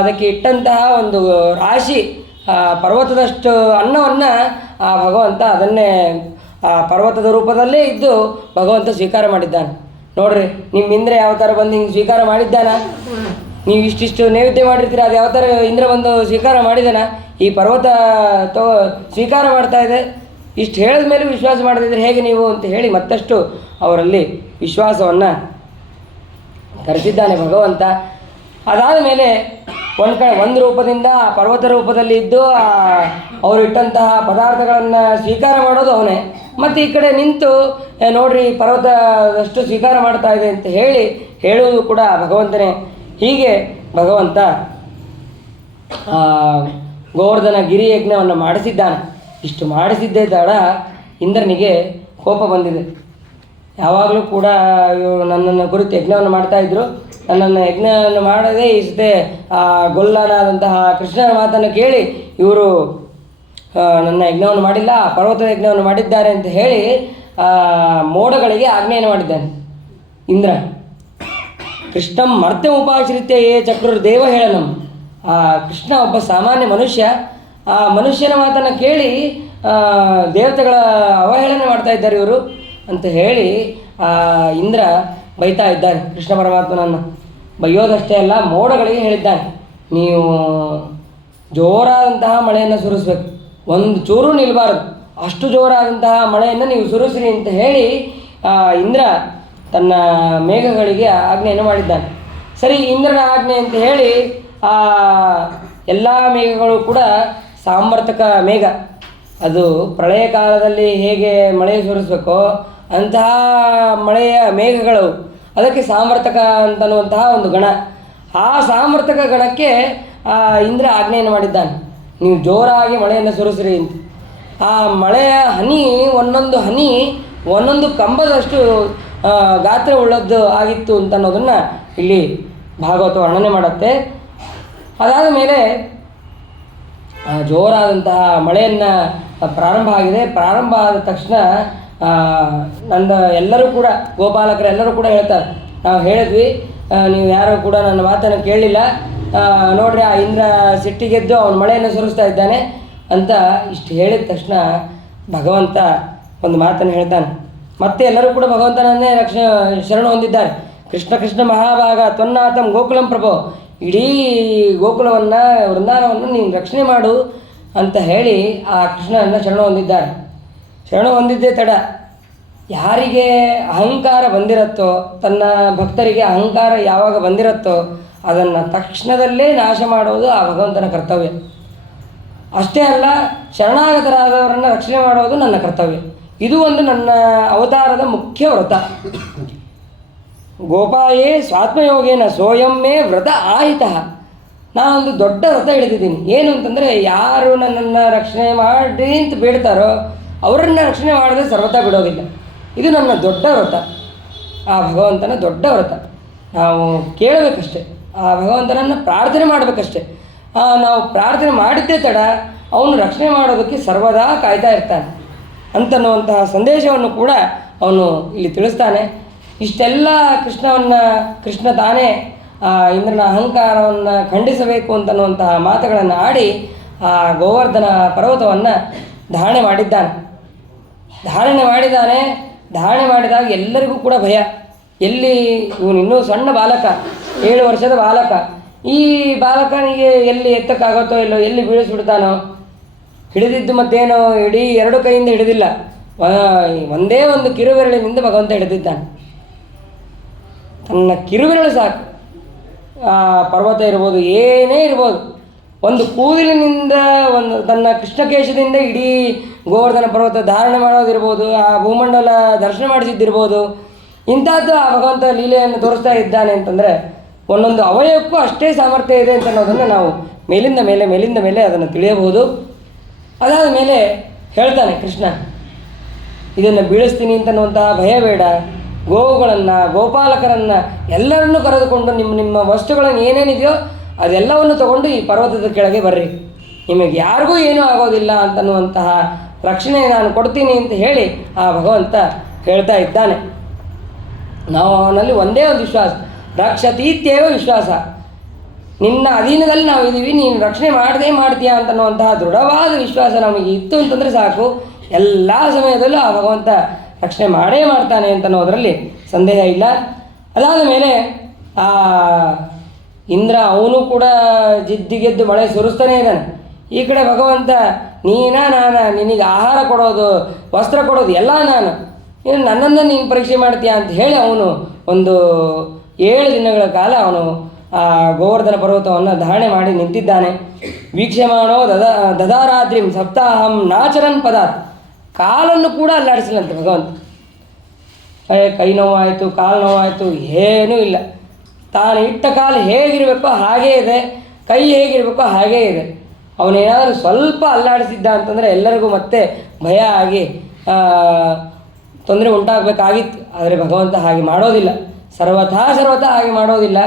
ಅದಕ್ಕೆ ಇಟ್ಟಂತಹ ಒಂದು ರಾಶಿ ಪರ್ವತದಷ್ಟು ಅನ್ನವನ್ನು ಭಗವಂತ ಅದನ್ನೇ ಪರ್ವತದ ರೂಪದಲ್ಲೇ ಇದ್ದು ಭಗವಂತ ಸ್ವೀಕಾರ ಮಾಡಿದ್ದಾನೆ. ನೋಡ್ರಿ, ನಿಮ್ಮ ಇಂದ್ರ ಯಾವ ಥರ ಬಂದು ಹಿಂಗೆ ಸ್ವೀಕಾರ ಮಾಡಿದ್ದಾನ? ನೀವು ಇಷ್ಟಿಷ್ಟು ನೈವೇದ್ಯ ಮಾಡಿರ್ತೀರ, ಅದು ಯಾವ ಥರ ಇಂದ್ರ ಬಂದು ಸ್ವೀಕಾರ ಮಾಡಿದಾನ? ಈ ಪರ್ವತ ಸ್ವೀಕಾರ ಮಾಡ್ತಾ ಇದೆ. ಇಷ್ಟು ಹೇಳಿದ ಮೇಲೆ ವಿಶ್ವಾಸ ಮಾಡದಿದ್ರೆ ಹೇಗೆ ನೀವು ಅಂತ ಹೇಳಿ ಮತ್ತಷ್ಟು ಅವರಲ್ಲಿ ವಿಶ್ವಾಸವನ್ನು ತರಿಸಿದ್ದಾನೆ ಭಗವಂತ. ಅದಾದ ಮೇಲೆ ಒಂದು ರೂಪದಿಂದ ಪರ್ವತ ರೂಪದಲ್ಲಿ ಇದ್ದು ಅವರು ಇಟ್ಟಂತಹ ಪದಾರ್ಥಗಳನ್ನು ಸ್ವೀಕಾರ ಮಾಡೋದು ಅವನೇ. ಮತ್ತು ಈ ಕಡೆ ನಿಂತು ನೋಡ್ರಿ ಪರ್ವತದಷ್ಟು ಸ್ವೀಕಾರ ಮಾಡ್ತಾ ಇದೆ ಅಂತ ಹೇಳುವುದು ಕೂಡ ಭಗವಂತನೇ. ಹೀಗೆ ಭಗವಂತ ಗೋವರ್ಧನ ಗಿರಿ ಯಜ್ಞವನ್ನು ಮಾಡಿಸಿದ್ದಾನೆ. ಇಷ್ಟು ಮಾಡಿಸಿದ್ದೇ ತಡ ಇಂದ್ರನಿಗೆ ಕೋಪ ಬಂದಿದೆ. ಯಾವಾಗಲೂ ಕೂಡ ನನ್ನನ್ನು ಕುರಿತು ಯಜ್ಞವನ್ನು ಮಾಡ್ತಾಯಿದ್ರು. ನನ್ನನ್ನು ಯಜ್ಞವನ್ನು ಮಾಡದೆ ಈ ಸತೆ ಗೊಲ್ಲನಾದಂತಹ ಕೃಷ್ಣನ ಮಾತನ್ನು ಕೇಳಿ ಇವರು ನನ್ನ ಯಜ್ಞವನ್ನು ಮಾಡಿಲ್ಲ, ಪರ್ವತ ಯಜ್ಞವನ್ನು ಮಾಡಿದ್ದಾರೆ ಅಂತ ಹೇಳಿ ಮೋಡಗಳಿಗೆ ಆಜ್ಞೆಯನ್ನು ಮಾಡಿದ್ದಾನೆ ಇಂದ್ರ. ಕೃಷ್ಣಂ ಮರ್ತ್ಯ ಉಪಾಶ್ರಿತ್ಯ ಏ ಚಕ್ರರು ದೇವ ಹೇಳನಂ. ಕೃಷ್ಣ ಒಬ್ಬ ಸಾಮಾನ್ಯ ಮನುಷ್ಯ. ಆ ಮನುಷ್ಯನ ಮಾತನ್ನು ಕೇಳಿ ದೇವತೆಗಳ ಅವಹೇಳನೆ ಮಾಡ್ತಾ ಇದ್ದಾರೆ ಇವರು ಅಂತ ಹೇಳಿ ಇಂದ್ರ ಬೈತಾ ಇದ್ದಾನೆ ಕೃಷ್ಣ ಪರಮಾತ್ಮನನ್ನು. ಬೈಯೋದಷ್ಟೇ ಅಲ್ಲ, ಮೋಡಗಳಿಗೆ ಹೇಳಿದ್ದಾನೆ, ನೀವು ಜೋರಾದಂತಹ ಮಳೆಯನ್ನು ಸುರಿಸ್ಬೇಕು, ಒಂದು ಚೂರು ನಿಲ್ಲಬಾರದು, ಅಷ್ಟು ಜೋರಾದಂತಹ ಮಳೆಯನ್ನು ನೀವು ಸುರಿಸ್ರಿ ಅಂತ ಹೇಳಿ ಇಂದ್ರ ತನ್ನ ಮೇಘಗಳಿಗೆ ಆಜ್ಞೆಯನ್ನು ಮಾಡಿದ್ದಾನೆ. ಸರಿ, ಇಂದ್ರನ ಆಜ್ಞೆ ಅಂತ ಹೇಳಿ ಎಲ್ಲ ಮೇಘಗಳು ಕೂಡ ಸಾಂವರ್ತಕ ಮೇಘ. ಅದು ಪ್ರಳಯ ಕಾಲದಲ್ಲಿ ಹೇಗೆ ಮಳೆ ಸುರಿಸ್ಬೇಕೋ ಅಂತಹ ಮಳೆಯ ಮೇಘಗಳು, ಅದಕ್ಕೆ ಸಾಂವರ್ತಕ ಅಂತನ್ನುವಂತಹ ಒಂದು ಗಣ. ಆ ಸಾಂವರ್ತಕ ಗಣಕ್ಕೆ ಇಂದ್ರ ಆಜ್ಞೆಯನ್ನು ಮಾಡಿದ್ದಾನೆ, ನೀವು ಜೋರಾಗಿ ಮಳೆಯನ್ನು ಸುರಿಸ್ರಿ ಅಂತ. ಆ ಮಳೆಯ ಹನಿ, ಒಂದೊಂದು ಹನಿ ಒಂದೊಂದು ಕಂಬದಷ್ಟು ಗಾತ್ರ ಉಳ್ಳದ್ದು ಆಗಿತ್ತು ಅಂತ ಅನ್ನೋದನ್ನು ಇಲ್ಲಿ ಭಾಗವತ ವರ್ಣನೆ ಮಾಡುತ್ತೆ. ಅದಾದ ಮೇಲೆ ಜೋರಾದಂತಹ ಮಳೆಯನ್ನು ಪ್ರಾರಂಭ ಆಗಿದೆ. ಪ್ರಾರಂಭ ಆದ ತಕ್ಷಣ ಎಲ್ಲರೂ ಕೂಡ ಗೋಪಾಲಕರೆಲ್ಲರೂ ಕೂಡ ಹೇಳ್ತಾರೆ, ನಾವು ಹೇಳಿದ್ವಿ, ನೀವು ಯಾರೂ ಕೂಡ ನನ್ನ ಮಾತನ್ನು ಕೇಳಲಿಲ್ಲ, ನೋಡ್ರಿ ಆ ಇಂದ್ರ ಸಿಟ್ಟಿಗೆದ್ದು ಅವನು ಮಳೆಯನ್ನು ಸುರಿಸ್ತಾ ಇದ್ದಾನೆ ಅಂತ ಇಷ್ಟು ಹೇಳಿದ ತಕ್ಷಣ ಭಗವಂತ ಒಂದು ಮಾತನ್ನು ಹೇಳ್ತಾನೆ. ಮತ್ತೆ ಎಲ್ಲರೂ ಕೂಡ ಭಗವಂತನನ್ನೇ ಶರಣ ಹೊಂದಿದ್ದಾರೆ. ಕೃಷ್ಣ ಕೃಷ್ಣ ಮಹಾಭಾಗ ತ್ವನ್ನಾಥಂ ಗೋಕುಲಂ ಪ್ರಭೋ, ಇಡೀ ಗೋಕುಲವನ್ನು ವೃಂದಾವನವನ್ನು ನೀನು ರಕ್ಷಣೆ ಮಾಡು ಅಂತ ಹೇಳಿ ಆ ಕೃಷ್ಣನನ್ನು ಶರಣ ಹೊಂದಿದ್ದಾರೆ. ಶರಣ ಹೊಂದಿದ್ದೇ ತಡ ಯಾರಿಗೆ ಅಹಂಕಾರ ಬಂದಿರುತ್ತೋ, ತನ್ನ ಭಕ್ತರಿಗೆ ಅಹಂಕಾರ ಯಾವಾಗ ಬಂದಿರುತ್ತೋ ಅದನ್ನು ತಕ್ಷಣದಲ್ಲೇ ನಾಶ ಮಾಡೋದು ಆ ಭಗವಂತನ ಕರ್ತವ್ಯ. ಅಷ್ಟೇ ಅಲ್ಲ, ಶರಣಾಗತರಾದವರನ್ನು ರಕ್ಷಣೆ ಮಾಡೋದು ನನ್ನ ಕರ್ತವ್ಯ. ಇದು ಒಂದು ನನ್ನ ಅವತಾರದ ಮುಖ್ಯ ವ್ರತ. ಗೋಪಾಯೇ ಸ್ವಾತ್ಮಯೋಗೇನ ಸೋಯಮ್ಮೇ ವ್ರತ ಆಹಿತ. ನಾನೊಂದು ದೊಡ್ಡ ವ್ರತ ಹಿಡಿದಿದ್ದೀನಿ. ಏನು ಅಂತಂದರೆ, ಯಾರು ನನ್ನನ್ನು ರಕ್ಷಣೆ ಮಾಡಿ ಅಂತ ಬೇಡ್ತಾರೋ ಅವರನ್ನು ರಕ್ಷಣೆ ಮಾಡದೆ ಸರ್ವತಾ ಬಿಡೋದಿಲ್ಲ. ಇದು ನನ್ನ ದೊಡ್ಡ ವ್ರತ, ಆ ಭಗವಂತನ ದೊಡ್ಡ ವ್ರತ. ನಾವು ಕೇಳಬೇಕಷ್ಟೆ, ಆ ಭಗವಂತನನ್ನು ಪ್ರಾರ್ಥನೆ ಮಾಡಬೇಕಷ್ಟೆ. ನಾವು ಪ್ರಾರ್ಥನೆ ಮಾಡಿದ್ದೇ ತಡ ಅವನು ರಕ್ಷಣೆ ಮಾಡೋದಕ್ಕೆ ಸರ್ವದಾ ಕಾಯ್ತಾ ಇರ್ತಾನೆ ಅಂತನ್ನುವಂತಹ ಸಂದೇಶವನ್ನು ಕೂಡ ಅವನು ಇಲ್ಲಿ ತಿಳಿಸ್ತಾನೆ. ಇಷ್ಟೆಲ್ಲ ಕೃಷ್ಣ ತಾನೇ ಇಂದ್ರನ ಅಹಂಕಾರವನ್ನು ಖಂಡಿಸಬೇಕು ಅಂತನ್ನುವಂತಹ ಮಾತುಗಳನ್ನು ಆಡಿ ಆ ಗೋವರ್ಧನ ಪರ್ವತವನ್ನು ಧಾರಣೆ ಮಾಡಿದಾಗ ಎಲ್ಲರಿಗೂ ಕೂಡ ಭಯ. ಎಲ್ಲಿ ಇವನು ಇನ್ನೂ ಸಣ್ಣ ಬಾಲಕ, 7 ವರ್ಷದ ಬಾಲಕ, ಈ ಬಾಲಕನಿಗೆ ಎಲ್ಲಿ ಎತ್ತಕ್ಕಾಗುತ್ತೋ ಇಲ್ಲೋ, ಎಲ್ಲಿ ಬೀಳಿಸ್ಬಿಡ್ತಾನೋ. ಹಿಡಿದಿದ್ದು ಮತ್ತೇನೋ ಇಡೀ 2 ಕೈಯಿಂದ ಹಿಡಿದಿಲ್ಲ, ಒಂದೇ ಒಂದು ಕಿರುಬೆರಳಿನಿಂದ ಭಗವಂತ ಹಿಡಿದಿದ್ದಾನೆ. ತನ್ನ ಕಿರುಬೆರಳು ಸಾಕು. ಪರ್ವತ ಇರ್ಬೋದು, ಏನೇ ಇರ್ಬೋದು, ಒಂದು ಕೂದಲಿನಿಂದ, ಒಂದು ತನ್ನ ಕೃಷ್ಣಕೇಶದಿಂದ ಇಡೀ ಗೋವರ್ಧನ ಪರ್ವತ ಧಾರಣೆ ಮಾಡೋದಿರ್ಬೋದು, ಆ ಭೂಮಂಡಲ ದರ್ಶನ ಮಾಡಿಸಿದ್ದಿರ್ಬೋದು. ಇಂಥದ್ದು ಆ ಭಗವಂತ ಲೀಲೆಯನ್ನು ತೋರಿಸ್ತಾ ಇದ್ದಾನೆ ಅಂತಂದರೆ ಒಂದೊಂದು ಅವಯವಕ್ಕೂ ಅಷ್ಟೇ ಸಾಮರ್ಥ್ಯ ಇದೆ ಅಂತ ಅನ್ನೋದನ್ನು ನಾವು ಮೇಲಿಂದ ಮೇಲೆ ಅದನ್ನು ತಿಳಿಯಬಹುದು. ಅದಾದ ಮೇಲೆ ಹೇಳ್ತಾನೆ ಕೃಷ್ಣ, ಇದನ್ನು ಬೀಳಿಸ್ತೀನಿ ಅಂತನ್ನುವಂತಹ ಭಯ ಬೇಡ. ಗೋವುಗಳನ್ನು, ಗೋಪಾಲಕರನ್ನು ಎಲ್ಲರನ್ನೂ ಕರೆದುಕೊಂಡು ನಿಮ್ಮ ವಸ್ತುಗಳನ್ನು ಏನೇನಿದೆಯೋ ಅದೆಲ್ಲವನ್ನು ತಗೊಂಡು ಈ ಪರ್ವತದ ಕೆಳಗೆ ಬರ್ರಿ, ನಿಮಗೆ ಯಾರಿಗೂ ಏನೂ ಆಗೋದಿಲ್ಲ ಅಂತನ್ನುವಂತಹ ರಕ್ಷಣೆ ನಾನು ಕೊಡ್ತೀನಿ ಅಂತ ಹೇಳಿ ಆ ಭಗವಂತ ಹೇಳ್ತಾ ಇದ್ದಾನೆ. ನಾವು ಅವನಲ್ಲಿ ಒಂದೇ ಒಂದು ವಿಶ್ವಾಸ, ರಕ್ಷತೀತ್ಯೇವ ವಿಶ್ವಾಸ. ನಿನ್ನ ಅಧೀನದಲ್ಲಿ ನಾವು ಇದ್ದೀವಿ, ನೀನು ರಕ್ಷಣೆ ಮಾಡದೇ ಮಾಡ್ತೀಯಾ ಅಂತನ್ನುವಂತಹ ದೃಢವಾದ ವಿಶ್ವಾಸ ನಮಗೆ ಇತ್ತು ಅಂತಂದರೆ ಸಾಕು, ಎಲ್ಲ ಸಮಯದಲ್ಲೂ ಆ ಭಗವಂತ ರಕ್ಷಣೆ ಮಾಡೇ ಮಾಡ್ತಾನೆ ಅಂತನ್ನೋದರಲ್ಲಿ ಸಂದೇಹ ಇಲ್ಲ. ಅದಾದ ಮೇಲೆ ಆ ಇಂದ್ರ ಅವನು ಕೂಡ ಜಿದ್ದಿಗೆದ್ದು ಮಳೆ ಸುರಿಸ್ತಾನೇ ಇದ್ದಾನೆ. ಈ ಕಡೆ ಭಗವಂತ ನಿನಗೆ ಆಹಾರ ಕೊಡೋದು, ವಸ್ತ್ರ ಕೊಡೋದು ಎಲ್ಲ ನಾನು, ನನ್ನನ್ನು ನೀನು ಪರೀಕ್ಷೆ ಮಾಡ್ತೀಯಾ ಅಂತ ಹೇಳಿ ಅವನು ಒಂದು 7 ದಿನಗಳ ಕಾಲ ಅವನು ಆ ಗೋವರ್ಧನ ಪರ್ವತವನ್ನು ಧಾರಣೆ ಮಾಡಿ ನಿಂತಿದ್ದಾನೆ. ವೀಕ್ಷಮಾಣೋ ದದಾರಾದ್ರಿಂ ಸಪ್ತಾಹಂ ನಾಚರನ್ ಪದಾತ್. ಕಾಲನ್ನು ಕೂಡ ಅಲ್ಲಾಡಿಸಲಂತೆ ಭಗವಂತ. ಕೈ ನೋವಾಯಿತು, ಕಾಲು ನೋವಾಯಿತು, ಏನೂ ಇಲ್ಲ. ತಾನು ಇಟ್ಟ ಕಾಲು ಹೇಗಿರಬೇಕೋ ಹಾಗೇ ಇದೆ, ಕೈ ಹೇಗಿರಬೇಕೋ ಹಾಗೇ ಇದೆ. ಅವನೇನಾದರೂ ಸ್ವಲ್ಪ ಅಲ್ಲಾಡಿಸಿದ್ದ ಅಂತಂದರೆ ಎಲ್ಲರಿಗೂ ಮತ್ತೆ ಭಯ ಆಗಿ ತೊಂದರೆ ಉಂಟಾಗಬೇಕಾಗಿತ್ತು. ಆದರೆ ಭಗವಂತ ಹಾಗೆ ಮಾಡೋದಿಲ್ಲ, ಸರ್ವಥಾ ಹಾಗೆ ಮಾಡೋದಿಲ್ಲ.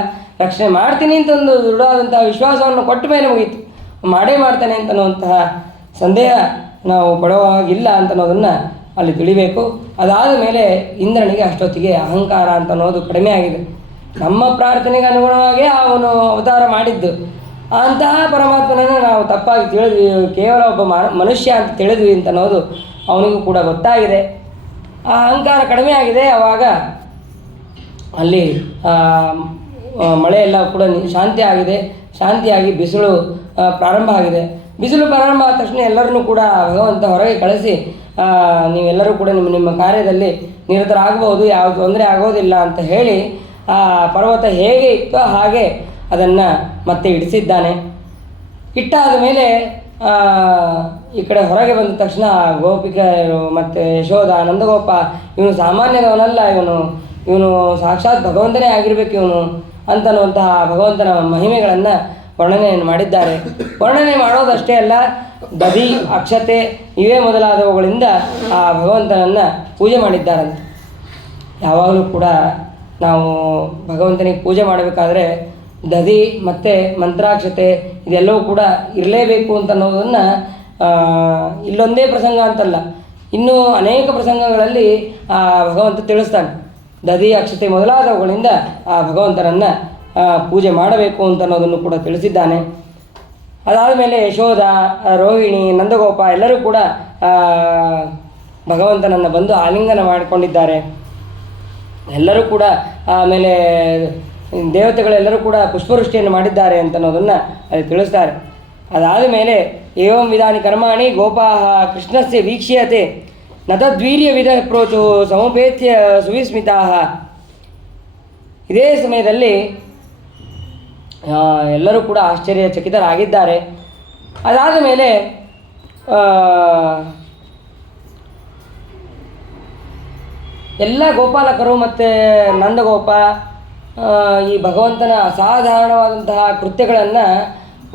ರಕ್ಷಣೆ ಮಾಡ್ತೀನಿ ಅಂತಂದು ದೃಢವಾದಂತಹ ವಿಶ್ವಾಸವನ್ನು ಕೊಟ್ಟ ಮೇಲೆ ಮುಗೀತು, ಮಾಡೇ ಮಾಡ್ತಾನೆ ಅಂತನ್ನುವಂತಹ ಸಂದೇಹ ನಾವು ಪಡುವಾಗಿಲ್ಲ ಅಂತನ್ನೋದನ್ನು ಅಲ್ಲಿ ತಿಳಿಬೇಕು. ಅದಾದ ಮೇಲೆ ಇಂದ್ರನಿಗೆ ಅಷ್ಟೊತ್ತಿಗೆ ಅಹಂಕಾರ ಅಂತನ್ನೋದು ಕಡಿಮೆ ಆಗಿದೆ. ನಮ್ಮ ಪ್ರಾರ್ಥನೆಗೆ ಅನುಗುಣವಾಗಿ ಅವನು ಅವತಾರ ಮಾಡಿದ್ದು, ಅಂತಹ ಪರಮಾತ್ಮನನ್ನು ನಾವು ತಪ್ಪಾಗಿ ತಿಳಿದ್ವಿ, ಕೇವಲ ಒಬ್ಬ ಮನುಷ್ಯ ಅಂತ ತಿಳಿದ್ವಿ ಅಂತನ್ನೋದು ಅವನಿಗೂ ಕೂಡ ಗೊತ್ತಾಗಿದೆ. ಆ ಅಹಂಕಾರ ಕಡಿಮೆ ಆಗಿದೆ. ಆವಾಗ ಅಲ್ಲಿ ಮಳೆಯೆಲ್ಲ ಕೂಡ ಶಾಂತಿ ಆಗಿದೆ. ಶಾಂತಿಯಾಗಿ ಬಿಸಿಲು ಪ್ರಾರಂಭ ಆಗಿದೆ. ಬಿಸಿಲು ಪ್ರಾರಂಭ ಆದ ತಕ್ಷಣ ಎಲ್ಲರನ್ನೂ ಕೂಡ ಭಗವಂತ ಹೊರಗೆ ಕಳಿಸಿ, ನೀವೆಲ್ಲರೂ ಕೂಡ ನಿಮ್ಮ ಕಾರ್ಯದಲ್ಲಿ ನಿರತರಾಗಬಹುದು, ಯಾವ ತೊಂದರೆ ಆಗೋದಿಲ್ಲ ಅಂತ ಹೇಳಿ ಆ ಪರ್ವತ ಹೇಗೆ ಇತ್ತೋ ಹಾಗೆ ಅದನ್ನು ಮತ್ತೆ ಇಡಿಸಿದ್ದಾನೆ. ಇಟ್ಟಾದ ಮೇಲೆ ಈ ಕಡೆ ಹೊರಗೆ ಬಂದ ತಕ್ಷಣ ಗೋಪಿಕೆಯರು ಮತ್ತು ಯಶೋಧ, ನಂದಗೋಪ, ಇವನು ಸಾಮಾನ್ಯದವನಲ್ಲ, ಇವನು ಸಾಕ್ಷಾತ್ ಭಗವಂತನೇ ಆಗಿರಬೇಕು ಇವನು ಅಂತನ್ನುವಂತಹ ಭಗವಂತನ ಮಹಿಮೆಗಳನ್ನು ವರ್ಣನೆಯನ್ನು ಮಾಡಿದ್ದಾರೆ. ವರ್ಣನೆ ಮಾಡೋದಷ್ಟೇ ಅಲ್ಲ, ದಧಿ, ಅಕ್ಷತೆ ಇವೇ ಮೊದಲಾದವುಗಳಿಂದ ಆ ಭಗವಂತನನ್ನು ಪೂಜೆ ಮಾಡಿದ್ದಾರಂತೆ. ಯಾವಾಗಲೂ ಕೂಡ ನಾವು ಭಗವಂತನಿಗೆ ಪೂಜೆ ಮಾಡಬೇಕಾದ್ರೆ ದಧಿ ಮತ್ತು ಮಂತ್ರಾಕ್ಷತೆ ಇದೆಲ್ಲವೂ ಕೂಡ ಇರಲೇಬೇಕು ಅಂತನ್ನೋದನ್ನು ಇಲ್ಲೊಂದೇ ಪ್ರಸಂಗ ಅಂತಲ್ಲ, ಇನ್ನೂ ಅನೇಕ ಪ್ರಸಂಗಗಳಲ್ಲಿ ಆ ಭಗವಂತ ತಿಳಿಸ್ತಾನೆ. ದಧಿ, ಅಕ್ಷತೆ ಮೊದಲಾದವುಗಳಿಂದ ಆ ಭಗವಂತನನ್ನು ಪೂಜೆ ಮಾಡಬೇಕು ಅಂತನ್ನೋದನ್ನು ಕೂಡ ತಿಳಿಸಿದ್ದಾನೆ. ಅದಾದ ಮೇಲೆ ಯಶೋಧ, ರೋಹಿಣಿ, ನಂದಗೋಪ ಎಲ್ಲರೂ ಕೂಡ ಭಗವಂತನನ್ನು ಬಂದು ಆಲಿಂಗನ ಮಾಡಿಕೊಂಡಿದ್ದಾರೆ. ಎಲ್ಲರೂ ಕೂಡ ಆಮೇಲೆ ದೇವತೆಗಳೆಲ್ಲರೂ ಕೂಡ ಪುಷ್ಪವೃಷ್ಟಿಯನ್ನು ಮಾಡಿದ್ದಾರೆ ಅಂತನ್ನೋದನ್ನು ಅಲ್ಲಿ ತಿಳಿಸ್ತಾರೆ. ಅದಾದ ಮೇಲೆ ಏವಂ ವಿಧಾನಿ ಕರ್ಮಾಣಿ ಗೋಪಾಃ ಕೃಷ್ಣಸ್ಯ ವೀಕ್ಷ್ಯತೆ ನ ತದ್ವೀರ್ಯ ವಿಧ ಪ್ರೋಚು ಸಮುಪೇತ್ಯ ಸುವಿಸ್ಮಿತಾಃ. ಇದೇ ಸಮಯದಲ್ಲಿ ಎಲ್ಲರೂ ಕೂಡ ಆಶ್ಚರ್ಯಚಕಿತರಾಗಿದ್ದಾರೆ. ಅದಾದ ಮೇಲೆ ಎಲ್ಲ ಗೋಪಾಲಕರು ಮತ್ತು ನಂದಗೋಪ ಈ ಭಗವಂತನ ಅಸಾಧಾರಣವಾದಂತಹ ಕೃತ್ಯಗಳನ್ನು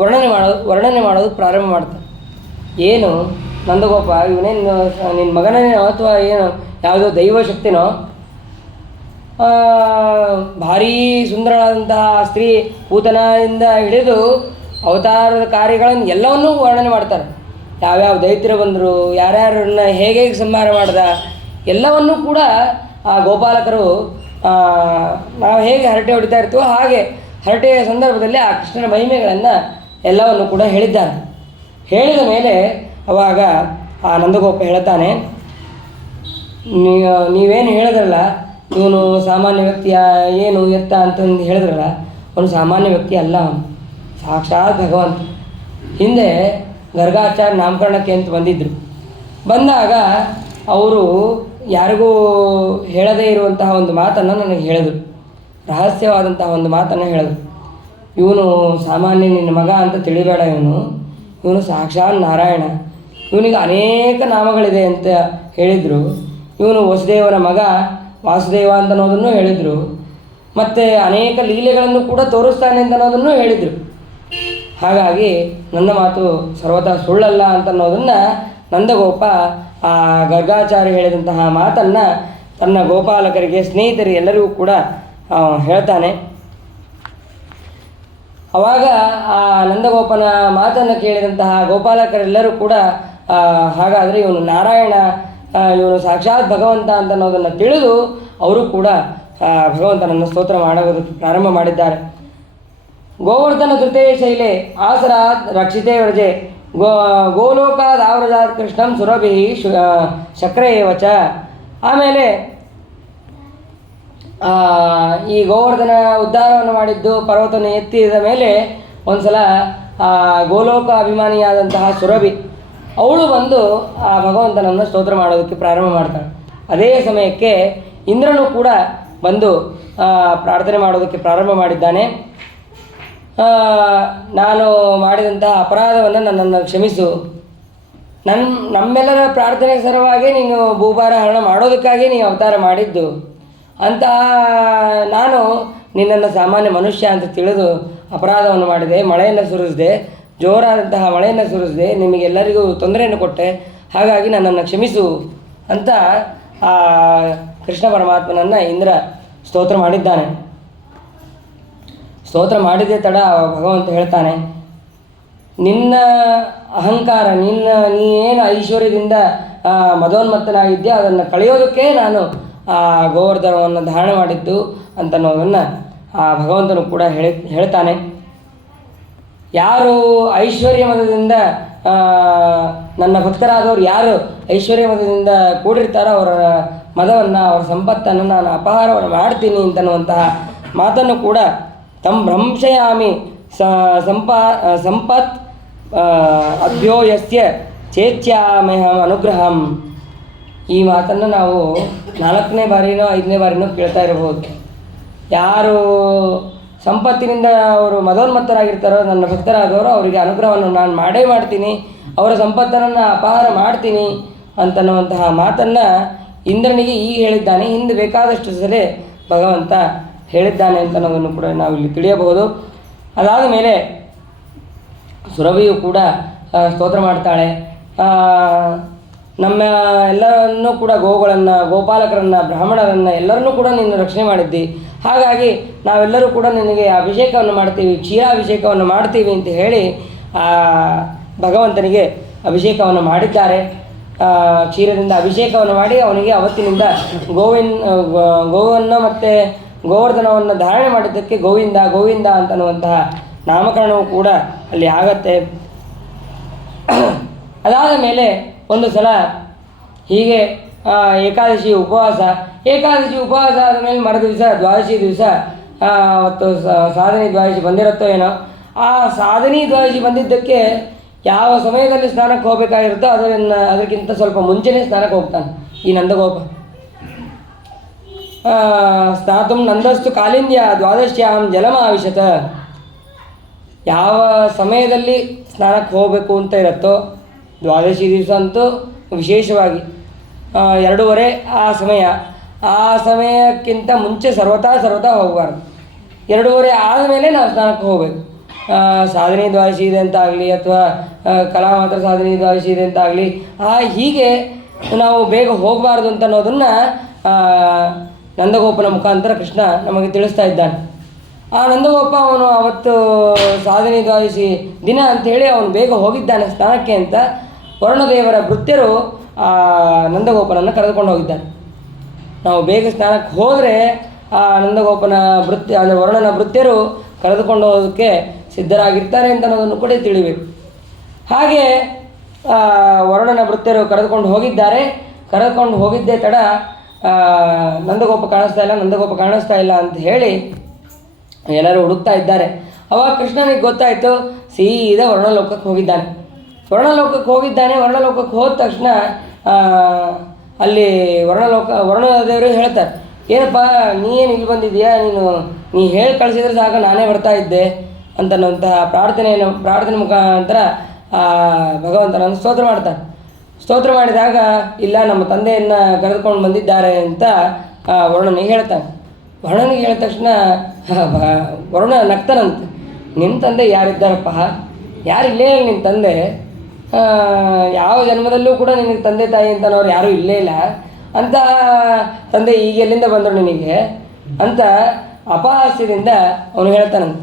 ವರ್ಣನೆ ಮಾಡೋದು ಪ್ರಾರಂಭ ಮಾಡ್ತಾರೆ. ಏನು ನಂದಗೋಪ, ಇವನೇನು ನಿನ್ನ ಮಗನೇನೋ ಅಥವಾ ಏನು ಯಾವುದೋ ದೈವಶಕ್ತಿನೋ, ಭಾರೀ ಸುಂದರವಾದಂತಹ ಸ್ತ್ರೀ ಪೂತನದಿಂದ ಹಿಡಿದು ಅವತಾರದ ಕಾರ್ಯಗಳನ್ನು ಎಲ್ಲವನ್ನೂ ವರ್ಣನೆ ಮಾಡ್ತಾರೆ. ಯಾವ್ಯಾವ ದೈತ್ಯರು ಬಂದರು, ಯಾರ್ಯಾರನ್ನ ಹೇಗೆ ಸಂಹಾರ ಮಾಡ್ದ, ಎಲ್ಲವನ್ನೂ ಕೂಡ ಆ ಗೋಪಾಲಕರು ನಾವು ಹೇಗೆ ಹರಟೆ ಹೊಡಿತಾ ಇರ್ತೀವೋ ಹಾಗೆ ಹರಟೆಯ ಸಂದರ್ಭದಲ್ಲಿ ಆ ಕೃಷ್ಣನ ಮಹಿಮೆಗಳನ್ನು ಎಲ್ಲವನ್ನು ಕೂಡ ಹೇಳಿದ್ದಾರೆ. ಹೇಳಿದ ಮೇಲೆ ಅವಾಗ ಆ ನಂದಗೋಪ ಹೇಳ್ತಾನೆ, ನೀವೇನು ಹೇಳಿದ್ರಲ್ಲ, ಇವನು ಸಾಮಾನ್ಯ ವ್ಯಕ್ತಿಯ ಏನು ಎತ್ತ ಅಂತಂದು ಹೇಳಿದ್ರಲ್ಲ, ಅವನು ಸಾಮಾನ್ಯ ವ್ಯಕ್ತಿ ಅಲ್ಲ, ಅವನು ಸಾಕ್ಷಾತ್ ಭಗವಂತ. ಹಿಂದೆ ಗರ್ಗಾಚಾರ್ಯ ನಾಮಕರಣಕ್ಕೆ ಅಂತ ಬಂದಿದ್ದರು. ಬಂದಾಗ ಅವರು ಯಾರಿಗೂ ಹೇಳದೇ ಇರುವಂತಹ ಒಂದು ಮಾತನ್ನು ನನಗೆ ಹೇಳಿದರು, ರಹಸ್ಯವಾದಂತಹ ಒಂದು ಮಾತನ್ನು ಹೇಳಿದರು. ಇವನು ಸಾಮಾನ್ಯ ನಿನ್ನ ಮಗ ಅಂತ ತಿಳಿಬೇಡ, ಇವನು ಸಾಕ್ಷಾತ್ ನಾರಾಯಣ, ಇವನಿಗೆ ಅನೇಕ ನಾಮಗಳಿದೆ ಅಂತ ಹೇಳಿದರು. ಇವನು ವಸುದೇವನ ಮಗ ವಾಸುದೇವ ಅಂತ ಅನ್ನೋದನ್ನು ಹೇಳಿದರು. ಮತ್ತು ಅನೇಕ ಲೀಲೆಗಳನ್ನು ಕೂಡ ತೋರಿಸ್ತಾನೆ ಅಂತ ಅನ್ನೋದನ್ನು ಹೇಳಿದರು. ಹಾಗಾಗಿ ನನ್ನ ಮಾತು ಸರ್ವತಾ ಸುಳ್ಳಲ್ಲ ಅಂತನ್ನೋದನ್ನು ನಂದಗೋಪ ಆ ಗರ್ಗಾಚಾರ್ಯ ಹೇಳಿದಂತಹ ಮಾತನ್ನು ತನ್ನ ಗೋಪಾಲಕರಿಗೆ, ಸ್ನೇಹಿತರಿಗೆ ಎಲ್ಲರಿಗೂ ಕೂಡ ಹೇಳ್ತಾನೆ. ಆವಾಗ ಆ ನಂದಗೋಪನ ಮಾತನ್ನು ಕೇಳಿದಂತಹ ಗೋಪಾಲಕರೆಲ್ಲರೂ ಕೂಡ ಹಾಗಾದರೆ ಇವನು ನಾರಾಯಣ, ಇವನು ಸಾಕ್ಷಾತ್ ಭಗವಂತ ಅಂತ ಅನ್ನೋದನ್ನು ತಿಳಿದು ಅವರು ಕೂಡ ಭಗವಂತನನ್ನು ಸ್ತೋತ್ರ ಮಾಡೋದಕ್ಕೆ ಪ್ರಾರಂಭ ಮಾಡಿದ್ದಾರೆ. ಗೋವರ್ಧನ ಧೃತೆ ಶೈಲೆ ಆಸರಾತ್ ರಕ್ಷಿತೆ ವ್ರಜೆ ಗೋಲೋಕಾದ್ ಆವ್ರಜಾತ್ ಕೃಷ್ಣಂ ಸುರಭಿ ಶಕ್ರೇವಚ. ಆಮೇಲೆ ಈ ಗೋವರ್ಧನ ಉದ್ಧಾರವನ್ನು ಮಾಡಿದ್ದು ಪರ್ವತವನ್ನು ಎತ್ತಿದ ಮೇಲೆ ಒಂದು ಸಲ ಗೋಲೋಕ ಅಭಿಮಾನಿಯಾದಂತಹ ಸುರಭಿ ಅವಳು ಬಂದು ಆ ಭಗವಂತನನ್ನು ಸ್ತೋತ್ರ ಮಾಡೋದಕ್ಕೆ ಪ್ರಾರಂಭ ಮಾಡ್ತಾಳೆ. ಅದೇ ಸಮಯಕ್ಕೆ ಇಂದ್ರನು ಕೂಡ ಬಂದು ಪ್ರಾರ್ಥನೆ ಮಾಡೋದಕ್ಕೆ ಪ್ರಾರಂಭ ಮಾಡಿದ್ದಾನೆ. ನಾನು ಮಾಡಿದಂತಹ ಅಪರಾಧವನ್ನು ನನ್ನನ್ನು ಕ್ಷಮಿಸು. ನಮ್ಮೆಲ್ಲರ ಪ್ರಾರ್ಥನೆ ಸರವಾಗಿ ನೀನು ಭೂಭಾರ ಹರಣ ಮಾಡೋದಕ್ಕಾಗಿ ನೀನು ಅವತಾರ ಮಾಡಿದ್ದು. ಅಂತಹ ನಾನು ನಿನ್ನನ್ನು ಸಾಮಾನ್ಯ ಮನುಷ್ಯ ಅಂತ ತಿಳಿದು ಅಪರಾಧವನ್ನು ಮಾಡಿದೆ, ಮಳೆಯನ್ನು ಸುರಿಸಿದೆ, ಜೋರಾದಂತಹ ಮಳೆಯನ್ನು ಸುರಿಸಿದೆ, ನಿಮಗೆಲ್ಲರಿಗೂ ತೊಂದರೆಯನ್ನು ಕೊಟ್ಟೆ, ಹಾಗಾಗಿ ನನ್ನನ್ನು ಕ್ಷಮಿಸು ಅಂತ ಆ ಕೃಷ್ಣ ಪರಮಾತ್ಮನನ್ನು ಇಂದ್ರ ಸ್ತೋತ್ರ ಮಾಡಿದ್ದಾನೆ. ಸ್ತೋತ್ರ ಮಾಡಿದ್ದೇ ತಡ ಭಗವಂತ ಹೇಳ್ತಾನೆ, ನಿನ್ನ ಅಹಂಕಾರ, ನೀ ಏನು ಐಶ್ವರ್ಯದಿಂದ ಮದೋನ್ಮತ್ತನಾಗಿದ್ಯಾ ಅದನ್ನು ಕಳೆಯೋದಕ್ಕೆ ನಾನು ಆ ಗೋವರ್ಧನವನ್ನು ಧಾರಣೆ ಮಾಡಿದ್ದು ಅಂತನ್ನೋದನ್ನು ಆ ಭಗವಂತನು ಕೂಡ ಹೇಳ್ತಾನೆ. ಯಾರು ಐಶ್ವರ್ಯ ಮದದಿಂದ ನನ್ನ ಭಕ್ತರಾದವರು ಯಾರು ಐಶ್ವರ್ಯ ಮದದಿಂದ ಕೂಡಿರ್ತಾರೋ ಅವರ ಮದವನ್ನು, ಅವರ ಸಂಪತ್ತನ್ನು ನಾನು ಅಪಹಾರವನ್ನು ಮಾಡ್ತೀನಿ ಅಂತನ್ನುವಂತಹ ಮಾತನ್ನು ಕೂಡ ಭ್ರಂಶಯಾಮಿ ಸಂಪತ್ ಅಭ್ಯೋಯಸ್ಯ ಚೇಚ್ಯಾಮ್ಯಹಂ ಅನುಗ್ರಹಂ. ಈ ಮಾತನ್ನು ನಾವು 4ನೇ ಬಾರಿನೋ 5ನೇ ಬಾರಿನೋ ಕೇಳ್ತಾ ಇರಬಹುದು. ಯಾರು ಸಂಪತ್ತಿನಿಂದ ಅವರು ಮದೋನ್ಮತ್ತರಾಗಿರ್ತಾರೋ ನನ್ನ ಭಕ್ತರಾದವರು ಅವರಿಗೆ ಅನುಗ್ರಹವನ್ನು ನಾನು ಮಾಡೇ ಮಾಡ್ತೀನಿ, ಅವರ ಸಂಪತ್ತನ್ನು ಅಪಹಾರ ಮಾಡ್ತೀನಿ ಅಂತನ್ನುವಂತಹ ಮಾತನ್ನು ಇಂದ್ರನಿಗೆ ಈಗ ಹೇಳಿದ್ದಾನೆ. ಹಿಂದೆ ಬೇಕಾದಷ್ಟು ಸಲ ಭಗವಂತ ಹೇಳಿದ್ದಾನೆ ಅಂತನ್ನೋದನ್ನು ಕೂಡ ನಾವು ಇಲ್ಲಿ ತಿಳಿಯಬಹುದು. ಅದಾದ ಮೇಲೆ ಸುರಭಿಯು ಕೂಡ ಸ್ತೋತ್ರ ಮಾಡ್ತಾಳೆ, ನಮ್ಮ ಎಲ್ಲರನ್ನೂ ಕೂಡ ಗೋಗಳನ್ನು, ಗೋಪಾಲಕರನ್ನು, ಬ್ರಾಹ್ಮಣರನ್ನು ಎಲ್ಲರನ್ನೂ ಕೂಡ ನೀನು ರಕ್ಷಣೆ ಮಾಡಿದ್ದಿ, ಹಾಗಾಗಿ ನಾವೆಲ್ಲರೂ ಕೂಡ ನಿನಗೆ ಅಭಿಷೇಕವನ್ನು ಮಾಡ್ತೀವಿ, ಕ್ಷೀರಾಭಿಷೇಕವನ್ನು ಮಾಡ್ತೀವಿ ಅಂತ ಹೇಳಿ ಭಗವಂತನಿಗೆ ಅಭಿಷೇಕವನ್ನು ಮಾಡಿದ್ದಾರೆ. ಕ್ಷೀರದಿಂದ ಅಭಿಷೇಕವನ್ನು ಮಾಡಿ ಅವನಿಗೆ ಅವತ್ತಿನಿಂದ ಗೋವನ್ನು ಮತ್ತು ಗೋವರ್ಧನವನ್ನು ಧಾರಣೆ ಮಾಡಿದ್ದಕ್ಕೆ ಗೋವಿಂದ ಗೋವಿಂದ ಅಂತನ್ನುವಂತಹ ನಾಮಕರಣವು ಕೂಡ ಅಲ್ಲಿ ಆಗತ್ತೆ. ಅದಾದ ಮೇಲೆ ಒಂದು ಸಲ ಹೀಗೆ ಏಕಾದಶಿ ಉಪವಾಸ ಆದ ಮೇಲೆ ಮರುದಿವಸ ದ್ವಾದಶಿ ದಿವಸ ಅವತ್ತು ಸಾಧನಿ ದ್ವಾದಶಿ ಬಂದಿರುತ್ತೋ ಏನೋ, ಆ ಸಾಧನಿ ದ್ವಾದಶಿ ಬಂದಿದ್ದಕ್ಕೆ ಯಾವ ಸಮಯದಲ್ಲಿ ಸ್ನಾನಕ್ಕೆ ಹೋಗಬೇಕಾಗಿರುತ್ತೋ ಅದಕ್ಕಿಂತ ಸ್ವಲ್ಪ ಮುಂಚೆನೇ ಸ್ನಾನಕ್ಕೆ ಹೋಗ್ತಾನೆ ಈ ನಂದಗೋಪ. ಸ್ನಾತು ನಂದಸ್ತು ಕಾಲಿಂದ್ಯ ದ್ವಾದಶ್ಯಾಂ ಜಲಮಾವಿಶತ. ಯಾವ ಸಮಯದಲ್ಲಿ ಸ್ನಾನಕ್ಕೆ ಹೋಗಬೇಕು ಅಂತ ಇರುತ್ತೋ ದ್ವಾದಶಿ ದಿವಸ ಅಂತೂ ವಿಶೇಷವಾಗಿ 2:30 ಆ ಸಮಯಕ್ಕಿಂತ ಮುಂಚೆ ಸರ್ವತಾ ಹೋಗಬಾರ್ದು. 2:30 ಆದಮೇಲೆ ನಾವು ಸ್ನಾನಕ್ಕೆ ಹೋಗಬೇಕು. ಸಾಧನೆ ದ್ವಾದಶಿ ಇದೆ ಅಂತ ಆಗಲಿ ಅಥವಾ ಕಲಾ ಮಾತ್ರ ಸಾಧನೆ ದ್ವಾದಶಿ ಇದೆ ಅಂತ ಆಗಲಿ ಹೀಗೆ ನಾವು ಬೇಗ ಹೋಗಬಾರ್ದು ಅಂತ ಅನ್ನೋದನ್ನು ನಂದಗೋಪನ ಮುಖಾಂತರ ಕೃಷ್ಣ ನಮಗೆ ತಿಳಿಸ್ತಾ ಇದ್ದಾನೆ. ಆ ನಂದಗೋಪ ಅವನು ಅವತ್ತು ಸಾಧನೆ ದ್ವಾದಶಿ ದಿನ ಅಂಥೇಳಿ ಅವನು ಬೇಗ ಹೋಗಿದ್ದಾನೆ ಸ್ನಾನಕ್ಕೆ ಅಂತ ವರುಣದೇವರ ಭೃತ್ಯರು ಆ ನಂದಗೋಪನನ್ನು ಕರೆದುಕೊಂಡು ಹೋಗಿದ್ದಾನೆ. ನಾವು ಬೇಗ ಸ್ನಾನಕ್ಕೆ ಹೋದರೆ ಆ ನಂದಗೋಪನ ಭೃತ್ಯ ಅಂದರೆ ವರುಣನ ಭೃತ್ಯರು ಕರೆದುಕೊಂಡು ಹೋಗೋದಕ್ಕೆ ಸಿದ್ಧರಾಗಿರ್ತಾರೆ ಅಂತ ಅನ್ನೋದನ್ನು ಕೂಡ ತಿಳಿಬೇಕು. ಹಾಗೆ ವರುಣನ ಭೃತ್ಯರು ಕರೆದುಕೊಂಡು ಹೋಗಿದ್ದೇ ತಡ ನಂದಗೋಪ ಕಾಣಿಸ್ತಾ ಇಲ್ಲ ಅಂತ ಹೇಳಿ ಎಲ್ಲರೂ ಹುಡುಕ್ತಾ ಇದ್ದಾರೆ. ಅವಾಗ ಕೃಷ್ಣನಿಗೆ ಗೊತ್ತಾಯಿತು, ಸೀದಾ ವರ್ಣಲೋಕಕ್ಕೆ ಹೋಗಿದ್ದಾನೆ. ವರ್ಣಲೋಕಕ್ಕೆ ಹೋದ ತಕ್ಷಣ ಅಲ್ಲಿ ವರ್ಣದೇವರು ಹೇಳ್ತಾರೆ, ಏನಪ್ಪ ನೀನು ಇಲ್ಲಿ ಬಂದಿದ್ದೀಯಾ, ನೀ ಹೇಳಿ ಕಳಿಸಿದ್ರೆ ಸಾಕು ನಾನೇ ಬರ್ತಾ ಇದ್ದೆ ಅಂತನ್ನುವಂತಹ ಪ್ರಾರ್ಥನೆ ಮುಖಾಂತರ ಭಗವಂತನನ್ನು ಸ್ತೋತ್ರ ಮಾಡಿದಾಗ ಇಲ್ಲ ನಮ್ಮ ತಂದೆಯನ್ನು ಕರೆದುಕೊಂಡು ಬಂದಿದ್ದಾರೆ ಅಂತ ವರುಣನಿಗೆ ಹೇಳ್ತಾನೆ. ವರುಣನಿಗೆ ಹೇಳಿದ ತಕ್ಷಣ ವರುಣ ನಗ್ತಾನಂತೆ, ನಿಮ್ಮ ತಂದೆ ಯಾರಿದ್ದಾರಪ್ಪ, ಯಾರಿಲ್ಲೇ ಇಲ್ಲ ನಿನ್ನ ತಂದೆ, ಯಾವ ಜನ್ಮದಲ್ಲೂ ಕೂಡ ನಿನಗೆ ತಂದೆ ತಾಯಿ ಅಂತನವ್ರು ಯಾರೂ ಇಲ್ಲೇ ಇಲ್ಲ ಅಂತ ತಂದೆ ಈಗ ಎಲ್ಲಿಂದ ಬಂದರು ನಿನಗೆ ಅಂತ ಅಪಹಾಸ್ಯದಿಂದ ಅವನು ಹೇಳ್ತಾನಂತೆ.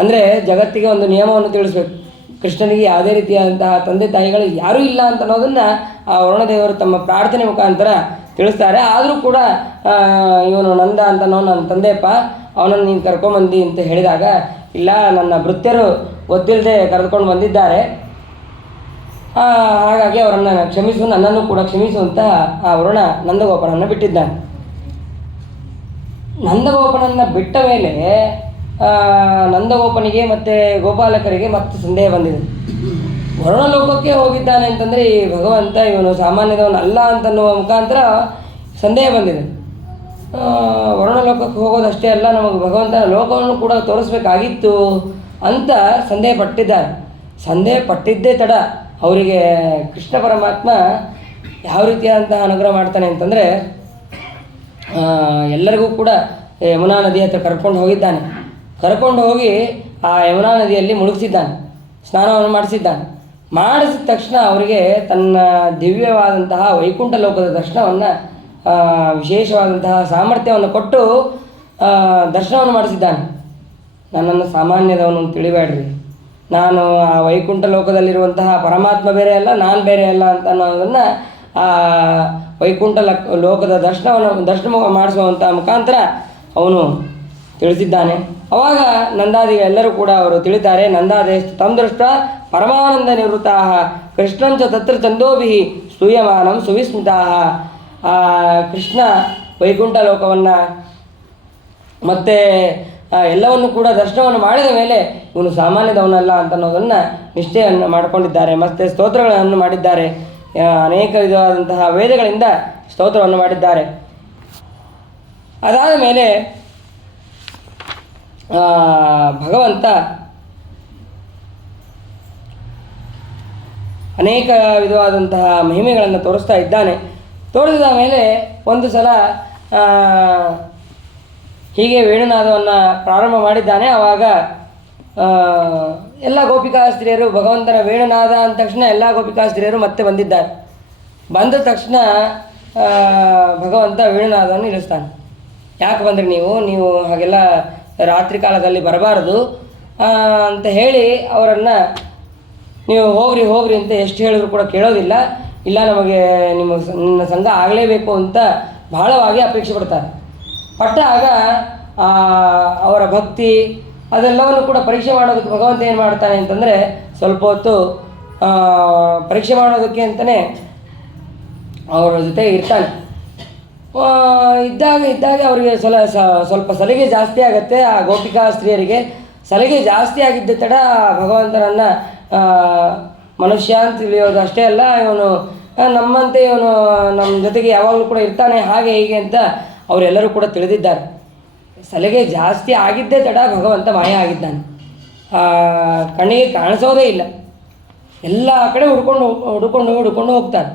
ಅಂದರೆ ಜಗತ್ತಿಗೆ ಒಂದು ನಿಯಮವನ್ನು ತಿಳಿಸ್ಬೇಕು, ಕೃಷ್ಣನಿಗೆ ಯಾವುದೇ ರೀತಿಯಾದಂತಹ ತಂದೆ ತಾಯಿಗಳು ಯಾರೂ ಇಲ್ಲ ಅಂತ ಅನ್ನೋದನ್ನು ಆ ವರುಣದೇವರು ತಮ್ಮ ಪ್ರಾರ್ಥನೆ ಮುಖಾಂತರ ತಿಳಿಸ್ತಾರೆ. ಆದರೂ ಕೂಡ ಇವನು ನಂದ ಅಂತನೋ ನನ್ನ ತಂದೆಪ್ಪ, ಅವನನ್ನು ನೀನು ಕರ್ಕೊಂಬಂದಿ ಅಂತ ಹೇಳಿದಾಗ ಇಲ್ಲ ನನ್ನ ಭೃತ್ಯರು ಗೊತ್ತಿಲ್ಲದೆ ಕರೆದುಕೊಂಡು ಬಂದಿದ್ದಾರೆ, ಹಾಗಾಗಿ ಅವರನ್ನು ಕ್ಷಮಿಸು, ನನ್ನನ್ನು ಕೂಡ ಕ್ಷಮಿಸು ಅಂತ ಆ ವರುಣ ನಂದಗೋಪನನ್ನು ಬಿಟ್ಟಿದ್ದಾನೆ. ನಂದಗೋಪನನ್ನು ಬಿಟ್ಟ ಮೇಲೆ ನಂದಗೋಪನಿಗೆ ಮತ್ತು ಗೋಪಾಲಕರಿಗೆ ಮತ್ತೆ ಸಂದೇಹ ಬಂದಿದೆ. ವರುಣಲೋಕಕ್ಕೆ ಹೋಗಿದ್ದಾನೆ ಅಂತಂದರೆ ಈ ಭಗವಂತ ಇವನು ಸಾಮಾನ್ಯದವನು ಅಲ್ಲ ಅಂತನ್ನುವ ಮುಖಾಂತರ ಸಂದೇಹ ಬಂದಿದೆ. ವರುಣಲೋಕಕ್ಕೆ ಹೋಗೋದಷ್ಟೇ ಅಲ್ಲ, ನಮಗೆ ಭಗವಂತನ ಲೋಕವನ್ನು ಕೂಡ ತೋರಿಸ್ಬೇಕಾಗಿತ್ತು ಅಂತ ಸಂದೇಹ ಪಟ್ಟಿದ್ದಾರೆ. ಸಂದೇಹ ಪಟ್ಟಿದ್ದೇ ತಡ ಅವರಿಗೆ ಕೃಷ್ಣ ಪರಮಾತ್ಮ ಯಾವ ರೀತಿಯಾದಂತಹ ಅನುಗ್ರಹ ಮಾಡ್ತಾನೆ ಅಂತಂದರೆ, ಎಲ್ಲರಿಗೂ ಕೂಡ ಯಮುನಾ ನದಿ ಹತ್ರ ಕರ್ಕೊಂಡು ಹೋಗಿದ್ದಾನೆ. ಕರ್ಕೊಂಡು ಹೋಗಿ ಆ ಯಮುನಾ ನದಿಯಲ್ಲಿ ಮುಳುಗಿಸಿದ್ದಾನೆ, ಸ್ನಾನವನ್ನು ಮಾಡಿಸಿದ್ದಾನೆ. ಮಾಡಿಸಿದ ತಕ್ಷಣ ಅವರಿಗೆ ತನ್ನ ದಿವ್ಯವಾದಂತಹ ವೈಕುಂಠ ಲೋಕದ ದರ್ಶನವನ್ನು, ವಿಶೇಷವಾದಂತಹ ಸಾಮರ್ಥ್ಯವನ್ನು ಕೊಟ್ಟು ದರ್ಶನವನ್ನು ಮಾಡಿಸಿದ್ದಾನೆ. ನನ್ನನ್ನು ಸಾಮಾನ್ಯದವನು ತಿಳಿಬೇಡ್ರಿ, ನಾನು ಆ ವೈಕುಂಠ ಲೋಕದಲ್ಲಿರುವಂತಹ ಪರಮಾತ್ಮ ಬೇರೆ ಅಲ್ಲ, ನಾನು ಬೇರೆ ಅಲ್ಲ ಅಂತ ಅನ್ನೋದನ್ನು ಆ ವೈಕುಂಠ ಲೋಕದ ದರ್ಶನ ಮಾಡಿಸುವಂಥ ಮುಖಾಂತರ ಅವನು ತಿಳಿಸಿದ್ದಾನೆ. ಅವಾಗ ನಂದಾದಿಗೆ ಎಲ್ಲರೂ ಕೂಡ ಅವರು ತಿಳಿತಾರೆ. ನಂದಾದೇಶ ತಂ ದೃಷ್ಟ ಪರಮಾನಂದ ನಿವೃತ್ತಾ ಕೃಷ್ಣಂಚ ತತ್ರ ಚಂದೋಭಿ ಸ್ತೂಯಮಾನಂ ಸುವಿಸ್ಮಿತಾ. ಕೃಷ್ಣ ವೈಕುಂಠ ಲೋಕವನ್ನು ಮತ್ತು ಎಲ್ಲವನ್ನು ಕೂಡ ದರ್ಶನವನ್ನು ಮಾಡಿದ ಮೇಲೆ ಇವನು ಸಾಮಾನ್ಯದವನಲ್ಲ ಅಂತ ಅನ್ನೋದನ್ನು ನಿಷ್ಠೆಯನ್ನು ಮಾಡಿಕೊಂಡಿದ್ದಾರೆ. ಮತ್ತು ಸ್ತೋತ್ರಗಳನ್ನು ಮಾಡಿದ್ದಾರೆ, ಅನೇಕ ವಿಧವಾದಂತಹ ವೇದಗಳಿಂದ ಸ್ತೋತ್ರವನ್ನು ಮಾಡಿದ್ದಾರೆ. ಅದಾದ ಮೇಲೆ ಭಗವಂತ ಅನೇಕ ವಿಧವಾದಂತಹ ಮಹಿಮೆಗಳನ್ನು ತೋರಿಸ್ತಾ ಇದ್ದಾನೆ. ತೋರಿಸಿದ ಮೇಲೆ ಒಂದು ಸಲ ಹೀಗೆ ವೇಣುನಾದವನ್ನು ಪ್ರಾರಂಭ ಮಾಡಿದ್ದಾನೆ. ಆವಾಗ ಎಲ್ಲ ಗೋಪಿಕಾಸ್ತ್ರೀಯರು ಭಗವಂತನ ವೇಣುನಾದ ಅಂದ ತಕ್ಷಣ ಎಲ್ಲ ಗೋಪಿಕಾಸ್ತ್ರೀಯರು ಮತ್ತೆ ಬಂದಿದ್ದಾರೆ. ಬಂದ ತಕ್ಷಣ ಭಗವಂತ ವೇಣುನಾದವನ್ನು ನಿಲ್ಲಿಸ್ತಾನೆ. ಯಾಕೆ ಬಂದ್ರಿ ನೀವು ಹಾಗೆಲ್ಲ ರಾತ್ರಿ ಕಾಲದಲ್ಲಿ ಬರಬಾರದು ಅಂತ ಹೇಳಿ ಅವರನ್ನು, ನೀವು ಹೋಗ್ರಿ ಅಂತ ಎಷ್ಟು ಹೇಳಿದ್ರು ಕೂಡ ಕೇಳೋದಿಲ್ಲ. ಇಲ್ಲ, ನಮಗೆ ನಿನ್ನ ಸಂಘ ಆಗಲೇಬೇಕು ಅಂತ ಬಹಳವಾಗಿ ಅಪೇಕ್ಷೆ ಪಡ್ತಾರೆ. ಪಟ್ಟಾಗ ಅವರ ಭಕ್ತಿ ಅದೆಲ್ಲವನ್ನು ಕೂಡ ಪರೀಕ್ಷೆ ಮಾಡೋದಕ್ಕೆ ಭಗವಂತ ಏನು ಮಾಡ್ತಾನೆ ಅಂತಂದರೆ, ಸ್ವಲ್ಪ ಹೊತ್ತು ಪರೀಕ್ಷೆ ಮಾಡೋದಕ್ಕೆ ಅಂತಲೇ ಅವರ ಜೊತೆ ಇರ್ತಾನೆ. ಇದ್ದಾಗ ಅವರಿಗೆ ಸ್ವಲ್ಪ ಸಲಿಗೆ ಜಾಸ್ತಿ ಆಗುತ್ತೆ. ಆ ಗೋಪಿಕಾ ಸ್ತ್ರೀಯರಿಗೆ ಸಲಿಗೆ ಜಾಸ್ತಿ ಆಗಿದ್ದ ತಡ ಭಗವಂತನನ್ನು ಮನುಷ್ಯ ಅಂತ ತಿಳಿಯೋದು ಅಷ್ಟೇ ಅಲ್ಲ, ಇವನು ನಮ್ಮಂತೆ ಇವನು ನಮ್ಮ ಜೊತೆಗೆ ಯಾವಾಗಲೂ ಕೂಡ ಇರ್ತಾನೆ, ಹಾಗೆ ಹೀಗೆ ಅಂತ ಅವರೆಲ್ಲರೂ ಕೂಡ ತಿಳಿದಿದ್ದಾರೆ. ಸಲಿಗೆ ಜಾಸ್ತಿ ಆಗಿದ್ದೇ ತಡ ಭಗವಂತ ಮಾಯ ಆಗಿದ್ದಾನೆ. ಕಣ್ಣಿಗೆ ಕಾಣಿಸೋದೇ ಇಲ್ಲ. ಎಲ್ಲ ಕಡೆ ಹುಡ್ಕೊಂಡು ಹೋಗ್ತಾನೆ.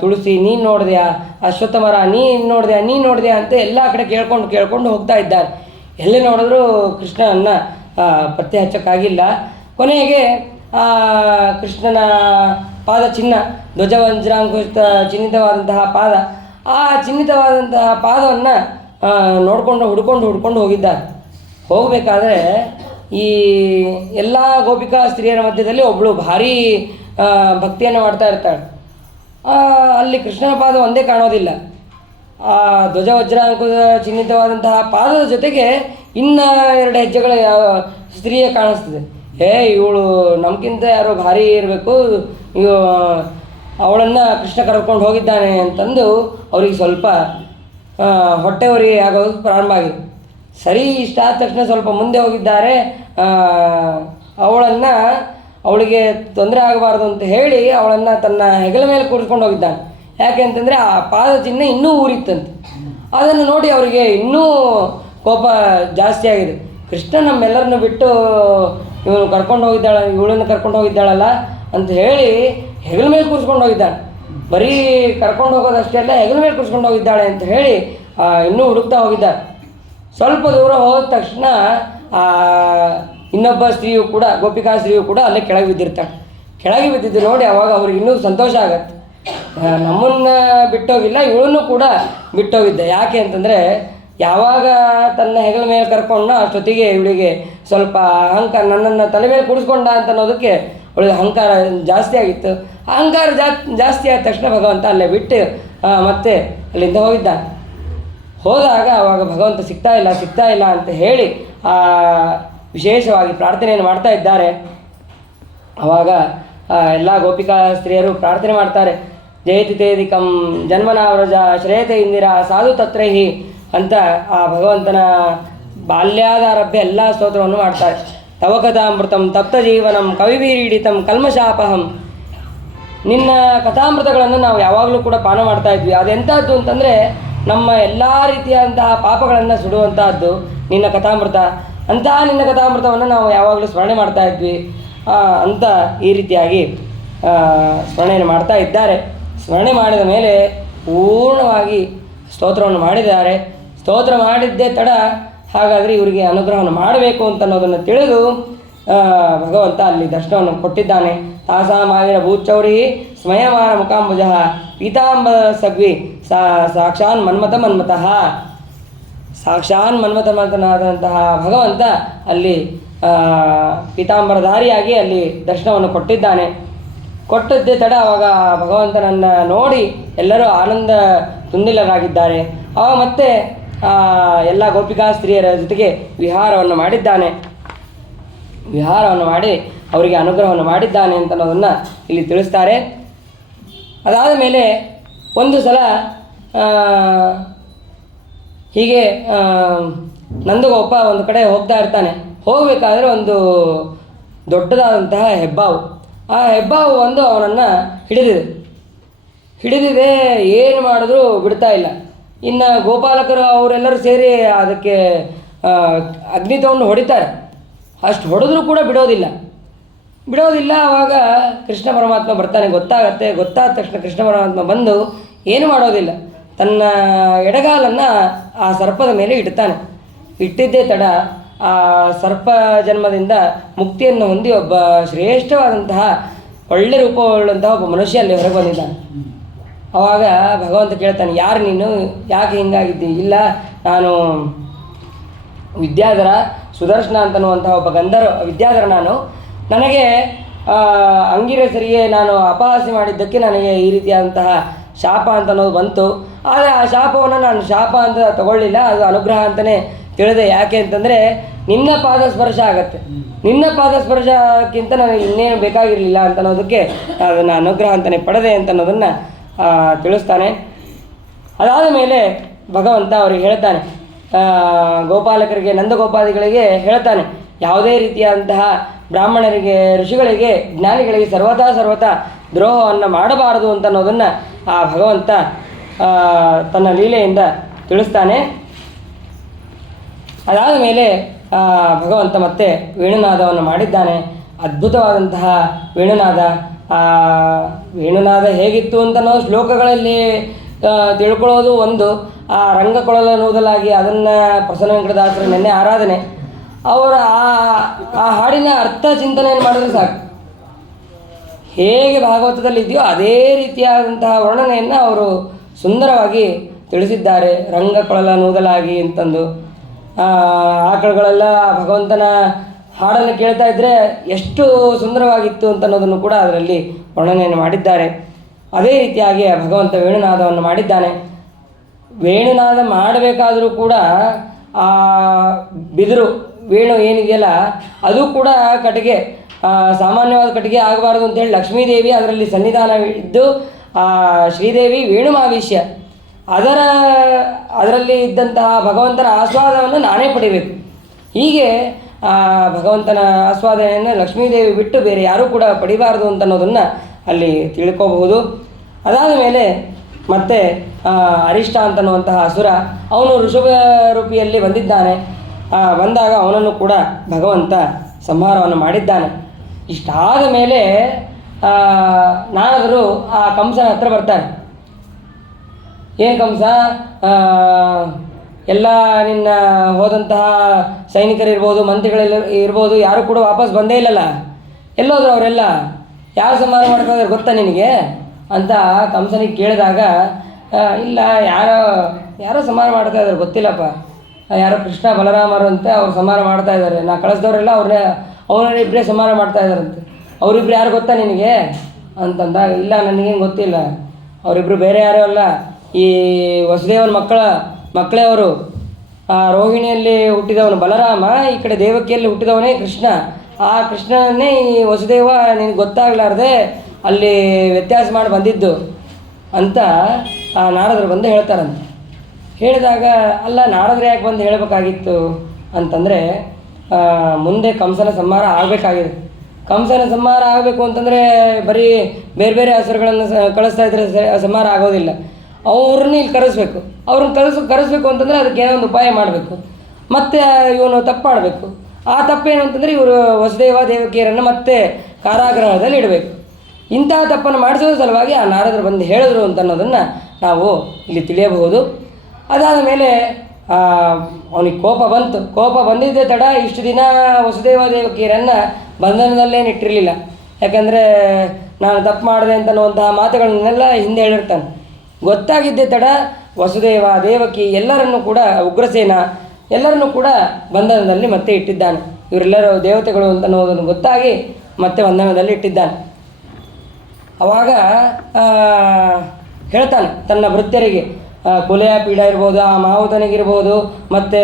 ತುಳಸಿ ನೀನು ನೋಡಿದೆಯಾ, ಅಶ್ವತ್ಥ ಮರ ನೀನು ನೋಡಿದೆಯಾ ಅಂತ ಎಲ್ಲ ಕಡೆ ಕೇಳ್ಕೊಂಡು ಹೋಗ್ತಾ ಇದ್ದಾರೆ. ಎಲ್ಲಿ ನೋಡಿದ್ರೂ ಕೃಷ್ಣನನ್ನು ಪತ್ತೆ ಹಚ್ಚಕ್ಕಾಗಿಲ್ಲ. ಕೊನೆಗೆ ಕೃಷ್ಣನ ಪಾದ ಚಿಹ್ನ, ಧ್ವಜವಜ್ರಾಂಕುಶ ಚಿಹ್ನಿತವಾದಂತಹ ಪಾದ, ಆ ಚಿಹ್ನಿತವಾದಂತಹ ಪಾದವನ್ನು ಹುಡ್ಕೊಂಡು ಹೋಗಿದ್ದಾರೆ. ಹೋಗಬೇಕಾದ್ರೆ ಈ ಎಲ್ಲ ಗೋಪಿಕಾ ಸ್ತ್ರೀಯರ ಮಧ್ಯದಲ್ಲಿ ಒಬ್ಬಳು ಭಾರೀ ಭಕ್ತಿಯನ್ನು ಮಾಡ್ತಾ ಇರ್ತಾಳೆ. ಅಲ್ಲಿ ಕೃಷ್ಣನ ಪಾದ ಒಂದೇ ಕಾಣೋದಿಲ್ಲ, ಆ ಧ್ವಜವಜ್ರಾಂಕುಶ ಚಿಹ್ನಿತವಾದಂತಹ ಪಾದದ ಜೊತೆಗೆ ಇನ್ನು 2 ಹೆಜ್ಜೆಗಳ ಸ್ತ್ರೀಯ ಕಾಣಿಸ್ತದೆ. ಇವಳು ನಮಗಿಂತ ಯಾರೋ ಭಾರಿ ಇರಬೇಕು, ಅವಳನ್ನು ಕೃಷ್ಣ ಕರ್ಕೊಂಡು ಹೋಗಿದ್ದಾನೆ ಅಂತಂದು ಅವರಿಗೆ ಸ್ವಲ್ಪ ಹೊಟ್ಟೆ ಉರಿ ಆಗೋದು ಪ್ರಾರಂಭ ಆಗಿದೆ. ಸರಿ, ಇಷ್ಟ ಆದ ತಕ್ಷಣ ಸ್ವಲ್ಪ ಮುಂದೆ ಹೋಗಿದ್ದಾರೆ. ಅವಳಿಗೆ ತೊಂದರೆ ಆಗಬಾರ್ದು ಅಂತ ಹೇಳಿ ಅವಳನ್ನು ತನ್ನ ಹೆಗಲ ಮೇಲೆ ಕೂರಿಸ್ಕೊಂಡು ಹೋಗಿದ್ದಾನೆ. ಯಾಕೆ ಅಂತಂದರೆ ಆ ಪಾದ ಚಿಹ್ನೆ ಇನ್ನೂ ಊರಿತ್ತಂತೆ. ಅದನ್ನು ನೋಡಿ ಅವರಿಗೆ ಇನ್ನೂ ಕೋಪ ಜಾಸ್ತಿ ಆಗಿದೆ. ಕೃಷ್ಣ ನಮ್ಮೆಲ್ಲರನ್ನು ಬಿಟ್ಟು ಇವಳನ್ನು ಕರ್ಕೊಂಡು ಹೋಗಿದ್ದಾಳಲ್ಲ ಅಂತ ಹೇಳಿ ಹೆಗಲ ಮೇಲೆ ಕೂರಿಸ್ಕೊಂಡು ಹೋಗಿದ್ದಾಳೆ. ಬರೀ ಕರ್ಕೊಂಡು ಹೋಗೋದಷ್ಟೇ ಅಲ್ಲ, ಹೆಗಲ ಮೇಲೆ ಕೂರಿಸ್ಕೊಂಡು ಹೋಗಿದ್ದಾಳೆ ಅಂತ ಹೇಳಿ ಇನ್ನೂ ಹುಡುಕ್ತಾ ಹೋಗಿದ್ದಾರೆ. ಸ್ವಲ್ಪ ದೂರ ಹೋದ ತಕ್ಷಣ ಇನ್ನೊಬ್ಬ ಸ್ತ್ರೀಯು ಕೂಡ, ಗೋಪಿಕಾ ಸ್ತ್ರೀಯು ಕೂಡ ಅಲ್ಲೇ ಕೆಳಗೆ ಬಿದ್ದಿದ್ದು ನೋಡಿ ಅವಾಗ ಅವ್ರಿಗೆ ಇನ್ನೂ ಸಂತೋಷ ಆಗತ್ತೆ. ನಮ್ಮನ್ನು ಬಿಟ್ಟೋಗಿಲ್ಲ, ಇವಳನ್ನು ಕೂಡ ಬಿಟ್ಟೋಗಿದ್ದೆ. ಯಾಕೆ ಅಂತಂದರೆ ಯಾವಾಗ ತನ್ನ ಹೆಗಲ ಮೇಲೆ ಕರ್ಕೊಂಡ ಅಷ್ಟೊತ್ತಿಗೆ ಇವಳಿಗೆ ಸ್ವಲ್ಪ ಅಹಂಕಾರ, ನನ್ನನ್ನು ತಲೆ ಮೇಲೆ ಕೂಡಿಸ್ಕೊಂಡ ಅಂತ ಅನ್ನೋದಕ್ಕೆ ಅವಳಿಗೆ ಅಹಂಕಾರ ಜಾಸ್ತಿ ಆಗಿತ್ತು. ಅಹಂಕಾರ ಜಾಸ್ತಿ ಆದ ತಕ್ಷಣ ಭಗವಂತ ಅಲ್ಲೇ ಬಿಟ್ಟು ಮತ್ತೆ ಅಲ್ಲಿಂದ ಹೋದಾಗ ಅವಾಗ ಭಗವಂತ ಸಿಗ್ತಾ ಇಲ್ಲ ಅಂತ ಹೇಳಿ ವಿಶೇಷವಾಗಿ ಪ್ರಾರ್ಥನೆಯನ್ನು ಮಾಡ್ತಾ ಇದ್ದಾರೆ. ಆವಾಗ ಎಲ್ಲ ಗೋಪಿಕಾ ಸ್ತ್ರೀಯರು ಪ್ರಾರ್ಥನೆ ಮಾಡ್ತಾರೆ. ಜಯತಿ ತೇದಿಕಂ ಜನ್ಮನಾವ್ರಜ ಶ್ರೇಯತೆ ಇಂದಿರಾ ಸಾಧು ತತ್ರೈಹಿ ಅಂತ ಆ ಭಗವಂತನ ಬಾಲ್ಯಾದಾರಭ್ಯ ಎಲ್ಲ ಸ್ತೋತ್ರವನ್ನು ಮಾಡ್ತಾರೆ. ತವ ಕಥಾಮೃತಂ ತಪ್ತ ಜೀವನಂ ಕವಿಭೀರೀಡಿತಂ ಕಲ್ಮಶಾಪಹಂ. ನಿನ್ನ ಕಥಾಮೃತಗಳನ್ನು ನಾವು ಯಾವಾಗಲೂ ಕೂಡ ಪಾನ ಮಾಡ್ತಾ ಇದ್ವಿ. ಅದೆಂಥದ್ದು ಅಂತಂದರೆ ನಮ್ಮ ಎಲ್ಲ ರೀತಿಯಾದಂತಹ ಪಾಪಗಳನ್ನು ಸುಡುವಂತಹದ್ದು ನಿನ್ನ ಕಥಾಮೃತ. ಅಂತಹ ನಿನ್ನ ಕಥಾಮೃತವನ್ನು ನಾವು ಯಾವಾಗಲೂ ಸ್ಮರಣೆ ಮಾಡ್ತಾ ಇದ್ವಿ ಅಂತ ಈ ರೀತಿಯಾಗಿ ಸ್ಮರಣೆಯನ್ನು ಮಾಡ್ತಾ ಇದ್ದಾರೆ. ಸ್ಮರಣೆ ಮಾಡಿದ ಮೇಲೆ ಪೂರ್ಣವಾಗಿ ಸ್ತೋತ್ರವನ್ನು ಮಾಡಿದ್ದಾರೆ. ಸ್ತೋತ್ರ ಮಾಡಿದ್ದೇ ತಡ, ಹಾಗಾದರೆ ಇವರಿಗೆ ಅನುಗ್ರಹವನ್ನು ಮಾಡಬೇಕು ಅಂತ ಅನ್ನೋದನ್ನು ತಿಳಿದು ಭಗವಂತ ಅಲ್ಲಿ ದರ್ಶನವನ್ನು ಕೊಟ್ಟಿದ್ದಾನೆ. ತಾಸಾಮಾವಿರ ಭೂಚೌರಿ ಸ್ಮಯಮಾನ ಮುಖಾಂಬುಜ ಪೀತಾಂಬರ ಸಗ್ವಿ ಸಾಕ್ಷಾನ್ ಮನ್ಮಥಃ. ಸಾಕ್ಷಾನ್ ಮನ್ಮಥನಾದಂತಹ ಭಗವಂತ ಅಲ್ಲಿ ಪೀತಾಂಬರಧಾರಿಯಾಗಿ ಅಲ್ಲಿ ದರ್ಶನವನ್ನು ಕೊಟ್ಟಿದ್ದಾನೆ. ಕೊಟ್ಟದ್ದೇ ತಡ ಆವಾಗ ಭಗವಂತನನ್ನು ನೋಡಿ ಎಲ್ಲರೂ ಆನಂದ ತುಂದಿಲರಾಗಿದ್ದಾರೆ. ಆವಾಗ ಮತ್ತೆ ಎಲ್ಲ ಗೋಪಿಕಾ ಸ್ತ್ರೀಯರ ಜೊತೆಗೆ ವಿಹಾರವನ್ನು ಮಾಡಿದ್ದಾನೆ. ವಿಹಾರವನ್ನು ಮಾಡಿ ಅವರಿಗೆ ಅನುಗ್ರಹವನ್ನು ಮಾಡಿದ್ದಾನೆ ಅಂತ ಅನ್ನೋದನ್ನು ಇಲ್ಲಿ ತಿಳಿಸ್ತಾರೆ. ಅದಾದ ಮೇಲೆ ಒಂದು ಸಲ ಹೀಗೆ ನಂದಗೋಪ ಒಂದು ಕಡೆ ಹೋಗ್ತಾ ಇರ್ತಾನೆ. ಹೋಗಬೇಕಾದ್ರೆ ಒಂದು ದೊಡ್ಡದಾದಂತಹ ಹೆಬ್ಬಾವು, ಆ ಹೆಬ್ಬಾವು ಒಂದು ಅವನನ್ನು ಹಿಡಿದಿದೆ. ಏನು ಮಾಡಿದ್ರೂ ಬಿಡ್ತಾ ಇಲ್ಲ. ಇನ್ನು ಗೋಪಾಲಕರು ಅವರೆಲ್ಲರೂ ಸೇರಿ ಅದಕ್ಕೆ ಅಗ್ನಿ ತಗೊಂಡು ಹೊಡಿತಾರೆ. ಅಷ್ಟು ಹೊಡೆದ್ರೂ ಕೂಡ ಬಿಡೋದಿಲ್ಲ. ಆವಾಗ ಕೃಷ್ಣ ಪರಮಾತ್ಮ ಬರ್ತಾನೆ. ಗೊತ್ತಾದ ತಕ್ಷಣ ಕೃಷ್ಣ ಪರಮಾತ್ಮ ಬಂದು ಏನು ಮಾಡೋದಿಲ್ಲ, ತನ್ನ ಎಡಗಾಲನ್ನು ಆ ಸರ್ಪದ ಮೇಲೆ ಇಡ್ತಾನೆ. ಇಟ್ಟಿದ್ದೇ ತಡ ಆ ಸರ್ಪ ಜನ್ಮದಿಂದ ಮುಕ್ತಿಯನ್ನು ಹೊಂದಿ ಒಬ್ಬ ಶ್ರೇಷ್ಠವಾದಂತಹ ಒಳ್ಳೆ ರೂಪವುಳ್ಳಂತಹ ಒಬ್ಬ ಮನುಷ್ಯ ಅಲ್ಲಿ ಹೊರಗೆ ಬಂದಿದ್ದಾನೆ. ಆವಾಗ ಭಗವಂತ ಕೇಳ್ತಾನೆ, ಯಾರು ನೀನು, ಯಾಕೆ ಹಿಂಗಾಗಿದ್ದಿ? ಇಲ್ಲ, ನಾನು ವಿದ್ಯಾಧರ, ಸುದರ್ಶನ ಅಂತನ್ನುವಂತಹ ಒಬ್ಬ ವಿದ್ಯಾಧರ. ನನಗೆ ಅಂಗಿರಸರಿಗೆ ನಾನು ಅಪಹಾಸ್ಯ ಮಾಡಿದ್ದಕ್ಕೆ ನನಗೆ ಈ ರೀತಿಯಾದಂತಹ ಶಾಪ ಅಂತ ಅನ್ನೋದು ಬಂತು. ಆದರೆ ಆ ಶಾಪವನ್ನು ನಾನು ಶಾಪ ಅಂತ ತಗೊಳ್ಳಿಲ್ಲ, ಅದು ಅನುಗ್ರಹ ಅಂತಲೇ ತಿಳಿದೆ. ಯಾಕೆ ಅಂತಂದರೆ ನಿನ್ನ ಪಾದ ಸ್ಪರ್ಶ ಆಗತ್ತೆ, ನಿನ್ನ ಪಾದ ಸ್ಪರ್ಶಕ್ಕಿಂತ ನನಗೆ ಇನ್ನೇನು ಬೇಕಾಗಿರಲಿಲ್ಲ ಅಂತ ಅನ್ನೋದಕ್ಕೆ ಅದನ್ನು ಅನುಗ್ರಹ ಅಂತಲೇ ಪಡೆದೆ ಅಂತ ಅನ್ನೋದನ್ನು ತಿಳಿಸ್ತಾನೆ. ಅದಾದ ಮೇಲೆ ಭಗವಂತ ಅವರಿಗೆ ಹೇಳ್ತಾನೆ, ಗೋಪಾಲಕರಿಗೆ, ನಂದಗೋಪಾದಿಗಳಿಗೆ ಹೇಳ್ತಾನೆ, ಯಾವುದೇ ರೀತಿಯಾದಂತಹ ಬ್ರಾಹ್ಮಣರಿಗೆ, ಋಷಿಗಳಿಗೆ, ಜ್ಞಾನಿಗಳಿಗೆ ಸರ್ವತಾ ದ್ರೋಹವನ್ನು ಮಾಡಬಾರದು ಅಂತ ಅನ್ನೋದನ್ನು ಆ ಭಗವಂತ ತನ್ನ ಲೀಲೆಯಿಂದ ತಿಳಿಸ್ತಾನೆ. ಅದಾದ ಮೇಲೆ ಭಗವಂತ ಮತ್ತೆ ವೇಣುನಾದವನ್ನು ಮಾಡಿದ್ದಾನೆ. ಅದ್ಭುತವಾದಂತಹ ವೇಣುನಾದ. ವೇಣುನಾದ ಹೇಗಿತ್ತು ಅಂತ ನಾವು ಶ್ಲೋಕಗಳಲ್ಲಿ ತಿಳ್ಕೊಳ್ಳೋದು ಒಂದು. ಆ ರಂಗಕೊಳಲನ್ನುವುದಲಾಗಿ ಅದನ್ನು ಪ್ರಸನ್ನ ವೆಂಕಟದಾಸರ ನೆನ್ನೆ ಆರಾಧನೆ, ಅವರ ಆ ಹಾಡಿನ ಅರ್ಥ ಚಿಂತನೆಯನ್ನು ಮಾಡಿದ್ರೆ ಸಾಕು. ಹೇಗೆ ಭಾಗವತದಲ್ಲಿ ಇದೆಯೋ ಅದೇ ರೀತಿಯಾದಂತಹ ವರ್ಣನೆಯನ್ನು ಅವರು ಸುಂದರವಾಗಿ ತಿಳಿಸಿದ್ದಾರೆ. ರಂಗಕೊಳಲನ್ನುವುದಲಾಗಿ ಅಂತಂದು ಆಕಳುಗಳೆಲ್ಲ ಭಗವಂತನ ಹಾಡನ್ನು ಕೇಳ್ತಾ ಇದ್ದರೆ ಎಷ್ಟು ಸುಂದರವಾಗಿತ್ತು ಅಂತ ಅನ್ನೋದನ್ನು ಕೂಡ ಅದರಲ್ಲಿ ವರ್ಣನೆಯನ್ನು ಮಾಡಿದ್ದಾರೆ. ಅದೇ ರೀತಿಯಾಗಿ ಭಗವಂತ ವೇಣುನಾದವನ್ನು ಮಾಡಿದ್ದಾನೆ. ವೇಣುನಾದ ಮಾಡಬೇಕಾದರೂ ಕೂಡ ಆ ಬಿದಿರು ವೇಣು ಏನಿದೆಯಲ್ಲ ಅದು ಕೂಡ ಕಟ್ಟಿಗೆ, ಸಾಮಾನ್ಯವಾದ ಕಟ್ಟಿಗೆ ಆಗಬಾರ್ದು ಅಂತೇಳಿ ಲಕ್ಷ್ಮೀದೇವಿ ಅದರಲ್ಲಿ ಸನ್ನಿಧಾನ ಇದ್ದು ಶ್ರೀದೇವಿ ವೇಣುಮಾವಿಷ್ಯ ಅದರಲ್ಲಿ ಇದ್ದಂತಹ ಭಗವಂತನ ಆಸ್ವಾದವನ್ನು ನಾನೇ ಪಡಿಬೇಕು. ಹೀಗೆ ಭಗವಂತನ ಆಸ್ವಾದನೆಯನ್ನು ಲಕ್ಷ್ಮೀದೇವಿ ಬಿಟ್ಟು ಬೇರೆ ಯಾರೂ ಕೂಡ ಪಡಿಬಾರ್ದು ಅಂತ ಅನ್ನೋದನ್ನು ಅಲ್ಲಿ ತಿಳ್ಕೋಬಹುದು. ಅದಾದ ಮೇಲೆ ಮತ್ತೆ ಅರಿಷ್ಟ ಅಂತನ್ನುವಂತಹ ಅಸುರ, ಅವನು ಋಷಭ ರೂಪಿಯಲ್ಲಿ ಬಂದಿದ್ದಾನೆ. ಬಂದಾಗ ಅವನನ್ನು ಕೂಡ ಭಗವಂತ ಸಂಹಾರವನ್ನು ಮಾಡಿದ್ದಾನೆ. ಇಷ್ಟಾದ ಮೇಲೆ ನಾರದರು ಆ ಕಂಸನ ಹತ್ರ ಬರ್ತಾರೆ. ಏನು ಕಂಸ, ಎಲ್ಲ ನಿನ್ನ ಹೋದಂತಹ ಸೈನಿಕರಿರ್ಬೋದು, ಮಂತ್ರಿಗಳೆಲ್ಲ ಇರ್ಬೋದು, ಯಾರು ಕೂಡ ವಾಪಸ್ ಬಂದೇ ಇಲ್ಲಲ್ಲ, ಎಲ್ಲೋದ್ರು ಅವರೆಲ್ಲ? ಯಾರು ಸಂಹಾರ ಮಾಡ್ಕೊಂಡ್ರೆ ಗೊತ್ತಾ ನಿನಗೆ ಅಂತ ಕಂಸನಿಗೆ ಕೇಳಿದಾಗ, ಇಲ್ಲ ಯಾರೋ ಸಂಹಾರ ಮಾಡ್ತಾ ಇದ್ದಾರೆ, ಗೊತ್ತಿಲ್ಲಪ್ಪ, ಯಾರೋ ಕೃಷ್ಣ ಬಲರಾಮರು ಅಂತ ಅವ್ರು ಸಂಹಾರ ಮಾಡ್ತಾ ಇದ್ದಾರೆ, ನಾ ಕಳಿಸ್ದವರೆಲ್ಲ ಅವರಿಬ್ಬರೇ ಸಂಹಾರ ಮಾಡ್ತಾ ಇದ್ದಾರಂತೆ. ಅವರಿಬ್ರು ಯಾರು ಗೊತ್ತಾ ನಿನಗೆ ಅಂತಂದಾಗ, ಇಲ್ಲ ನನಗೇನು ಗೊತ್ತಿಲ್ಲ, ಅವರಿಬ್ಬರು ಬೇರೆ ಯಾರೂ ಅಲ್ಲ, ಈ ವಸುದೇವನ ಮಕ್ಕಳೇ ಅವರು. ಆ ರೋಹಿಣಿಯಲ್ಲಿ ಹುಟ್ಟಿದವನು ಬಲರಾಮ, ಈ ಕಡೆ ದೇವಕಿಯಲ್ಲಿ ಹುಟ್ಟಿದವನೇ ಕೃಷ್ಣ. ಆ ಕೃಷ್ಣನೇ ಈ ವಸುದೇವ ನಿನಗೆ ಗೊತ್ತಾಗಲಾರ್ದೆ ಅಲ್ಲಿ ವ್ಯತ್ಯಾಸ ಮಾಡಿ ಬಂದಿದ್ದು ಅಂತ ಆ ನಾರದರು ಬಂದು ಹೇಳ್ತಾರಂತೆ. ಹೇಳಿದಾಗ, ಅಲ್ಲ ನಾರದರು ಯಾಕೆ ಬಂದು ಹೇಳಬೇಕಾಗಿತ್ತು ಅಂತಂದರೆ, ಮುಂದೆ ಕಂಸನ ಸಂಹಾರ ಆಗಬೇಕಾಗಿದೆ. ಕಂಸನ ಸಂಹಾರ ಆಗಬೇಕು ಅಂತಂದರೆ ಬರೀ ಬೇರೆ ಬೇರೆ ಹಸುರುಗಳನ್ನು ಕಳಿಸ್ತಾ ಇದ್ದರೆ ಸಂಹಾರ ಆಗೋದಿಲ್ಲ. ಅವ್ರನ್ನ ಇಲ್ಲಿ ಕರೆಸ್ಬೇಕು. ಅವ್ರನ್ನ ಕರೆಸ್ಬೇಕು ಅಂತಂದರೆ ಅದಕ್ಕೆ ಏನೋ ಒಂದು ಉಪಾಯ ಮಾಡಬೇಕು. ಮತ್ತು ಇವನು ತಪ್ಪು ಮಾಡಬೇಕು. ಆ ತಪ್ಪೇನು ಅಂತಂದರೆ ಇವರು ವಸುದೇವ ದೇವಕಿಯರನ್ನು ಮತ್ತೆ ಕಾರಾಗೃಹದಲ್ಲಿ ಇಡಬೇಕು. ಇಂತಹ ತಪ್ಪನ್ನು ಮಾಡಿಸೋದ್ರ ಸಲುವಾಗಿ ಆ ನಾರದರು ಬಂದು ಹೇಳಿದ್ರು ಅಂತ ಅನ್ನೋದನ್ನು ನಾವು ಇಲ್ಲಿ ತಿಳಿಯಬಹುದು. ಅದಾದ ಮೇಲೆ ಅವನಿಗೆ ಕೋಪ ಬಂದಿದ್ದೇ ತಡ ಇಷ್ಟು ದಿನ ವಸುದೇವ ದೇವಕಿಯರನ್ನು ಬಂಧನದಲ್ಲೇನು ಇಟ್ಟಿರಲಿಲ್ಲ. ಯಾಕಂದರೆ ನಾನು ತಪ್ಪು ಮಾಡಿದೆ ಅಂತನ್ನುವಂತಹ ಮಾತುಗಳನ್ನೆಲ್ಲ ಹಿಂದೆ ಹೇಳಿರ್ತಾನೆ. ಗೊತ್ತಾಗಿದ್ದೇ ತಡ ವಸುದೇವ ದೇವಕಿ ಎಲ್ಲರನ್ನೂ ಕೂಡ ಉಗ್ರಸೇನ ಎಲ್ಲರನ್ನೂ ಕೂಡ ಬಂಧನದಲ್ಲಿ ಮತ್ತೆ ಇಟ್ಟಿದ್ದಾನೆ. ಇವರೆಲ್ಲರೂ ದೇವತೆಗಳು ಅಂತನ್ನುವುದನ್ನು ಗೊತ್ತಾಗಿ ಮತ್ತೆ ಬಂಧನದಲ್ಲಿ ಇಟ್ಟಿದ್ದಾನೆ. ಆವಾಗ ಹೇಳ್ತಾನೆ ತನ್ನ ಭೃತ್ಯರಿಗೆ, ಕುಲೆಯ ಪೀಡ ಇರ್ಬೋದು, ಆ ಮಾವುತನಿಗಿರ್ಬೋದು, ಮತ್ತು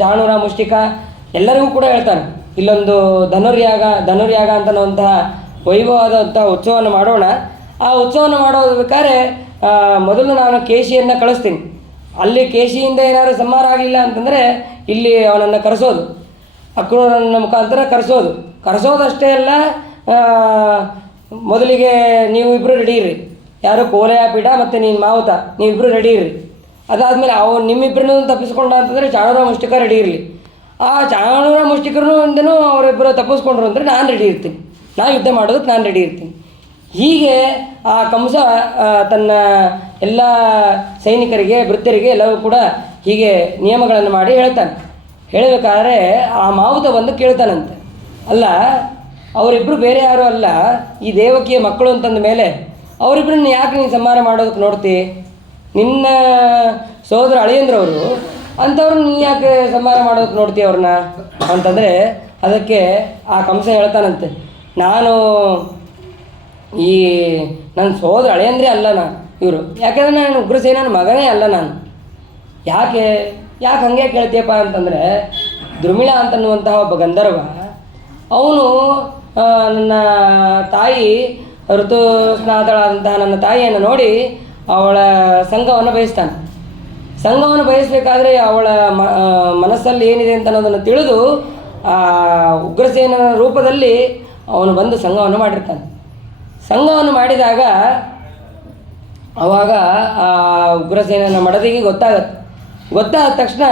ಚಾಣೂರ ಮುಷ್ಟಿಕ ಎಲ್ಲರಿಗೂ ಕೂಡ ಹೇಳ್ತಾನೆ, ಇಲ್ಲೊಂದು ಧನುರ್ಯಾಗ ಅಂತನ್ನುವಂತಹ ವೈಭವವಾದಂಥ ಉತ್ಸವವನ್ನು ಮಾಡೋಣ. ಆ ಉತ್ಸವವನ್ನು ಮಾಡೋದಕ್ಕಾದ್ರೆ ಮೊದಲು ನಾನು ಕೇಶಿಯನ್ನು ಕಳಿಸ್ತೀನಿ. ಅಲ್ಲಿ ಕೇಶಿಯಿಂದ ಏನಾದರೂ ಸಂಹಾರ ಆಗಲಿಲ್ಲ ಅಂತಂದರೆ ಇಲ್ಲಿ ಅವನನ್ನು ಕರೆಸೋದು, ಅಕ್ರೂರನ ಮುಖಾಂತರ ಕರೆಸೋದಷ್ಟೇ ಅಲ್ಲ. ಮೊದಲಿಗೆ ನೀವು ಇಬ್ಬರು ರೆಡಿ ಇರ್ರಿ, ಯಾರು ಕೋಲೆಯ ಪೀಡ ಮತ್ತು ನೀನು ಮಾವುತ, ನೀವಿಬ್ಬರು ರೆಡಿ ಇರ್ರಿ. ಅದಾದಮೇಲೆ ನಿಮ್ಮಿಬ್ಬರನ್ನೂ ತಪ್ಪಿಸ್ಕೊಂಡ ಅಂತಂದರೆ ಚಾಣೂರ ಮುಷ್ಟಿಕ ರೆಡಿ ಇರಲಿ. ಆ ಚಾಣೂರ ಮುಷ್ಟಿಕರನ್ನೂ ಅವರಿಬ್ಬರು ತಪ್ಪಿಸ್ಕೊಂಡ್ರು ಅಂದರೆ ನಾನು ರೆಡಿ ಇರ್ತೀನಿ, ನಾನು ಯುದ್ಧ ಮಾಡೋದಕ್ಕೆ ನಾನು ರೆಡಿ ಇರ್ತೀನಿ. ಹೀಗೆ ಆ ಕಂಸ ತನ್ನ ಎಲ್ಲ ಸೈನಿಕರಿಗೆ ಭೃತ್ಯರಿಗೆ ಎಲ್ಲವೂ ಕೂಡ ಹೀಗೆ ನಿಯಮಗಳನ್ನು ಮಾಡಿ ಹೇಳ್ತಾನೆ. ಹೇಳಬೇಕಾದ್ರೆ ಆ ಮಾವುತ ಬಂದು ಕೇಳ್ತಾನಂತೆ, ಅಲ್ಲ ಅವರಿಬ್ಬರು ಬೇರೆ ಯಾರೂ ಅಲ್ಲ, ಈ ದೇವಕಿಯ ಮಕ್ಕಳು ಅಂತಂದ ಮೇಲೆ ಅವರಿಬ್ಬರನ್ನ ಯಾಕೆ ನೀನು ಸಂಹಾರ ಮಾಡೋದಕ್ಕೆ ನೋಡ್ತಿ? ನಿನ್ನ ಸೋದರ ಅಳಿಯಂದ್ರವರು ಅಂಥವ್ರನ್ನ ನೀ ಯಾಕೆ ಸಂಹಾರ ಮಾಡೋದಕ್ಕೆ ನೋಡ್ತೀಯ ಅವ್ರನ್ನ ಅಂತಂದರೆ, ಅದಕ್ಕೆ ಆ ಕಂಸ ಹೇಳ್ತಾನಂತೆ, ನನ್ನ ಸೋದರ ಅಳಿಯಂದ್ರೆ ಅಲ್ಲ ಇವರು, ಯಾಕೆಂದರೆ ನಾನು ಉಗ್ರಸೇನನ ಮಗನೇ ಅಲ್ಲ ನಾನು. ಯಾಕೆ ಹಾಗೆ ಕೇಳ್ತೀಯಪ್ಪ ಅಂತಂದರೆ, ದ್ರುಮಿಳ ಅಂತನ್ನುವಂತಹ ಒಬ್ಬ ಗಂಧರ್ವ, ಅವನು ನನ್ನ ತಾಯಿ ಋತುಸ್ನಾತಳಾದಂತಹ ನನ್ನ ತಾಯಿಯನ್ನು ನೋಡಿ ಅವಳ ಸಂಘವನ್ನು ಬಯಸ್ತಾನೆ. ಸಂಘವನ್ನು ಬಯಸಬೇಕಾದ್ರೆ ಅವಳ ಮನಸ್ಸಲ್ಲಿ ಏನಿದೆ ಅಂತ ಅನ್ನೋದನ್ನು ತಿಳಿದು ಆ ಉಗ್ರಸೇನನ ರೂಪದಲ್ಲಿ ಅವನು ಬಂದು ಸಂಘವನ್ನು ಮಾಡಿರ್ತಾನೆ. ಸಂಘವನ್ನು ಮಾಡಿದಾಗ ಆವಾಗ ಆ ಉಗ್ರಸೇನನ ಮಡದಿಗೆ ಗೊತ್ತಾದ ತಕ್ಷಣ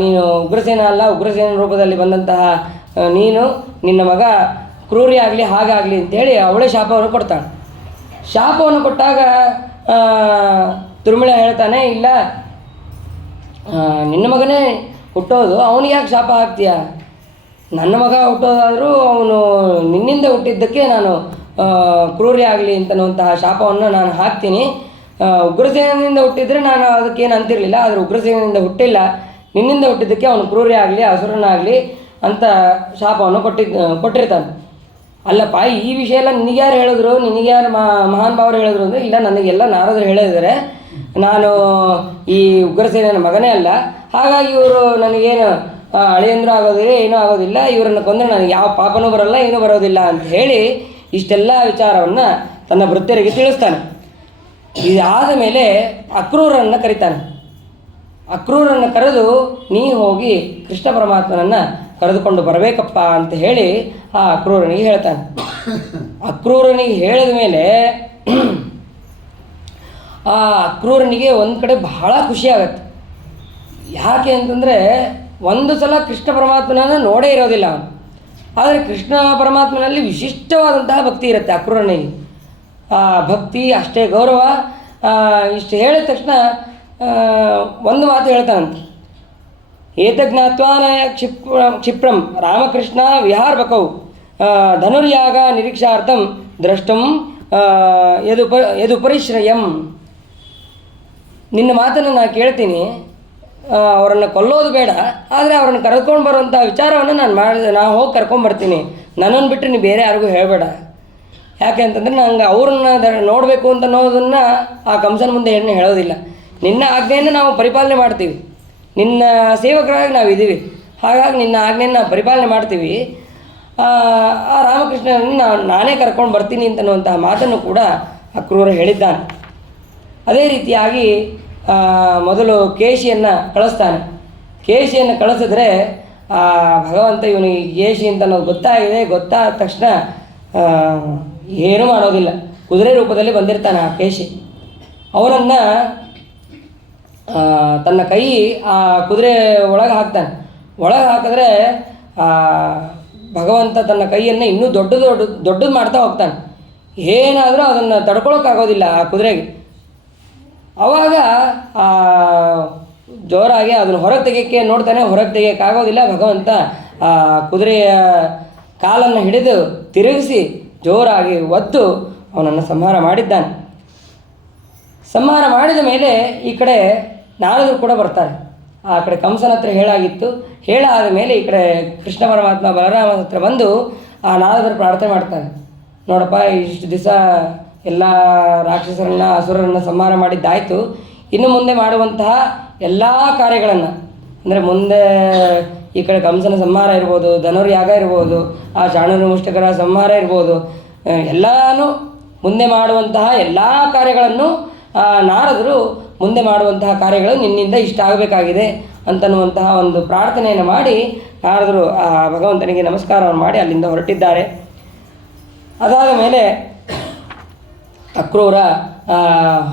ನೀನು ಉಗ್ರಸೇನ ಅಲ್ಲ, ಉಗ್ರಸೇನ ರೂಪದಲ್ಲಿ ಬಂದಂತಹ ನೀನು ನಿನ್ನ ಮಗ ಕ್ರೂರಿ ಆಗಲಿ ಹಾಗಾಗಲಿ ಅಂಥೇಳಿ ಅವಳೇ ಶಾಪವನ್ನು ಕೊಡ್ತಾಳೆ. ಶಾಪವನ್ನು ಕೊಟ್ಟಾಗ ದುರ್ಮಿಳ ಹೇಳ್ತಾನೆ, ಇಲ್ಲ ನಿನ್ನ ಮಗನೇ ಹುಟ್ಟೋದು, ಅವನಿಗೆ ಯಾಕೆ ಶಾಪ ಹಾಕ್ತೀಯ? ನನ್ನ ಮಗ ಹುಟ್ಟೋದಾದರೂ ಅವನು ನಿನ್ನಿಂದ ಹುಟ್ಟಿದ್ದಕ್ಕೆ ನಾನು ಕ್ರೂರಿ ಆಗಲಿ ಅಂತನ್ನುವಂತಹ ಶಾಪವನ್ನು ನಾನು ಹಾಕ್ತೀನಿ. ಉಗ್ರಸೇನಿಂದ ಹುಟ್ಟಿದರೆ ನಾನು ಅದಕ್ಕೇನು ಅಂತಿರಲಿಲ್ಲ, ಆದರೆ ಉಗ್ರಸೇನಿಂದ ಹುಟ್ಟಿಲ್ಲ, ನಿನ್ನಿಂದ ಹುಟ್ಟಿದ್ದಕ್ಕೆ ಅವನು ಕ್ರೂರಿ ಆಗಲಿ ಅಸುರನಾಗಲಿ ಅಂತ ಶಾಪವನ್ನು ಕೊಟ್ಟಿರ್ತಾನೆ. ಅಲ್ಲಪ್ಪ, ಈ ವಿಷಯ ಎಲ್ಲ ನಿನಗ್ಯಾರು ಹೇಳಿದ್ರು, ನಿನಗ್ಯಾರು ಮಹಾನ್ ಭಾವರು ಹೇಳಿದ್ರು ಅಂದರೆ, ಇಲ್ಲ ನನಗೆಲ್ಲ ನಾರದರು ಹೇಳಿದ್ದಾರೆ, ನಾನು ಈ ಉಗ್ರಸೇನನ ಮಗನೇ ಅಲ್ಲ, ಹಾಗಾಗಿ ಇವರು ನನಗೇನು ಅಳಿಯಂದ್ರೂ ಆಗೋದಿಲ್ಲ, ಏನೂ ಆಗೋದಿಲ್ಲ, ಇವರನ್ನು ಕೊಂದರೆ ನನಗೆ ಯಾವ ಪಾಪನೂ ಬರೋಲ್ಲ, ಏನೂ ಬರೋದಿಲ್ಲ ಅಂತ ಹೇಳಿ ಇಷ್ಟೆಲ್ಲ ವಿಚಾರವನ್ನು ತನ್ನ ಭೃತ್ಯರಿಗೆ ತಿಳಿಸ್ತಾನೆ. ಇದಾದ ಮೇಲೆ ಅಕ್ರೂರನ್ನು ಕರೀತಾನೆ. ಅಕ್ರೂರನ್ನು ಕರೆದು ನೀ ಹೋಗಿ ಕೃಷ್ಣ ಪರಮಾತ್ಮನನ್ನು ಕರೆದುಕೊಂಡು ಬರಬೇಕಪ್ಪ ಅಂತ ಹೇಳಿ ಆ ಅಕ್ರೂರನಿಗೆ ಹೇಳ್ತಾನೆ. ಅಕ್ರೂರನಿಗೆ ಹೇಳಿದ ಮೇಲೆ ಆ ಅಕ್ರೂರನಿಗೆ ಒಂದು ಕಡೆ ಬಹಳ ಖುಷಿ ಆಗತ್ತೆ. ಯಾಕೆ ಅಂತಂದರೆ, ಒಂದು ಸಲ ಕೃಷ್ಣ ಪರಮಾತ್ಮನನ್ನು ನೋಡೇ ಇರೋದಿಲ್ಲ ಅವನು, ಆದರೆ ಕೃಷ್ಣ ಪರಮಾತ್ಮನಲ್ಲಿ ವಿಶಿಷ್ಟವಾದಂತಹ ಭಕ್ತಿ ಇರುತ್ತೆ ಅಕ್ರೂರನಿಗೆ. ಆ ಭಕ್ತಿ ಅಷ್ಟೇ ಗೌರವ. ಇಷ್ಟು ಹೇಳಿದ ತಕ್ಷಣ ಒಂದು ಮಾತು ಹೇಳ್ತಾನಂತೆ, ಏತಜ್ಞಾತ್ವಾನ ಕ್ಷಿಪ್ರಂ ರಾಮಕೃಷ್ಣ ವಿಹಾರ್ಬಕೌ ಧನುರ್ಯಾಗ ನಿರೀಕ್ಷಾರ್ಥಂ ದ್ರಷ್ಟಂ ಯದುಪರಿಶ್ರಯಂ. ನಿನ್ನ ಮಾತನ್ನು ನಾನು ಕೇಳ್ತೀನಿ, ಅವರನ್ನು ಕೊಲ್ಲೋದು ಬೇಡ, ಆದರೆ ಅವ್ರನ್ನ ಕರ್ಕೊಂಡು ಬರುವಂಥ ವಿಚಾರವನ್ನು ನಾನು ಹೋಗಿ ಕರ್ಕೊಂಬರ್ತೀನಿ, ನನ್ನನ್ನು ಬಿಟ್ಟು ನೀವು ಬೇರೆ ಯಾರಿಗೂ ಹೇಳಬೇಡ. ಯಾಕೆ ಅಂತಂದರೆ ನಂಗೆ ಅವ್ರನ್ನ ನೋಡಬೇಕು ಅಂತ ಅನ್ನೋದನ್ನು ಆ ಕಂಸನ ಮುಂದೆ ಹೇಳೋದಿಲ್ಲ. ನಿನ್ನ ಆಜ್ಞೆಯನ್ನು ನಾವು ಪರಿಪಾಲನೆ ಮಾಡ್ತೀವಿ, ನಿನ್ನ ಸೇವಕರಾಗಿ ನಾವು ಇದ್ದೀವಿ, ಹಾಗಾಗಿ ನಿನ್ನ ಆಜ್ಞೆಯನ್ನು ನಾವು ಪರಿಪಾಲನೆ ಮಾಡ್ತೀವಿ. ಆ ರಾಮಕೃಷ್ಣನನ್ನು ನಾನೇ ಕರ್ಕೊಂಡು ಬರ್ತೀನಿ ಅಂತನ್ನುವಂತಹ ಮಾತನ್ನು ಕೂಡ ಅಕ್ರೂರ ಹೇಳಿದ್ದಾನೆ. ಅದೇ ರೀತಿಯಾಗಿ ಮೊದಲು ಕೇಶಿಯನ್ನು ಕಳಿಸ್ತಾನೆ. ಕೇಶಿಯನ್ನು ಕಳಿಸಿದ್ರೆ ಭಗವಂತ ಇವನಿಗೆ ಕೇಶಿ ಅಂತ ಅನ್ನೋದು ಗೊತ್ತಾದ ತಕ್ಷಣ ಏನೂ ಮಾಡೋದಿಲ್ಲ, ಕುದುರೆ ರೂಪದಲ್ಲಿ ಬಂದಿರ್ತಾನೆ ಆ ಕೇಶಿ. ಅವನನ್ನು ತನ್ನ ಕೈ ಆ ಕುದುರೆ ಒಳಗೆ ಹಾಕ್ತಾನೆ. ಒಳಗೆ ಹಾಕಿದ್ರೆ ಭಗವಂತ ತನ್ನ ಕೈಯನ್ನು ಇನ್ನೂ ದೊಡ್ಡದು ಮಾಡ್ತಾ ಹೋಗ್ತಾನೆ. ಏನಾದರೂ ಅದನ್ನು ತಡ್ಕೊಳಕ್ಕಾಗೋದಿಲ್ಲ ಆ ಕುದುರೆಗೆ. ಆವಾಗ ಜೋರಾಗಿ ಅದನ್ನು ಹೊರಗೆ ತೆಗೆಯೋಕ್ಕೆ ನೋಡ್ತಾನೆ, ಹೊರಗೆ ತೆಗೆಯೋಕ್ಕಾಗೋದಿಲ್ಲ. ಭಗವಂತ ಆ ಕುದುರೆಯ ಕಾಲನ್ನು ಹಿಡಿದು ತಿರುಗಿಸಿ ಜೋರಾಗಿ ಒದ್ದು ಅವನನ್ನು ಸಂಹಾರ ಮಾಡಿದ್ದಾನೆ. ಸಂಹಾರ ಮಾಡಿದ ಮೇಲೆ ಈ ಕಡೆ ನಾರದರು ಕೂಡ ಬರ್ತಾರೆ. ಆ ಕಡೆ ಕಂಸನ ಹತ್ರ ಹೇಳಾಗಿತ್ತು. ಹೇಳಾದ ಮೇಲೆ ಈ ಕಡೆ ಕೃಷ್ಣ ಪರಮಾತ್ಮ ಬಲರಾಮನ ಹತ್ರ ಬಂದು ಆ ನಾರದರು ಪ್ರಾರ್ಥನೆ ಮಾಡ್ತಾರೆ. ನೋಡಪ್ಪ, ಇಷ್ಟು ದಿವಸ ಎಲ್ಲ ರಾಕ್ಷಸರನ್ನು ಅಸುರರನ್ನು ಸಂಹಾರ ಮಾಡಿದ್ದಾಯಿತು. ಇನ್ನು ಮುಂದೆ ಮಾಡುವಂತಹ ಎಲ್ಲ ಕಾರ್ಯಗಳನ್ನು, ಅಂದರೆ ಮುಂದೆ ಈ ಕಡೆ ಕಂಸನ ಸಂಹಾರ ಇರ್ಬೋದು, ಧನುರ್ಯಾಗ ಇರ್ಬೋದು, ಆ ಚಾಣೂರ ಮುಷ್ಟಕರ ಸಂಹಾರ ಇರ್ಬೋದು, ಎಲ್ಲನೂ ಮುಂದೆ ಮಾಡುವಂತಹ ಎಲ್ಲ ಕಾರ್ಯಗಳನ್ನು ನಾರದರು ಮುಂದೆ ಮಾಡುವಂತಹ ಕಾರ್ಯಗಳು ನಿನ್ನಿಂದ ಇಷ್ಟ ಆಗಬೇಕಾಗಿದೆ ಅಂತನ್ನುವಂತಹ ಒಂದು ಪ್ರಾರ್ಥನೆಯನ್ನು ಮಾಡಿ ನಾರದರು ಆ ಭಗವಂತನಿಗೆ ನಮಸ್ಕಾರವನ್ನು ಮಾಡಿ ಅಲ್ಲಿಂದ ಹೊರಟಿದ್ದಾರೆ. ಅದಾದ ಮೇಲೆ ಅಕ್ರೂರ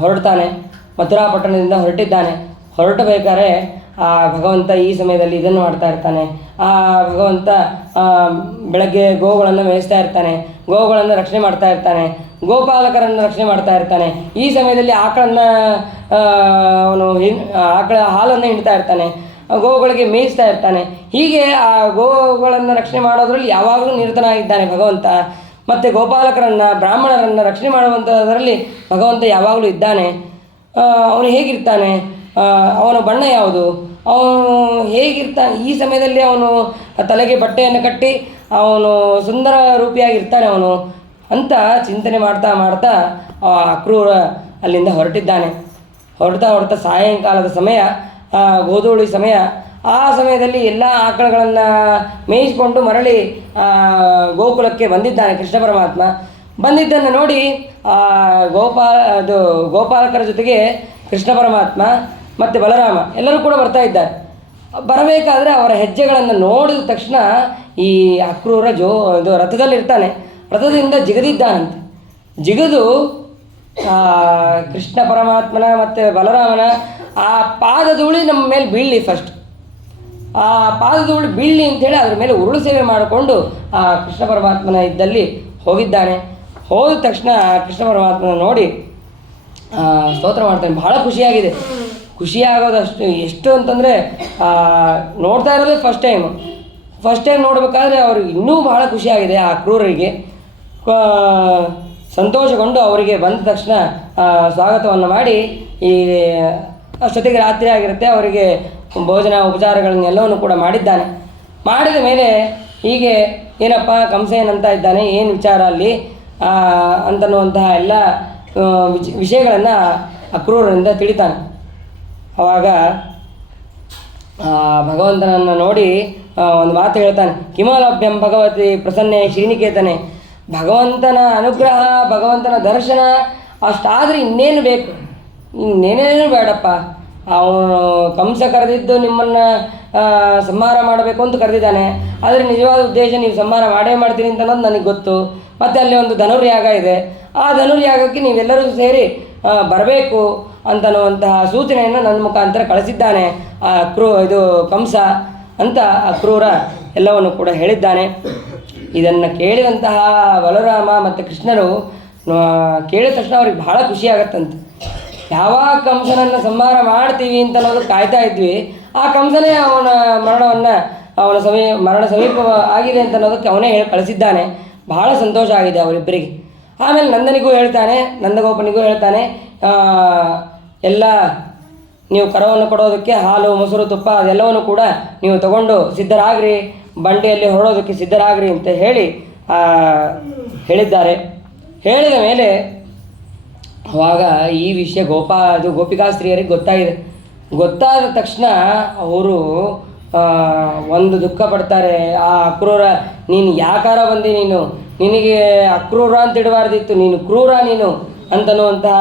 ಹೊರಡ್ತಾನೆ. ಮಥುರಾ ಪಟ್ಟಣದಿಂದ ಹೊರಟಿದ್ದಾನೆ. ಹೊರಟಬೇಕಾದ್ರೆ ಆ ಭಗವಂತ ಈ ಸಮಯದಲ್ಲಿ ಇದನ್ನು ಮಾಡ್ತಾ ಇರ್ತಾನೆ. ಆ ಭಗವಂತ ಬೆಳಗ್ಗೆ ಗೋವುಗಳನ್ನು ಮೇಯಿಸ್ತಾ ಇರ್ತಾನೆ, ಗೋವುಗಳನ್ನು ರಕ್ಷಣೆ ಮಾಡ್ತಾ ಇರ್ತಾನೆ, ಗೋಪಾಲಕರನ್ನು ರಕ್ಷಣೆ ಮಾಡ್ತಾ ಇರ್ತಾನೆ. ಈ ಸಮಯದಲ್ಲಿ ಆಕಳನ್ನು ಅವನು ಆಕಳ ಹಾಲನ್ನು ಹಿಂಡ್ತಾ ಇರ್ತಾನೆ, ಗೋವುಗಳಿಗೆ ಮೇಯಿಸ್ತಾ ಇರ್ತಾನೆ. ಹೀಗೆ ಆ ಗೋವುಗಳನ್ನು ರಕ್ಷಣೆ ಮಾಡೋದ್ರಲ್ಲಿ ಯಾವಾಗಲೂ ನಿರತನಾಗಿದ್ದಾನೆ ಭಗವಂತ. ಮತ್ತು ಗೋಪಾಲಕರನ್ನು, ಬ್ರಾಹ್ಮಣರನ್ನು ರಕ್ಷಣೆ ಮಾಡುವಂಥದ್ರಲ್ಲಿ ಭಗವಂತ ಯಾವಾಗಲೂ ಇದ್ದಾನೆ. ಅವನು ಹೇಗಿರ್ತಾನೆ, ಅವನ ಬಣ್ಣ ಯಾವುದು, ಅವನು ಹೇಗಿರ್ತಾನೆ, ಈ ಸಮಯದಲ್ಲಿ ಅವನು ತಲೆಗೆ ಬಟ್ಟೆಯನ್ನು ಕಟ್ಟಿ ಅವನು ಸುಂದರ ರೂಪಿಯಾಗಿರ್ತಾನೆ ಅವನು ಅಂತ ಚಿಂತನೆ ಮಾಡ್ತಾ ಮಾಡ್ತಾ ಅಕ್ರೂರ ಅಲ್ಲಿಂದ ಹೊರಟಿದ್ದಾನೆ. ಹೊರಡ್ತಾ ಸಾಯಂಕಾಲದ ಸಮಯ, ಗೋಧೂಳಿ ಸಮಯ. ಆ ಸಮಯದಲ್ಲಿ ಎಲ್ಲ ಆಕಳುಗಳನ್ನು ಮೇಯಿಸಿಕೊಂಡು ಮರಳಿ ಗೋಕುಲಕ್ಕೆ ಬಂದಿದ್ದಾನೆ ಕೃಷ್ಣ ಪರಮಾತ್ಮ. ಬಂದಿದ್ದನ್ನು ನೋಡಿ ಗೋಪಾಲಕರ ಜೊತೆಗೆ ಕೃಷ್ಣ ಪರಮಾತ್ಮ ಮತ್ತು ಬಲರಾಮ ಎಲ್ಲರೂ ಕೂಡ ಬರ್ತಾ ಇದ್ದಾರೆ. ಬರಬೇಕಾದ್ರೆ ಅವರ ಹೆಜ್ಜೆಗಳನ್ನು ನೋಡಿದ ತಕ್ಷಣ ಈ ಅಕ್ರೂರ ರಥದಲ್ಲಿರ್ತಾನೆ. ರಥದಿಂದ ಜಿಗದಿದ್ದಾನಂತೆ. ಜಿಗಿದು ಕೃಷ್ಣ ಪರಮಾತ್ಮನ ಮತ್ತು ಬಲರಾಮನ ಆ ಪಾದಧೂಳಿ ನಮ್ಮ ಮೇಲೆ ಬೀಳಲಿ, ಫಸ್ಟ್ ಆ ಪಾದಧೂಳಿ ಬೀಳಲಿ ಅಂಥೇಳಿ ಅದ್ರ ಮೇಲೆ ಉರುಳು ಸೇವೆ ಮಾಡಿಕೊಂಡು ಆ ಕೃಷ್ಣ ಪರಮಾತ್ಮನ ಇದ್ದಲ್ಲಿ ಹೋಗಿದ್ದಾನೆ. ಹೋದ ತಕ್ಷಣ ಕೃಷ್ಣ ಪರಮಾತ್ಮನ ನೋಡಿ ಸ್ತೋತ್ರ ಮಾಡ್ತಾನೆ. ಬಹಳ ಖುಷಿಯಾಗಿದೆ. ಖುಷಿಯಾಗೋದಷ್ಟು ಎಷ್ಟು ಅಂತಂದರೆ ನೋಡ್ತಾ ಇರೋದೇ ಫಸ್ಟ್ ಟೈಮ್ ನೋಡಬೇಕಾದ್ರೆ ಅವ್ರಿಗೆ ಇನ್ನೂ ಬಹಳ ಖುಷಿಯಾಗಿದೆ. ಆ ಕ್ರೂರರಿಗೆ ಸಂತೋಷಗೊಂಡು ಅವರಿಗೆ ಬಂದ ತಕ್ಷಣ ಸ್ವಾಗತವನ್ನು ಮಾಡಿ, ಈ ಅಷ್ಟೊತ್ತಿಗೆ ರಾತ್ರಿ ಆಗಿರುತ್ತೆ, ಅವರಿಗೆ ಭೋಜನ ಉಪಚಾರಗಳನ್ನೆಲ್ಲವನ್ನು ಕೂಡ ಮಾಡಿದ್ದಾನೆ. ಮಾಡಿದ ಮೇಲೆ ಹೀಗೆ ಏನಪ್ಪ ಕಂಸ ಏನಂತ ಇದ್ದಾನೆ, ಏನು ವಿಚಾರ ಅಲ್ಲಿ ಅಂತನ್ನುವಂತಹ ಎಲ್ಲ ವಿಷಯಗಳನ್ನು ಅಕ್ರೂರನಿಂದ ತಿಳಿತಾನೆ. ಆವಾಗ ಭಗವಂತನನ್ನು ನೋಡಿ ಒಂದು ಮಾತು ಹೇಳ್ತಾನೆ. ಕಿಮಲಭ್ಯಂ ಭಗವತಿ ಪ್ರಸನ್ನೆ ಶ್ರೀನಿಕೇತನೆ. ಭಗವಂತನ ಅನುಗ್ರಹ, ಭಗವಂತನ ದರ್ಶನ ಅಷ್ಟಾದರೆ ಇನ್ನೇನು ಬೇಕು, ಇನ್ನೇನೇನು ಬೇಡಪ್ಪ. ಅವನು ಕಂಸ ಕರೆದಿದ್ದು ನಿಮ್ಮನ್ನು ಸಂಹಾರ ಮಾಡಬೇಕು ಅಂತ ಕರೆದಿದ್ದಾನೆ. ಆದರೆ ನಿಜವಾದ ಉದ್ದೇಶ ನೀವು ಸಂಹಾರ ಮಾಡೇ ಮಾಡ್ತೀನಿ ಅಂತ ಅನ್ನೋದು ನನಗೆ ಗೊತ್ತು. ಮತ್ತು ಅಲ್ಲಿ ಒಂದು ಧನುರ್ಯಾಗ ಇದೆ. ಆ ಧನುರ್ಯಾಗಕ್ಕೆ ನೀವೆಲ್ಲರೂ ಸೇರಿ ಬರಬೇಕು ಅಂತನ್ನುವಂತಹ ಸೂಚನೆಯನ್ನು ನನ್ನ ಮುಖಾಂತರ ಕಳಿಸಿದ್ದಾನೆ ಕಂಸ ಅಂತ ಅಕ್ರೂರ ಎಲ್ಲವನ್ನು ಕೂಡ ಹೇಳಿದ್ದಾನೆ. ಇದನ್ನು ಕೇಳಿದಂತಹ ಬಲರಾಮ ಮತ್ತು ಕೃಷ್ಣರು ಕೇಳಿದ ತಕ್ಷಣ ಅವ್ರಿಗೆ ಬಹಳ ಖುಷಿಯಾಗತ್ತಂತೆ. ಯಾವಾಗ ಕಂಸನನ್ನು ಸಂಹಾರ ಮಾಡ್ತೀವಿ ಅಂತ ಅನ್ನೋದು ಕಾಯ್ತಾ ಇದ್ವಿ, ಆ ಕಂಸನೇ ಅವನ ಮರಣ ಸಮೀಪ ಆಗಿದೆ ಅಂತ ಅನ್ನೋದಕ್ಕೆ ಅವನೇ ಹೇಳಿ ಕಳಿಸಿದ್ದಾನೆ. ಬಹಳ ಸಂತೋಷ ಆಗಿದೆ ಅವರಿಬ್ಬರಿಗೆ. ಆಮೇಲೆ ನಂದಗೋಪನಿಗೂ ಹೇಳ್ತಾನೆ, ಎಲ್ಲ ನೀವು ಕರವನ್ನು ಕೊಡೋದಕ್ಕೆ ಹಾಲು, ಮೊಸರು, ತುಪ್ಪ ಅದೆಲ್ಲವನ್ನು ಕೂಡ ನೀವು ತಗೊಂಡು ಸಿದ್ಧರಾಗ್ರಿ, ಬಂಡಿಯಲ್ಲಿ ಹೊರಡೋದಕ್ಕೆ ಸಿದ್ಧರಾಗ್ರಿ ಅಂತ ಹೇಳಿ ಹೇಳಿದ್ದಾರೆ. ಹೇಳಿದ ಮೇಲೆ ಆವಾಗ ಈ ವಿಷಯ ಗೋಪಿಕಾಸ್ತ್ರೀಯರಿಗೆ ಗೊತ್ತಾಗಿದೆ. ಗೊತ್ತಾದ ತಕ್ಷಣ ಅವರು ಒಂದು ದುಃಖ ಪಡ್ತಾರೆ. ಆ ಅಕ್ರೂರ, ನೀನು ಯಾಕಾರ ಬಂದಿ, ನಿನಗೆ ಅಕ್ರೂರ ಅಂತ ಇಡಬಾರ್ದಿತ್ತು, ನೀನು ಕ್ರೂರ ನೀನು ಅಂತನ್ನುವಂತಹ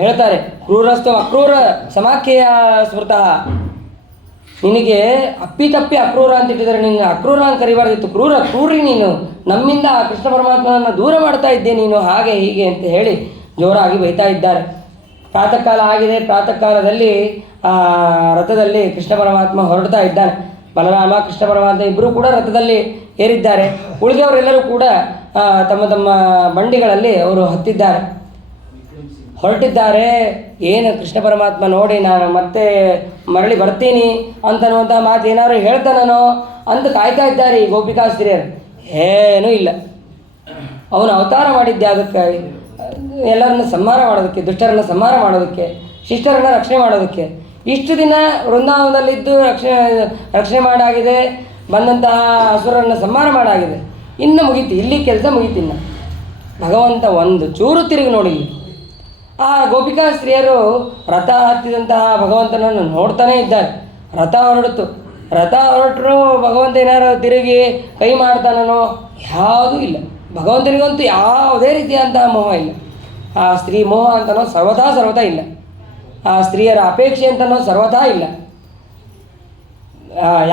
ಹೇಳ್ತಾರೆ. ಕ್ರೂರಸ್ತು ಅಕ್ರೂರ ಸಮಾಖ್ಯೆಯ ಸ್ಮೃತಃ. ನಿನಗೆ ಅಪ್ಪಿತಪ್ಪಿ ಅಕ್ರೂರ ಅಂತ ಇಟ್ಟಿದ್ದಾರೆ, ನೀನು ಅಕ್ರೂರ ಅಂತ ಕರಿಬಾರ್ದಿತ್ತು, ಕ್ರೂರಿ ನೀನು, ನಮ್ಮಿಂದ ಕೃಷ್ಣ ಪರಮಾತ್ಮನನ್ನು ದೂರ ಮಾಡ್ತಾ ಇದ್ದೆ ನೀನು, ಹಾಗೆ ಹೀಗೆ ಅಂತ ಹೇಳಿ ಜೋರಾಗಿ ಬೈತಾ ಇದ್ದಾರೆ. ಪ್ರಾತಃ ಕಾಲ ಆಗಿದೆ. ಪ್ರಾತಃ ಕಾಲದಲ್ಲಿ ರಥದಲ್ಲಿ ಕೃಷ್ಣ ಪರಮಾತ್ಮ ಹೊರಡ್ತಾ ಇದ್ದಾನೆ. ಬಲರಾಮ ಕೃಷ್ಣ ಪರಮಾತ್ಮ ಇಬ್ಬರೂ ಕೂಡ ರಥದಲ್ಲಿ ಏರಿದ್ದಾರೆ. ಉಳಿದವರೆಲ್ಲರೂ ಕೂಡ ತಮ್ಮ ತಮ್ಮ ಬಂಡಿಗಳಲ್ಲಿ ಅವರು ಹತ್ತಿದ್ದಾರೆ, ಹೊರಟಿದ್ದಾರೆ. ಏನು ಕೃಷ್ಣ ಪರಮಾತ್ಮ ನೋಡಿ ನಾನು ಮತ್ತೆ ಮರಳಿ ಬರ್ತೀನಿ ಅಂತನ್ನುವಂಥ ಮಾತು ಏನಾದ್ರು ಹೇಳ್ತಾನೋ ಅಂತ ಕಾಯ್ತಾ ಇದ್ದಾರೆ ಈ ಗೋಪಿಕಾಸ್ತ್ರೀಯರು. ಏನೂ ಇಲ್ಲ. ಅವನು ಅವತಾರ ಮಾಡಿದ್ದೆ ಅದಕ್ಕಾಗಿ ಎಲ್ಲರನ್ನ ಸಂಹಾರ ಮಾಡೋದಕ್ಕೆ, ದುಷ್ಟರನ್ನು ಸಂಹಾರ ಮಾಡೋದಕ್ಕೆ, ಶಿಷ್ಟರನ್ನು ರಕ್ಷಣೆ ಮಾಡೋದಕ್ಕೆ. ಇಷ್ಟು ದಿನ ವೃಂದಾವನದಲ್ಲಿದ್ದು ರಕ್ಷಣೆ ಮಾಡಾಗಿದೆ, ಬಂದಂತಹ ಅಸುರರನ್ನು ಸಂಹಾರ ಮಾಡಾಗಿದೆ. ಇನ್ನು ಮುಗೀತು, ಇಲ್ಲಿ ಕೆಲಸ ಮುಗೀತಿನ್ನು. ಭಗವಂತ ಒಂದು ಚೂರು ತಿರುಗಿ ನೋಡಿಲ್ಲ. ಆ ಗೋಪಿಕಾ ಸ್ತ್ರೀಯರು ರಥ ಹತ್ತಿದಂತಹ ಭಗವಂತನನ್ನು ನೋಡ್ತಾನೇ ಇದ್ದಾರೆ. ರಥ ಹೊರಡಿತು. ರಥ ಹೊರಟರು ಭಗವಂತ ಏನಾರು ತಿರುಗಿ ಕೈ ಮಾಡ್ತಾನೋ ಯಾವುದೂ ಇಲ್ಲ. ಭಗವಂತನಿಗಂತೂ ಯಾವುದೇ ರೀತಿಯಾದಂತಹ ಮೋಹ ಇಲ್ಲ. ಆ ಸ್ತ್ರೀ ಮೋಹ ಅಂತನೋ ಸರ್ವಥಾ ಇಲ್ಲ. ಆ ಸ್ತ್ರೀಯರ ಅಪೇಕ್ಷೆ ಅಂತನೋ ಸರ್ವಥಾ ಇಲ್ಲ.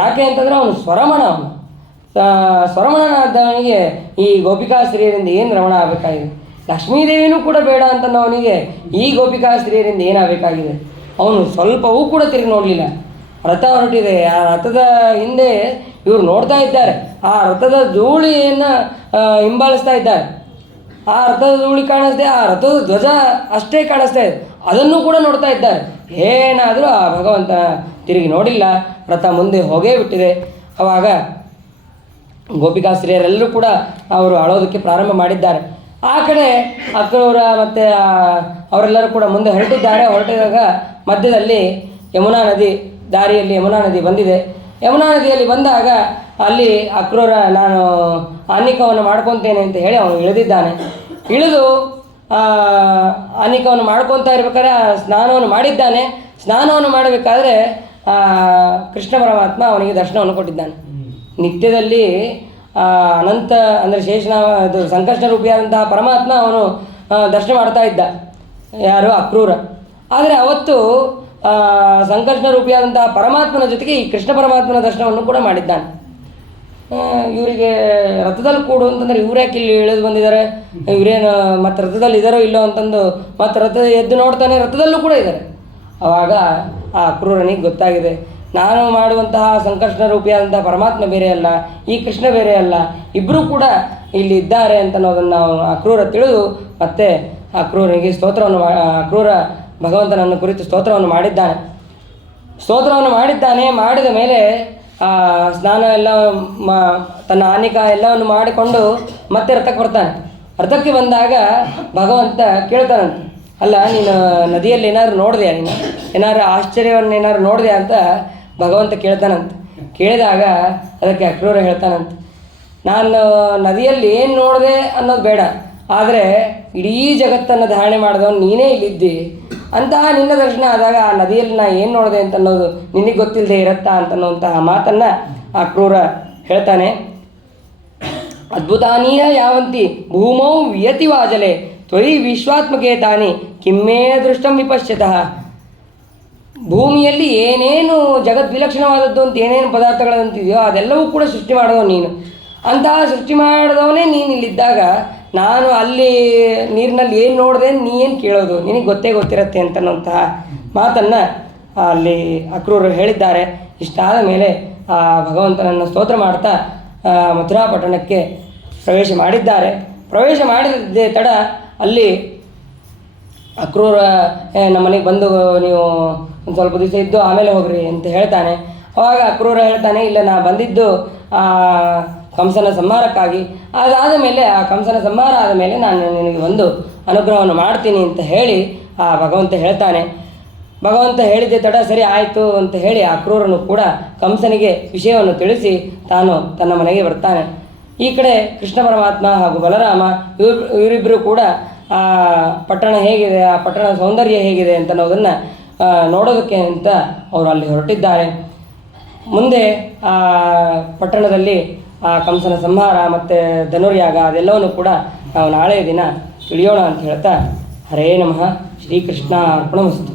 ಯಾಕೆ ಅಂತಂದರೆ ಅವನು ಸ್ವರಮಣ. ಅವನು ಸ್ವರಮಣನಾದವನಿಗೆ ಈ ಗೋಪಿಕಾ ಸ್ತ್ರೀಯರಿಂದ ಏನು ರಮಣ ಆಗಬೇಕಾಗಿದೆ? ಲಕ್ಷ್ಮೀದೇವಿನೂ ಕೂಡ ಬೇಡ ಅಂತನೋ ಅವನಿಗೆ ಈ ಗೋಪಿಕಾ ಸ್ತ್ರೀಯರಿಂದ ಏನಾಗಬೇಕಾಗಿದೆ? ಅವನು ಸ್ವಲ್ಪವೂ ಕೂಡ ತಿರುಗಿ ನೋಡಲಿಲ್ಲ. ರಥ ಹೊರಟಿದೆ. ಆ ರಥದ ಹಿಂದೆ ಇವರು ನೋಡ್ತಾ ಇದ್ದಾರೆ. ಆ ರಥದ ಧೂಳಿಯನ್ನು ಹಿಂಬಾಲಿಸ್ತಾ ಇದ್ದಾರೆ. ಆ ರಥದ ಧೂಳಿ ಕಾಣಿಸ್ದೆ, ಆ ರಥದ ಧ್ವಜ ಅಷ್ಟೇ ಕಾಣಿಸ್ತಾ ಇದೆ, ಅದನ್ನು ಕೂಡ ನೋಡ್ತಾ ಇದ್ದಾರೆ. ಏನಾದರೂ ಆ ಭಗವಂತ ತಿರುಗಿ ನೋಡಿಲ್ಲ. ರಥ ಮುಂದೆ ಹೋಗೇ ಬಿಟ್ಟಿದೆ. ಆವಾಗ ಗೋಪಿಕಾಸ್ತ್ರೀಯರೆಲ್ಲರೂ ಕೂಡ ಅವರು ಅಳೋದಕ್ಕೆ ಪ್ರಾರಂಭ ಮಾಡಿದ್ದಾರೆ. ಆ ಕಡೆ ಅಕ್ರೂರ ಮತ್ತು ಅವರೆಲ್ಲರೂ ಕೂಡ ಮುಂದೆ ಹೊರಟಿದಾಗ ಮಧ್ಯದಲ್ಲಿ ಯಮುನಾ ನದಿ, ದಾರಿಯಲ್ಲಿ ಯಮುನಾ ನದಿ ಬಂದಿದೆ. ಯಮುನಾ ನದಿಯಲ್ಲಿ ಬಂದಾಗ ಅಲ್ಲಿ ಅಕ್ರೂರ ನಾನು ಆನಿಕವನ್ನು ಮಾಡ್ಕೊತೇನೆ ಅಂತ ಹೇಳಿ ಅವನು ಇಳಿದಿದ್ದಾನೆ. ಇಳಿದು ಆನಿಕವನ್ನು ಮಾಡ್ಕೊತಾ ಇರ್ಬೇಕಾದ್ರೆ ಸ್ನಾನವನ್ನು ಮಾಡಿದ್ದಾನೆ. ಸ್ನಾನವನ್ನು ಮಾಡಬೇಕಾದ್ರೆ ಕೃಷ್ಣ ಪರಮಾತ್ಮ ಅವನಿಗೆ ದರ್ಶನವನ್ನು ಕೊಟ್ಟಿದ್ದಾನೆ. ನಿತ್ಯದಲ್ಲಿ ಅನಂತ ಅಂದರೆ ಅದು ಸಂಕಷ್ಟ ರೂಪಿಯಾದಂತಹ ಪರಮಾತ್ಮ ಅವನು ದರ್ಶನ ಮಾಡ್ತಾ ಇದ್ದ. ಯಾರು? ಅಕ್ರೂರ. ಆದರೆ ಅವತ್ತು ಸಂಕಷ್ಟ ರೂಪಿಯಾದಂತಹ ಪರಮಾತ್ಮನ ಜೊತೆಗೆ ಈ ಕೃಷ್ಣ ಪರಮಾತ್ಮನ ದರ್ಶನವನ್ನು ಕೂಡ ಮಾಡಿದ್ದಾನೆ. ಇವರಿಗೆ ರಥದಲ್ಲಿ ಕೂಡು ಅಂತಂದರೆ ಇವ್ರು ಯಾಕೆ ಇಲ್ಲಿ ಇಳಿದು ಬಂದಿದ್ದಾರೆ, ಇವರೇನು ಮತ್ತು ರಥದಲ್ಲಿ ಇದ್ದಾರೋ ಇಲ್ಲೋ ಅಂತಂದು ಮತ್ತು ರಥ ಎದ್ದು ನೋಡ್ತಾನೆ, ರಥದಲ್ಲೂ ಕೂಡ ಇದ್ದಾರೆ. ಆವಾಗ ಆ ಅಕ್ರೂರನಿಗೆ ಗೊತ್ತಾಗಿದೆ, ನಾನು ಮಾಡುವಂತಹ ಸಂಕಷ್ಟ ರೂಪಿಯಾದಂತಹ ಪರಮಾತ್ಮ ಬೇರೆ ಅಲ್ಲ, ಈ ಕೃಷ್ಣ ಬೇರೆ ಅಲ್ಲ, ಇಬ್ಬರೂ ಕೂಡ ಇಲ್ಲಿ ಇದ್ದಾರೆ ಅಂತನ್ನೋದನ್ನು ಅಕ್ರೂರ ತಿಳಿದು ಮತ್ತೆ ಅಕ್ರೂರನಿಗೆ ಅಕ್ರೂರ ಭಗವಂತನನ್ನು ಕುರಿತು ಸ್ತೋತ್ರವನ್ನು ಮಾಡಿದ್ದಾನೆ. ಮಾಡಿದ ಮೇಲೆ ಸ್ನಾನ ಎಲ್ಲ ತನ್ನ ಆನಿಕ ಎಲ್ಲವನ್ನು ಮಾಡಿಕೊಂಡು ಮತ್ತೆ ರಥಕ್ಕೆ ಬರ್ತಾನೆ. ರಥಕ್ಕೆ ಬಂದಾಗ ಭಗವಂತ ಕೇಳ್ತಾನಂತೆ, ಅಲ್ಲ ನೀನು ನದಿಯಲ್ಲಿ ಏನಾದ್ರು ನೋಡಿದೆಯಾ, ನೀನು ಏನಾದ್ರು ಆಶ್ಚರ್ಯವನ್ನು ಏನಾದ್ರು ನೋಡಿದೆಯಾ ಅಂತ ಭಗವಂತ ಕೇಳ್ತಾನಂತೆ. ಕೇಳಿದಾಗ ಅದಕ್ಕೆ ಅಕ್ರೂರ ಹೇಳ್ತಾನಂತೆ, ನಾನು ನದಿಯಲ್ಲಿ ಏನು ನೋಡಿದೆ ಅನ್ನೋದು ಬೇಡ, ಆದರೆ ಇಡೀ ಜಗತ್ತನ್ನು ಧಾರಣೆ ಮಾಡಿದವನು ನೀನೇ ಇಲ್ಲಿದ್ದಿ, ಅಂತಹ ನಿನ್ನ ದರ್ಶನ ಆದಾಗ ಆ ನದಿಯಲ್ಲಿ ನಾ ಏನು ನೋಡಿದೆ ಅಂತ ಅನ್ನೋದು ನಿನಗೆ ಗೊತ್ತಿಲ್ಲದೆ ಇರತ್ತಾ ಅಂತನ್ನುವಂತಹ ಮಾತನ್ನು ಅಕ್ರೂರ ಹೇಳ್ತಾನೆ. ಅದ್ಭುತಾನೀಯ ಯಾವಂತಿ ಭೂಮೌ ವಿಯತಿ ವಾಜಲೆ ತ್ವಯಿ ವಿಶ್ವಾತ್ಮಕೆ ತಾನಿ ಕಿಮ್ಮೇ ದೃಷ್ಟಂ ವಿಪಶ್ಯತಃ. ಭೂಮಿಯಲ್ಲಿ ಏನೇನು ಜಗದ್ವಿಲಕ್ಷಣವಾದದ್ದು ಅಂತ ಏನೇನು ಪದಾರ್ಥಗಳಂತಿದೆಯೋ ಅದೆಲ್ಲವೂ ಕೂಡ ಸೃಷ್ಟಿ ಮಾಡಿದವ ನೀನು. ಅಂತಹ ಸೃಷ್ಟಿ ಮಾಡಿದವನೇ ನೀನು ಇಲ್ಲಿದ್ದಾಗ ನಾನು ಅಲ್ಲಿ ನೀರಿನಲ್ಲಿ ಏನು ನೋಡಿದೆ, ನೀ ಏನು ಕೇಳೋದು, ನಿನಗೆ ಗೊತ್ತಿರತ್ತೆ ಅಂತನ್ನುವಂತಹ ಮಾತನ್ನು ಅಲ್ಲಿ ಅಕ್ರೂರು ಹೇಳಿದ್ದಾರೆ. ಇಷ್ಟಾದ ಮೇಲೆ ಆ ಭಗವಂತನನ್ನು ಸ್ತೋತ್ರ ಮಾಡ್ತಾ ಮಥುರಾ ಪಟ್ಟಣಕ್ಕೆ ಪ್ರವೇಶ ಮಾಡಿದ್ದಾರೆ. ಪ್ರವೇಶ ಮಾಡಿದ್ದೇ ತಡ ಅಲ್ಲಿ ಅಕ್ರೂರ ನಮ್ಮ ಮನೆಗೆ ಬಂದು ನೀವು ಒಂದು ಸ್ವಲ್ಪ ದಿವಸ ಇದ್ದು ಆಮೇಲೆ ಹೋಗ್ರಿ ಅಂತ ಹೇಳ್ತಾನೆ. ಆವಾಗ ಅಕ್ರೂರ ಹೇಳ್ತಾನೆ, ಇಲ್ಲ ನಾ ಬಂದಿದ್ದು ಕಂಸನ ಸಂಹಾರಕ್ಕಾಗಿ, ಅದಾದ ಮೇಲೆ ಆ ಕಂಸನ ಸಂಹಾರ ಆದ ಮೇಲೆ ನಾನು ನಿನಗೆ ಒಂದು ಅನುಗ್ರಹವನ್ನು ಮಾಡ್ತೀನಿ ಅಂತ ಹೇಳಿ ಆ ಭಗವಂತ ಹೇಳ್ತಾನೆ. ಭಗವಂತ ಹೇಳಿದ್ದೆ ತಡ ಸರಿ ಆಯಿತು ಅಂತ ಹೇಳಿ ಅಕ್ರೂರನು ಕೂಡ ಕಂಸನಿಗೆ ವಿಷಯವನ್ನು ತಿಳಿಸಿ ತಾನು ತನ್ನ ಮನೆಗೆ ಬರ್ತಾನೆ. ಈ ಕಡೆ ಕೃಷ್ಣ ಪರಮಾತ್ಮ ಹಾಗೂ ಬಲರಾಮ ಇವರಿಬ್ಬರು ಕೂಡ ಆ ಪಟ್ಟಣ ಹೇಗಿದೆ, ಆ ಪಟ್ಟಣದ ಸೌಂದರ್ಯ ಹೇಗಿದೆ ಅಂತ ಅನ್ನೋದನ್ನು ನೋಡೋದಕ್ಕೆ ಅಂತ ಅವರು ಅಲ್ಲಿ ಹೊರಟಿದ್ದಾರೆ. ಮುಂದೆ ಆ ಪಟ್ಟಣದಲ್ಲಿ ಆ ಕಂಸನ ಸಂಹಾರ ಮತ್ತು ಧನುರ್ಯಾಗ ಅದೆಲ್ಲವನ್ನು ಕೂಡ ನಾವು ನಾಳೆಯ ದಿನ ತಿಳಿಯೋಣ ಅಂತ ಹೇಳ್ತಾ, ಹರೇ ನಮಃ. ಶ್ರೀಕೃಷ್ಣ ಅರ್ಪಣಮಸ್ತು.